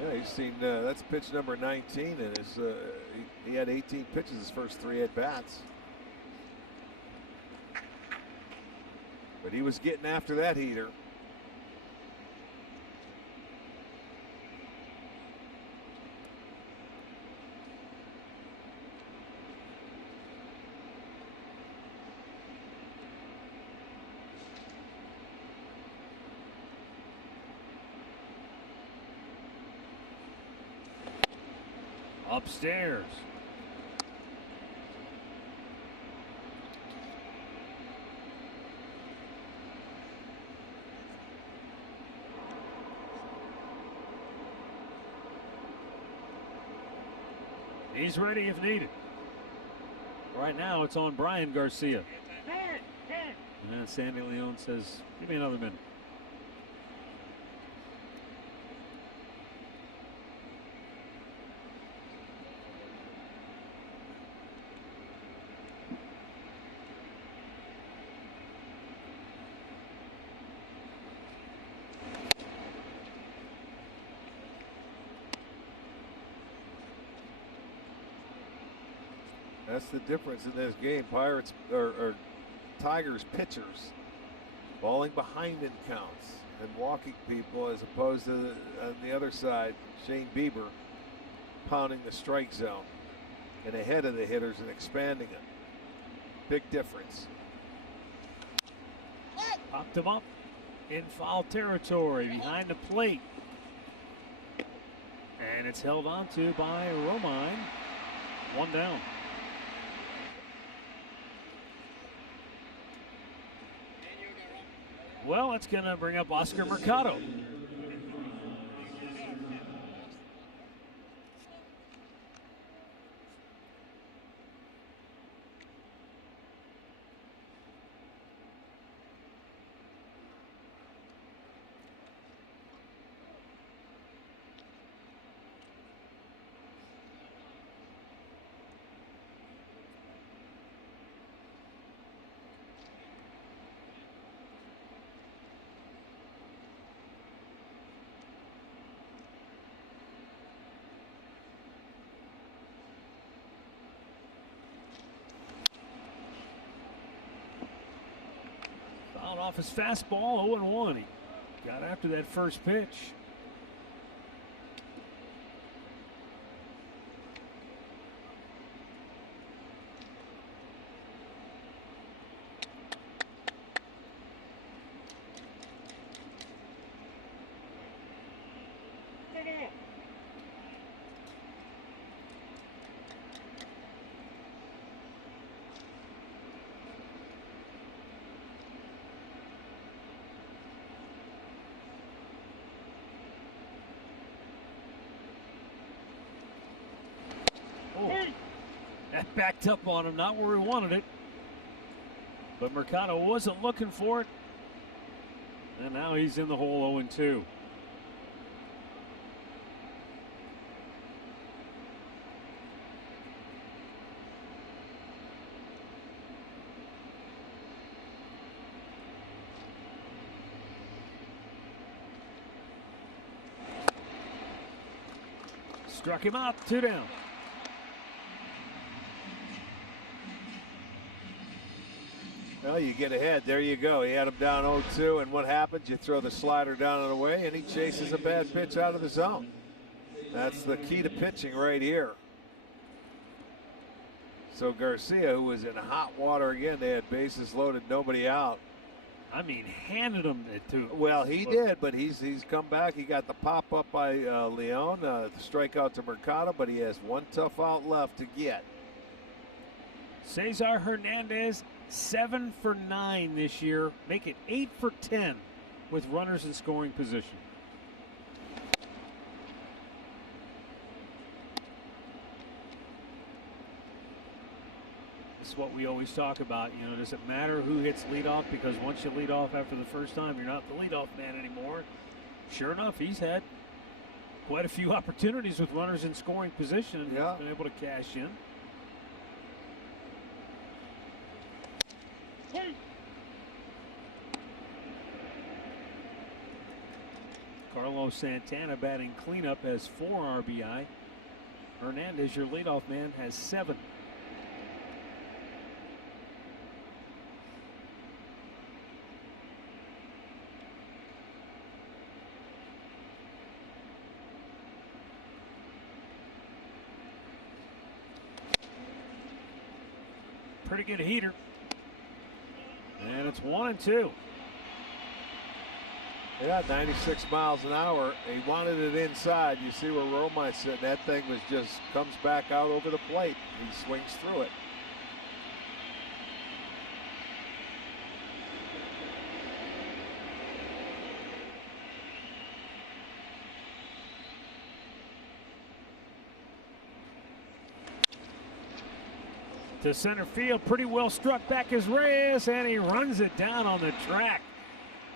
Yeah, he's seen that's pitch number 19, and he had 18 pitches his first 3 at bats. But he was getting after that heater. Upstairs. He's ready if needed. Right now it's on Brian Garcia. And Sandy Leon says, give me another minute. That's the difference in this game. Pirates or Tigers pitchers balling behind in counts and walking people, as opposed to on the other side, Shane Bieber pounding the strike zone and ahead of the hitters and expanding it. Big difference. Popped him up in foul territory behind the plate. And it's held on to by Romine. 1 down. Well, it's going to bring up Oscar Mercado. Off his fastball, 0-1. He got after that first pitch. That backed up on him, not where he wanted it. But Mercado wasn't looking for it. And now he's in the hole 0-2. Struck him out, 2 down. Well, you get ahead. There you go. He had him down 0-2, and what happens? You throw the slider down and away, and he chases a bad pitch out of the zone. That's the key to pitching right here. So Garcia, who was in hot water again, they had bases loaded, nobody out. I mean, handed him it too. Well, he did, but he's come back. He got the pop up by Leon, the strikeout to Mercado, but he has one tough out left to get. Cesar Hernandez, 7 for 9 this year. Make it 8 for 10 with runners in scoring position. This is what we always talk about. You know, does it matter who hits leadoff? Because once you lead off after the first time, you're not the leadoff man anymore. Sure enough, he's had quite a few opportunities with runners in scoring position, and Yeah. he's been able to cash in. Carlos Santana batting cleanup has 4 RBI. Hernandez, your leadoff man, has 7. Pretty good heater. And it's 1-2. Yeah, 96 miles an hour. He wanted it inside. You see where Romine's sitting. That thing was just comes back out over the plate. He swings through it. To center field, pretty well struck back is Reyes, and he runs it down on the track.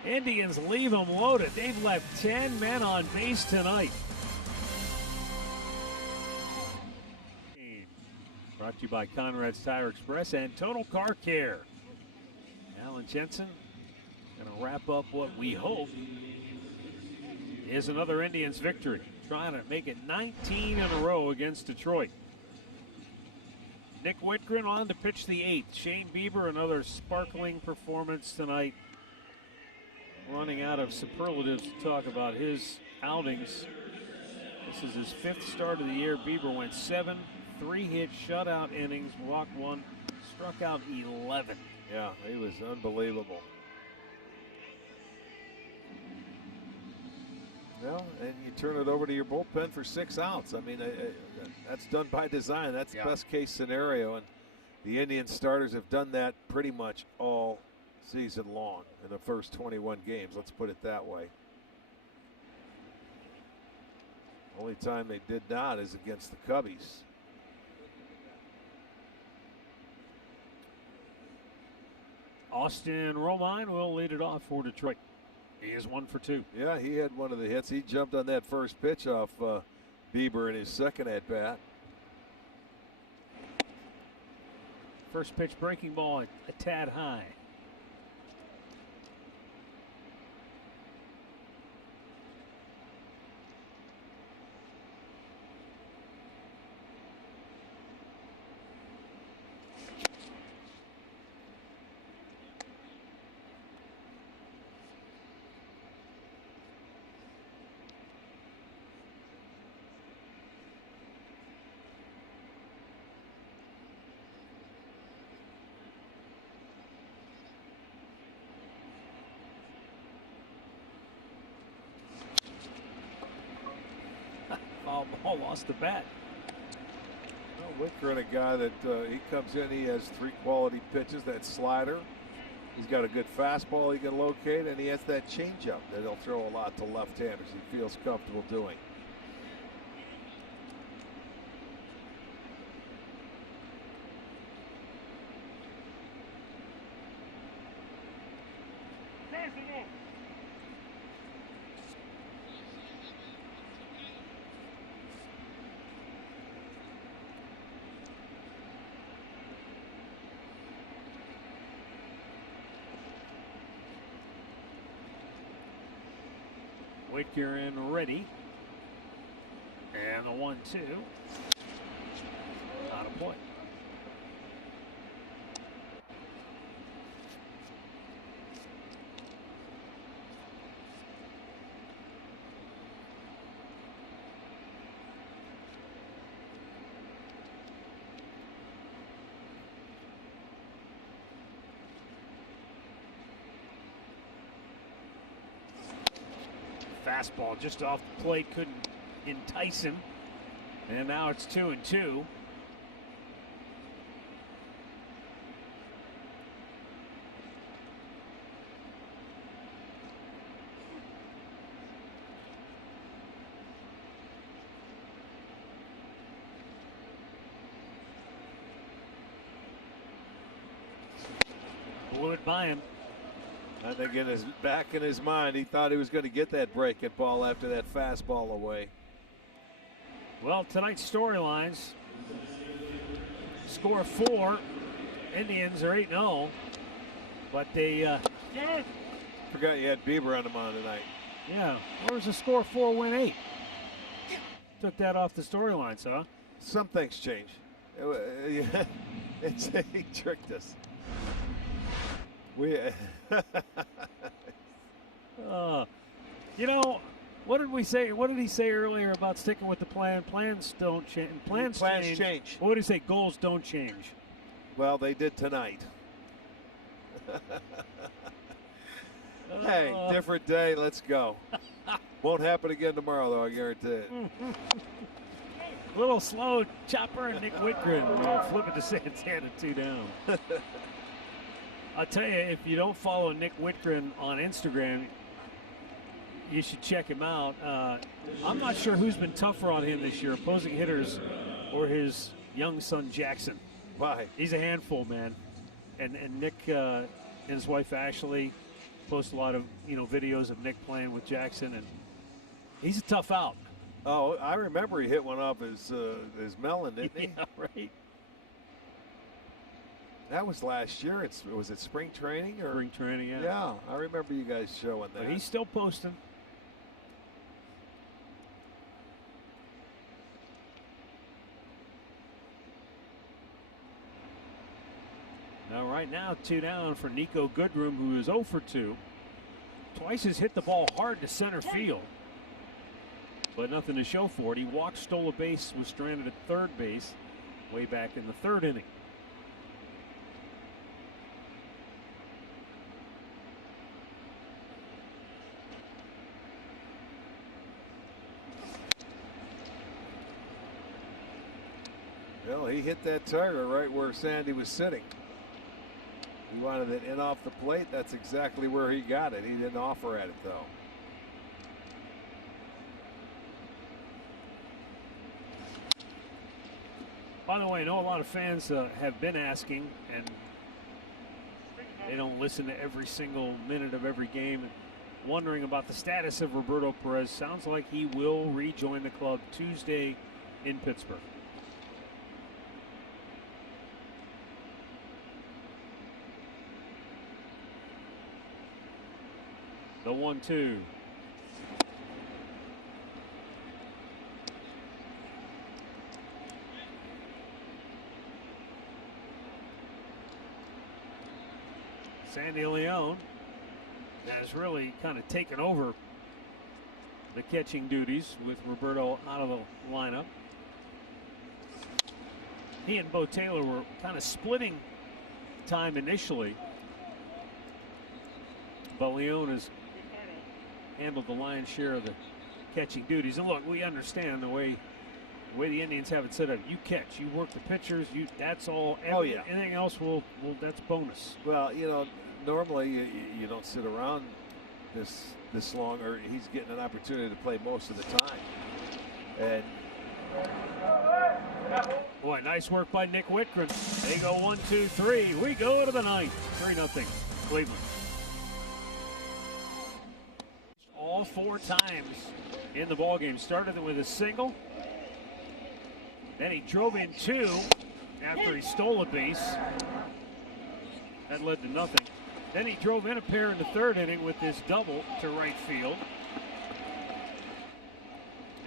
Indians leave him loaded. They've left 10 men on base tonight. Brought to you by Conrad's Tire Express and Total Car Care. Alan Jensen going to wrap up what we hope is another Indians victory, trying to make it 19 in a row against Detroit. Nick Whitgren on to pitch the 8th. Shane Bieber, another sparkling performance tonight. Running out of superlatives to talk about his outings. This is his 5th start of the year. Bieber went 7, 3-hit shutout innings, walked 1, struck out 11. Yeah, he was unbelievable. Well, and you turn it over to your bullpen for 6 outs. I mean, that's done by design. That's the best case scenario, and the Indian starters have done that pretty much all season long in the first 21 games. Let's put it that way. Only time they did not is against the Cubbies. Austin Romine will lead it off for Detroit. He is 1 for 2. Yeah, he had one of the hits. He jumped on that first pitch off Bieber in his second at bat. First pitch breaking ball a tad high. Foul ball, lost the bat. Well, Whitgren, a guy that he comes in, he has 3 quality pitches. That slider, he's got a good fastball he can locate, and he has that changeup that he'll throw a lot to left-handers. He feels comfortable doing. Whitgren ready. And the 1-2. Out of play. Fastball just off the plate, couldn't entice him. And now it's 2-2. Blew it by him. I think back in his mind, he thought he was going to get that breaking ball after that fastball away. Well, tonight's storylines. Score 4. Indians are 8-0. But they Forgot you had Bieber on the mound tonight. yeah, where's the score 4 win 8? Took that off the storylines, huh? Some things change. He tricked us. You know, what did we say? What did he say earlier about sticking with the plan? Plans don't change. Plans change. What did he say? Goals don't change. Well, they did tonight. Hey, different day. Let's go. Won't happen again tomorrow, though. I guarantee it. Little slow chopper and Nick Whitgren flipping to Santana 2 down. I'll tell you, if you don't follow Nick Whitgren on Instagram, you should check him out. I'm not sure who's been tougher on him this year, opposing hitters or his young son Jackson. Why? He's a handful, man. And Nick and his wife Ashley post a lot of videos of Nick playing with Jackson, and he's a tough out. Oh, I remember he hit one off his melon, didn't he? Yeah, right. That was last year. Was it spring training or Spring training? Yeah. Yeah, I remember you guys showing that. But he's still posting. Now, right now, 2 down for Nico Goodrum, who is 0 for 2. Twice has hit the ball hard to center field, but nothing to show for it. He walked, stole a base, was stranded at third base way back in the 3rd inning. Well, he hit that target right where Sandy was sitting. He wanted it in off the plate. That's exactly where he got it. He didn't offer at it, though. By the way, I know a lot of fans have been asking, and they don't listen to every single minute of every game, wondering about the status of Roberto Perez. Sounds like he will rejoin the club Tuesday in Pittsburgh. The 1-2. Sandy Leon has really kind of taken over the catching duties with Roberto out of the lineup. He and Bo Taylor were kind of splitting time initially, but Leon has handled the lion's share of the catching duties. And look, we understand the way the Indians have it set up. You catch, you work the pitchers, that's all. Oh, yeah. Anything else will that's bonus. Well, normally you don't sit around this long, or he's getting an opportunity to play most of the time. And boy, nice work by Nick Whitgren. They go 1, 2, 3. We go to the 9th. 3-0 Cleveland. All 4 times in the ballgame. Started with a single. Then he drove in 2 after he stole a base. That led to nothing. Then he drove in a pair in the 3rd inning with this double to right field.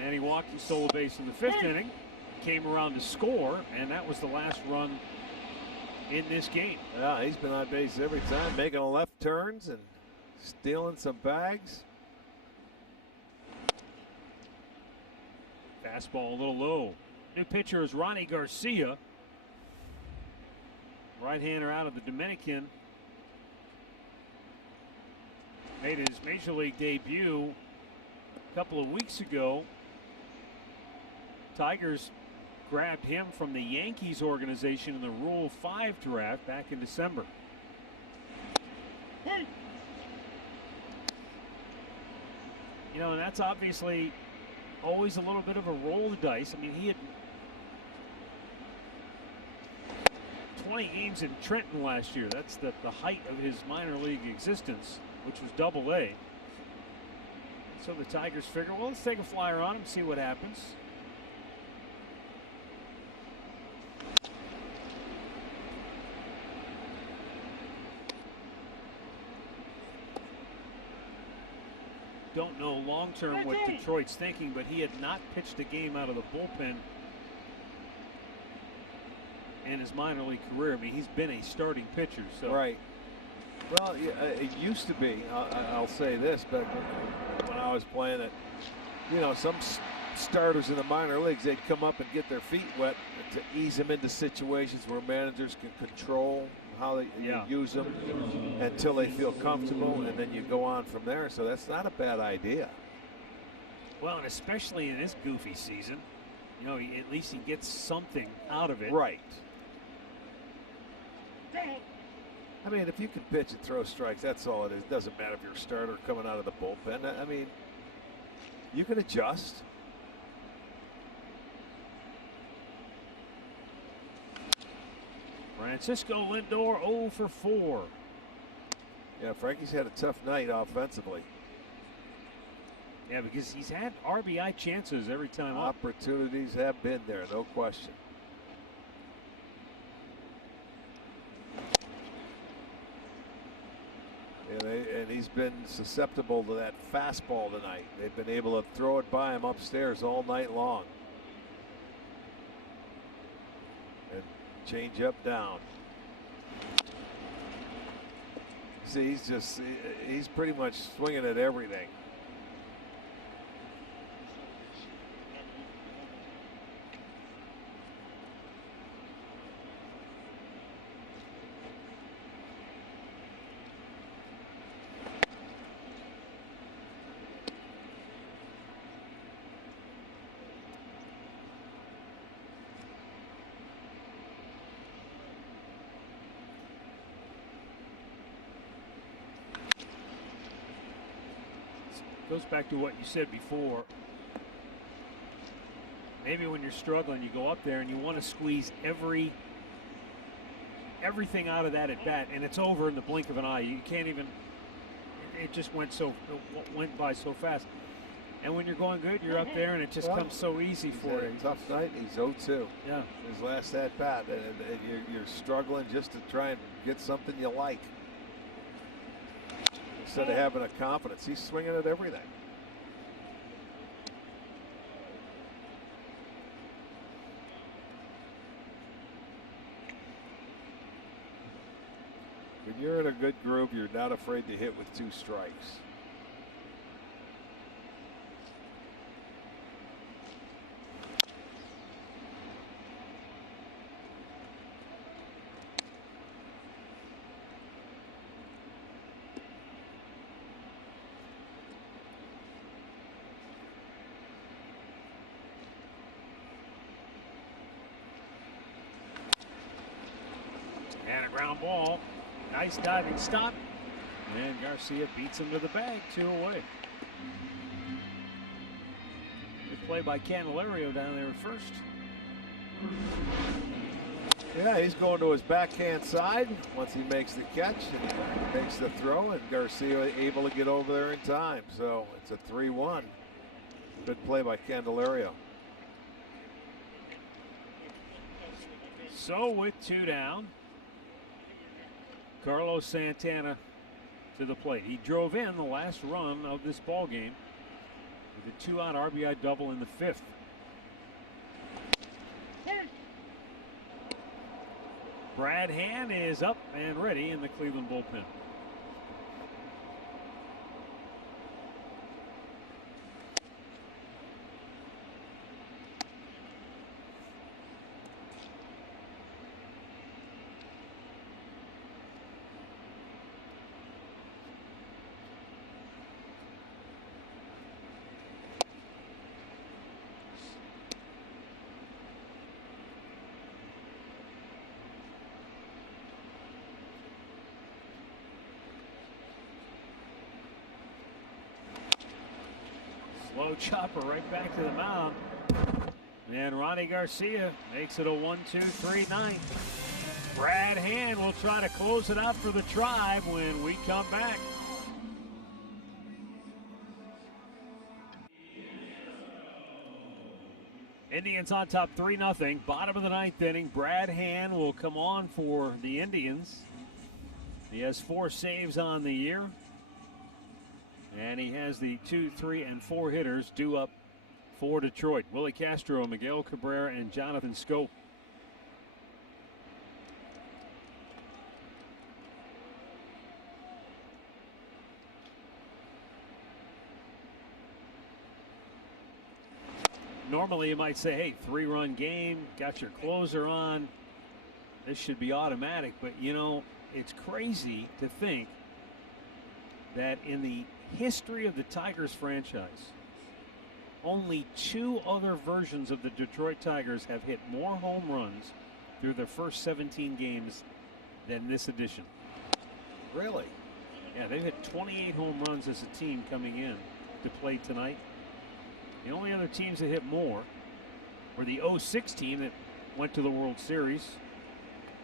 And he walked and stole a base in the 5th inning. Came around to score, and that was the last run in this game. Yeah, he's been on base every time, making a left turns and stealing some bags. Fastball a little low. New pitcher is Ronnie Garcia. Right-hander out of the Dominican. Made his Major League debut A couple of weeks ago, Tigers grabbed him from the Yankees organization in the Rule 5 draft back in December. You know, and that's obviously always a little bit of a roll of the dice. I mean, he had 20 games in Trenton last year. That's the height of his minor league existence, which was Double-A. So the Tigers figure, well, let's take a flyer on him, see what happens. Don't know long-term what Detroit's thinking, but he had not pitched a game out of the bullpen in his minor league career. I mean, he's been a starting pitcher. So. Right. Well, yeah, it used to be. I'll say this, but when I was playing it, you know, some starters in the minor leagues, they'd come up and get their feet wet to ease them into situations where managers can control how they use them until they feel comfortable, and then you go on from there. So that's not a bad idea. Well, and especially in this goofy season, you know, at least he gets something out of it. Right. I mean, if you can pitch and throw strikes, that's all it is. It doesn't matter if you're a starter coming out of the bullpen. I mean, you can adjust. Francisco Lindor 0 for 4. Yeah, Frankie's had a tough night offensively. Yeah, because he's had RBI chances every time up. Opportunities have been there, no question. And he's been susceptible to that fastball tonight. They've been able to throw it by him upstairs all night long. And change up down. See, he's pretty much swinging at everything. Goes back to what you said before. Maybe when you're struggling, you go up there and you want to squeeze everything out of that at bat, and it's over in the blink of an eye. You can't even. It just went by so fast. And when you're going good, you're up there, and it just comes so easy for you. Tough night. He's 0-2. Yeah. His last at bat, and you're struggling just to try and get something you like. Instead of having a confidence, he's swinging at everything. When you're in a good groove, you're not afraid to hit with 2 strikes. And a ground ball. Nice diving stop. And Garcia beats him to the bag, 2 away. Good play by Candelario down there at first. Yeah, he's going to his backhand side once he makes the catch and makes the throw, and Garcia able to get over there in time. So it's a 3-1. Good play by Candelario. So with 2 down, Carlos Santana to the plate. He drove in the last run of this ball game with a 2-out RBI double in the 5th. Brad Hand is up and ready in the Cleveland bullpen. Slow chopper right back to the mound. And Ronnie Garcia makes it a 1-2-3 ninth. Brad Hand will try to close it out for the Tribe when we come back. Indians on top 3-0. Bottom of the ninth inning. Brad Hand will come on for the Indians. He has 4 saves on the year. And he has the 2, 3, and 4 hitters due up for Detroit. Willie Castro, Miguel Cabrera, and Jonathan Scope. Normally you might say, hey, 3-run game, got your closer on. This should be automatic. But, you know, it's crazy to think that in the history of the Tigers franchise, only 2 other versions of the Detroit Tigers have hit more home runs through their first 17 games than this edition. Really? Yeah, they've hit 28 home runs as a team coming in to play tonight. The only other teams that hit more were the 06 team that went to the World Series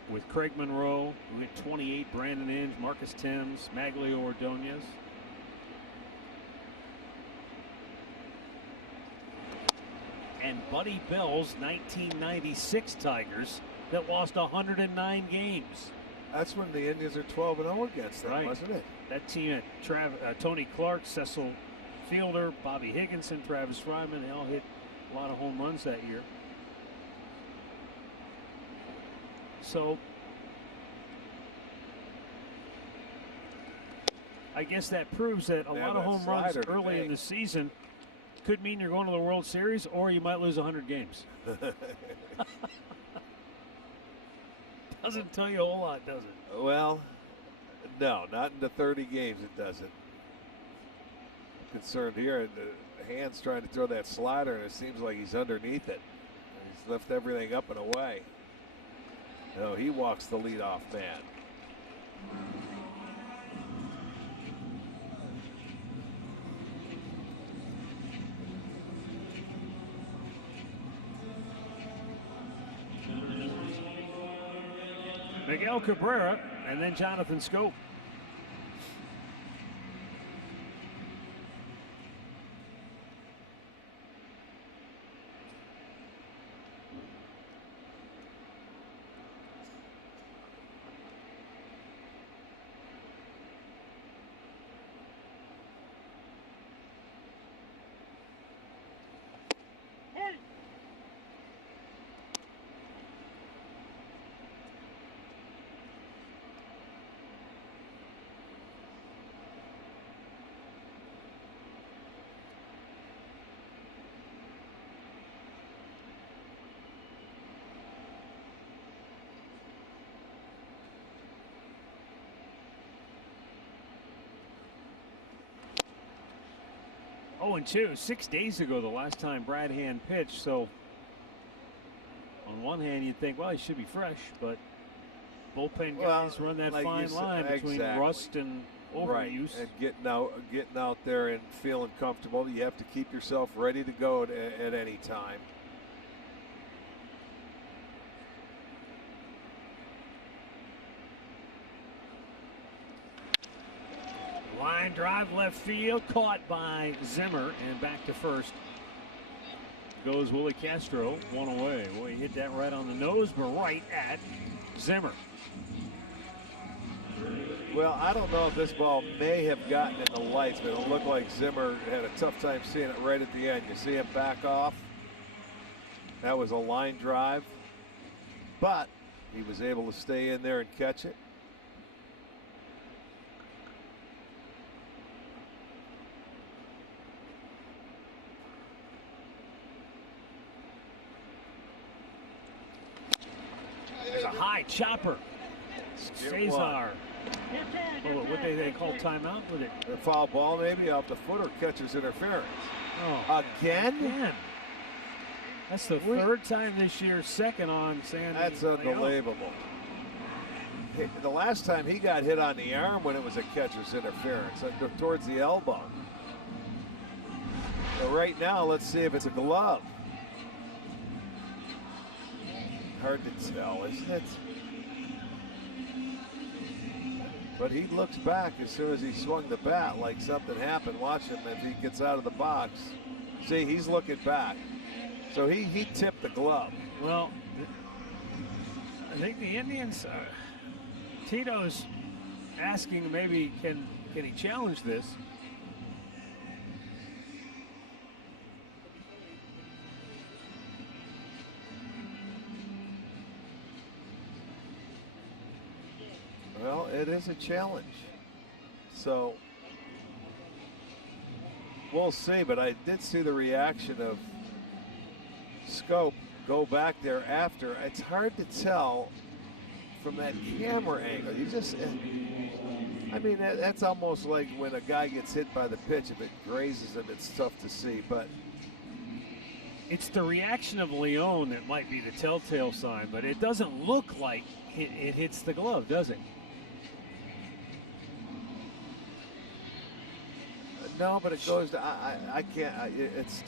with Craig Monroe, who hit 28, Brandon Inge, Marcus Thames, Maglio Ordonez. And Buddy Bell's 1996 Tigers that lost 109 games. That's when the Indians are 12-0 against them, Right. wasn't it? That team had Tony Clark, Cecil Fielder, Bobby Higginson, Travis Fryman, they all hit a lot of home runs that year. So I guess that proves that a lot of home runs early in the season could mean you're going to the World Series, or you might lose 100 games. Doesn't tell you a whole lot, does it? Well, no, not in the 30 games it doesn't. Concerned here, the Hand's trying to throw that slider, and it seems like he's underneath it. He's left everything up and away. No, he walks the leadoff man. Miguel Cabrera and then Jonathan Scope. Oh, and 2, 6 days ago, the last time Brad Hand pitched. So, on one hand, you'd think, well, he should be fresh, but bullpen guys run that fine line between rust and overuse. Right, and getting out there and feeling comfortable. You have to keep yourself ready to go at any time. Line drive left field, caught by Zimmer, and back to first goes Willie Castro, 1 away. Boy, he hit that right on the nose, but right at Zimmer. Well, I don't know if this ball may have gotten in the lights, but it looked like Zimmer had a tough time seeing it right at the end. You see him back off. That was a line drive, but he was able to stay in there and catch it. High chopper. Cesar. Oh, what do they call timeout with it? A foul ball maybe off the foot or catcher's interference. Oh, again? That's the third time this year, second on Sandy. That's unbelievable. The last time he got hit on the arm when it was a catcher's interference, towards the elbow. The right now, let's see if it's a glove. Hard to tell, isn't it? But he looks back as soon as he swung the bat like something happened. Watch him if he gets out of the box. See, he's looking back. So he tipped the glove. Well, I think the Indians, Tito's asking maybe can he challenge this? Well, it is a challenge. So we'll see, but I did see the reaction of Scope go back there after. It's hard to tell from that camera angle. You just, I mean, that's almost like when a guy gets hit by the pitch. If it grazes him, it's tough to see, but it's the reaction of Leon that might be the telltale sign, but it doesn't look like it hits the glove, does it? No, but it goes to, I can't, it's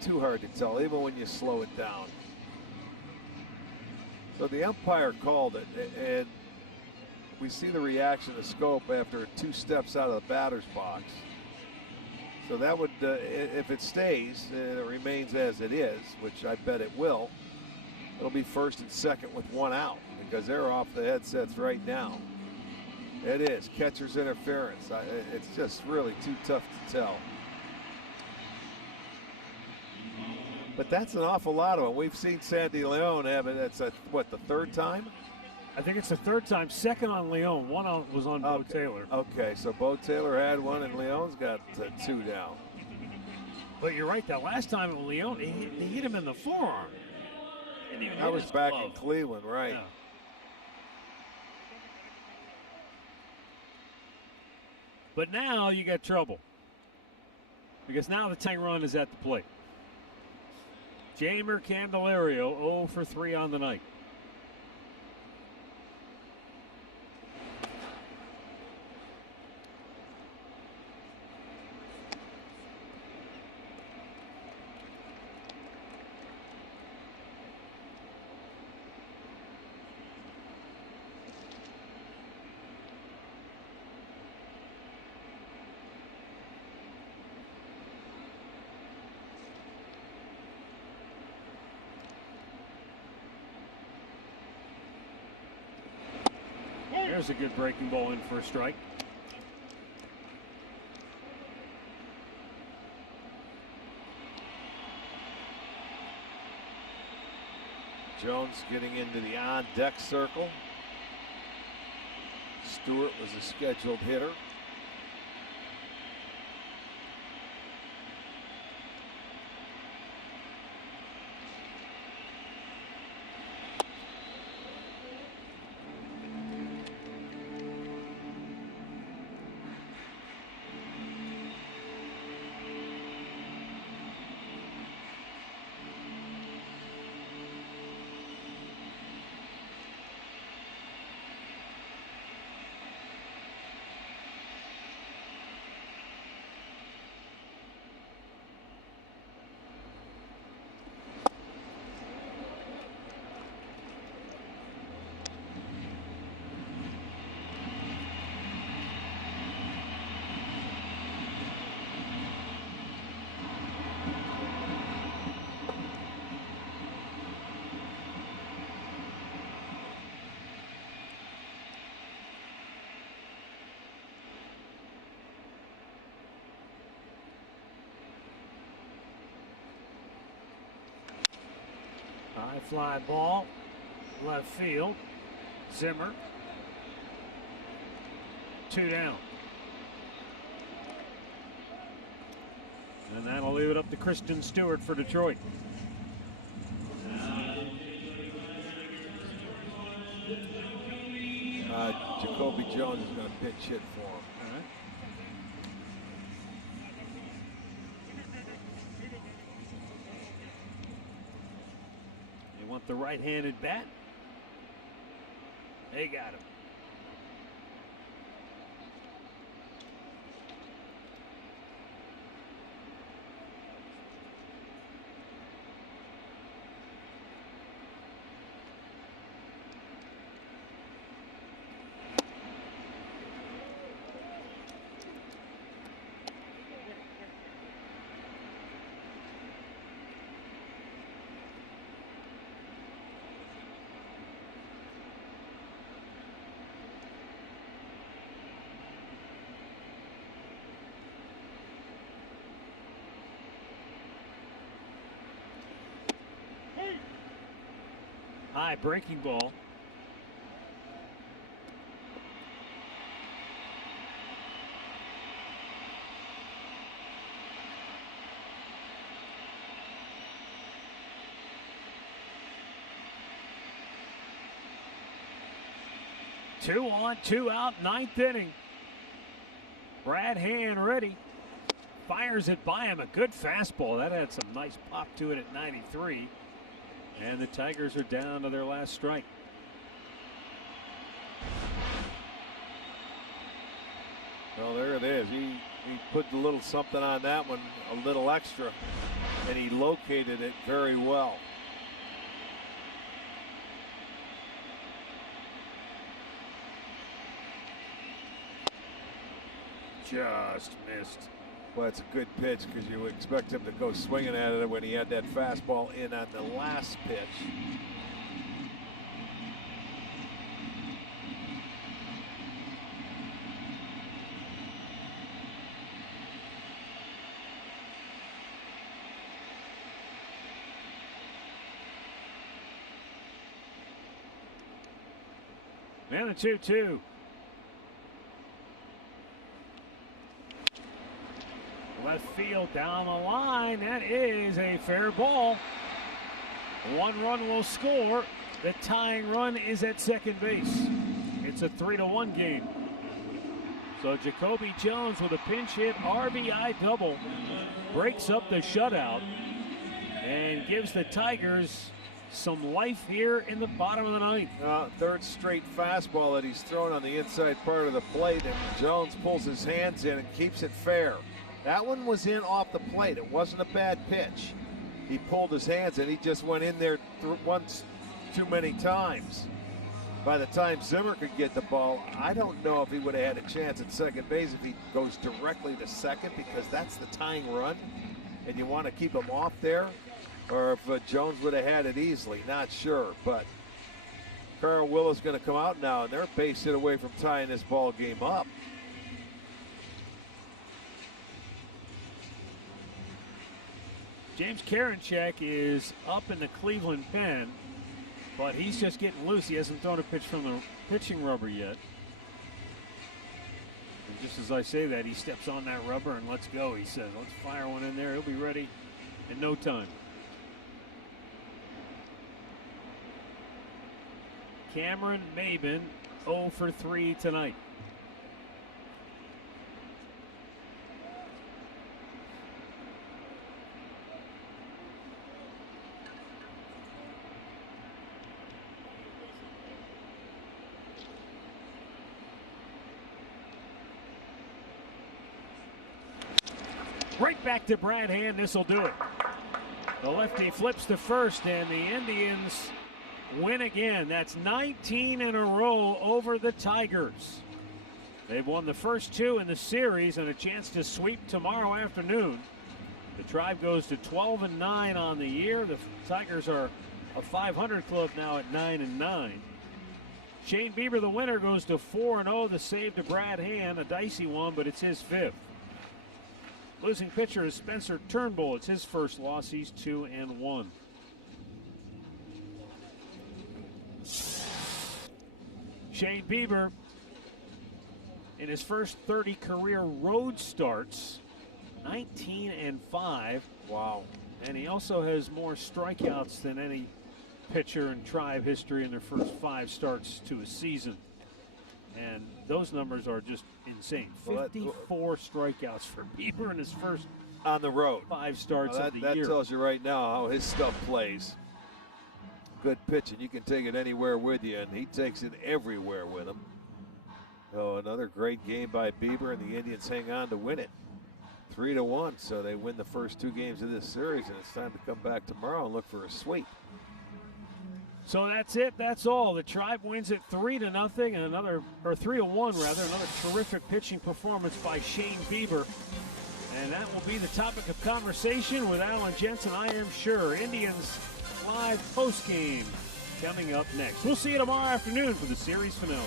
too hard to tell, even when you slow it down. So the umpire called it, and we see the reaction of Scope after 2 steps out of the batter's box. So that would, if it stays and it remains as it is, which I bet it will, it'll be first and second with 1 out because they're off the headsets right now. It is catcher's interference. It's just really too tough to tell. But that's an awful lot of them. We've seen Sandy Leon have it. That's what, the 3rd time? I think it's the 3rd time. 2nd on Leon. 1 was on Bo Taylor. Okay, so Bo Taylor had 1 and Leon's got 2 now. But you're right. That last time at Leon, they hit him in the forearm. That was back in Cleveland, right? Yeah. But now you got trouble. Because now the tying run is at the plate. Jamer Candelario 0 for 3 on the night. There's a good breaking ball in for a strike. Jones getting into the on-deck circle. Stewart was a scheduled hitter. High fly ball, left field. Zimmer. 2 down. And that'll leave it up to Christian Stewart for Detroit. Jacoby Jones is going to pitch hit for him. All right. They want the right-handed bat. They got him. High breaking ball. Two on, two out, ninth inning. Brad Hand ready. Fires it by him. A good fastball. That had some nice pop to it at 93. And the Tigers are down to their last strike. Well, there it is. He put a little something on that one, a little extra, and he located it very well. Just missed. Well, it's a good pitch because you would expect him to go swinging at it when he had that fastball in on the last pitch. And the 2-2. Left field down the line. That is a fair ball. One run will score. The tying run is at second base. It's a 3-1 game. So Jacoby Jones with a pinch hit RBI double breaks up the shutout and gives the Tigers some life here in the bottom of the ninth. Third straight fastball that he's thrown on the inside part of the plate, and Jones pulls his hands in and keeps it fair. That one was in off the plate. It wasn't a bad pitch. He pulled his hands and he just went in there once too many times. By the time Zimmer could get the ball, I don't know if he would have had a chance at second base if he goes directly to second, because that's the tying run and you want to keep him off there, or if Jones would have had it easily. Not sure, but Carl Willow's going to come out now, and they're a base hit away from tying this ball game up. James Karinchak is up in the Cleveland pen, but he's just getting loose. He hasn't thrown a pitch from the pitching rubber yet. And just as I say that, he steps on that rubber and let's go. He says, let's fire one in there. He'll be ready in no time. Cameron Maben 0 for 3 tonight. Right back to Brad Hand. This will do it. The lefty flips to first, and the Indians win again. That's 19 in a row over the Tigers. They've won the first two in the series and a chance to sweep tomorrow afternoon. The Tribe goes to 12-9 on the year. The Tigers are a 500 club now at 9-9. Shane Bieber, the winner, goes to 4-0. The save to Brad Hand, a dicey one, but it's his fifth. Losing pitcher is Spencer Turnbull. It's his first loss. He's 2-1. Shane Bieber, in his first 30 career road starts, 19-5. Wow. And he also has more strikeouts than any pitcher in Tribe history in their first 5 starts to a season. And those numbers are just insane. 54 strikeouts for Bieber in his first on the road 5 starts of the year. That tells you right now how his stuff plays. Good pitching. You can take it anywhere with you, and he takes it everywhere with him. So another great game by Bieber, and the Indians hang on to win it. 3-1, so they win the first 2 games of this series, and it's time to come back tomorrow and look for a sweep. So that's it. That's all. The Tribe wins it 3-0, and another, or 3-1 rather. Another terrific pitching performance by Shane Bieber, and that will be the topic of conversation with Alan Jensen, I am sure. Indians live post game coming up next. We'll see you tomorrow afternoon for the series finale.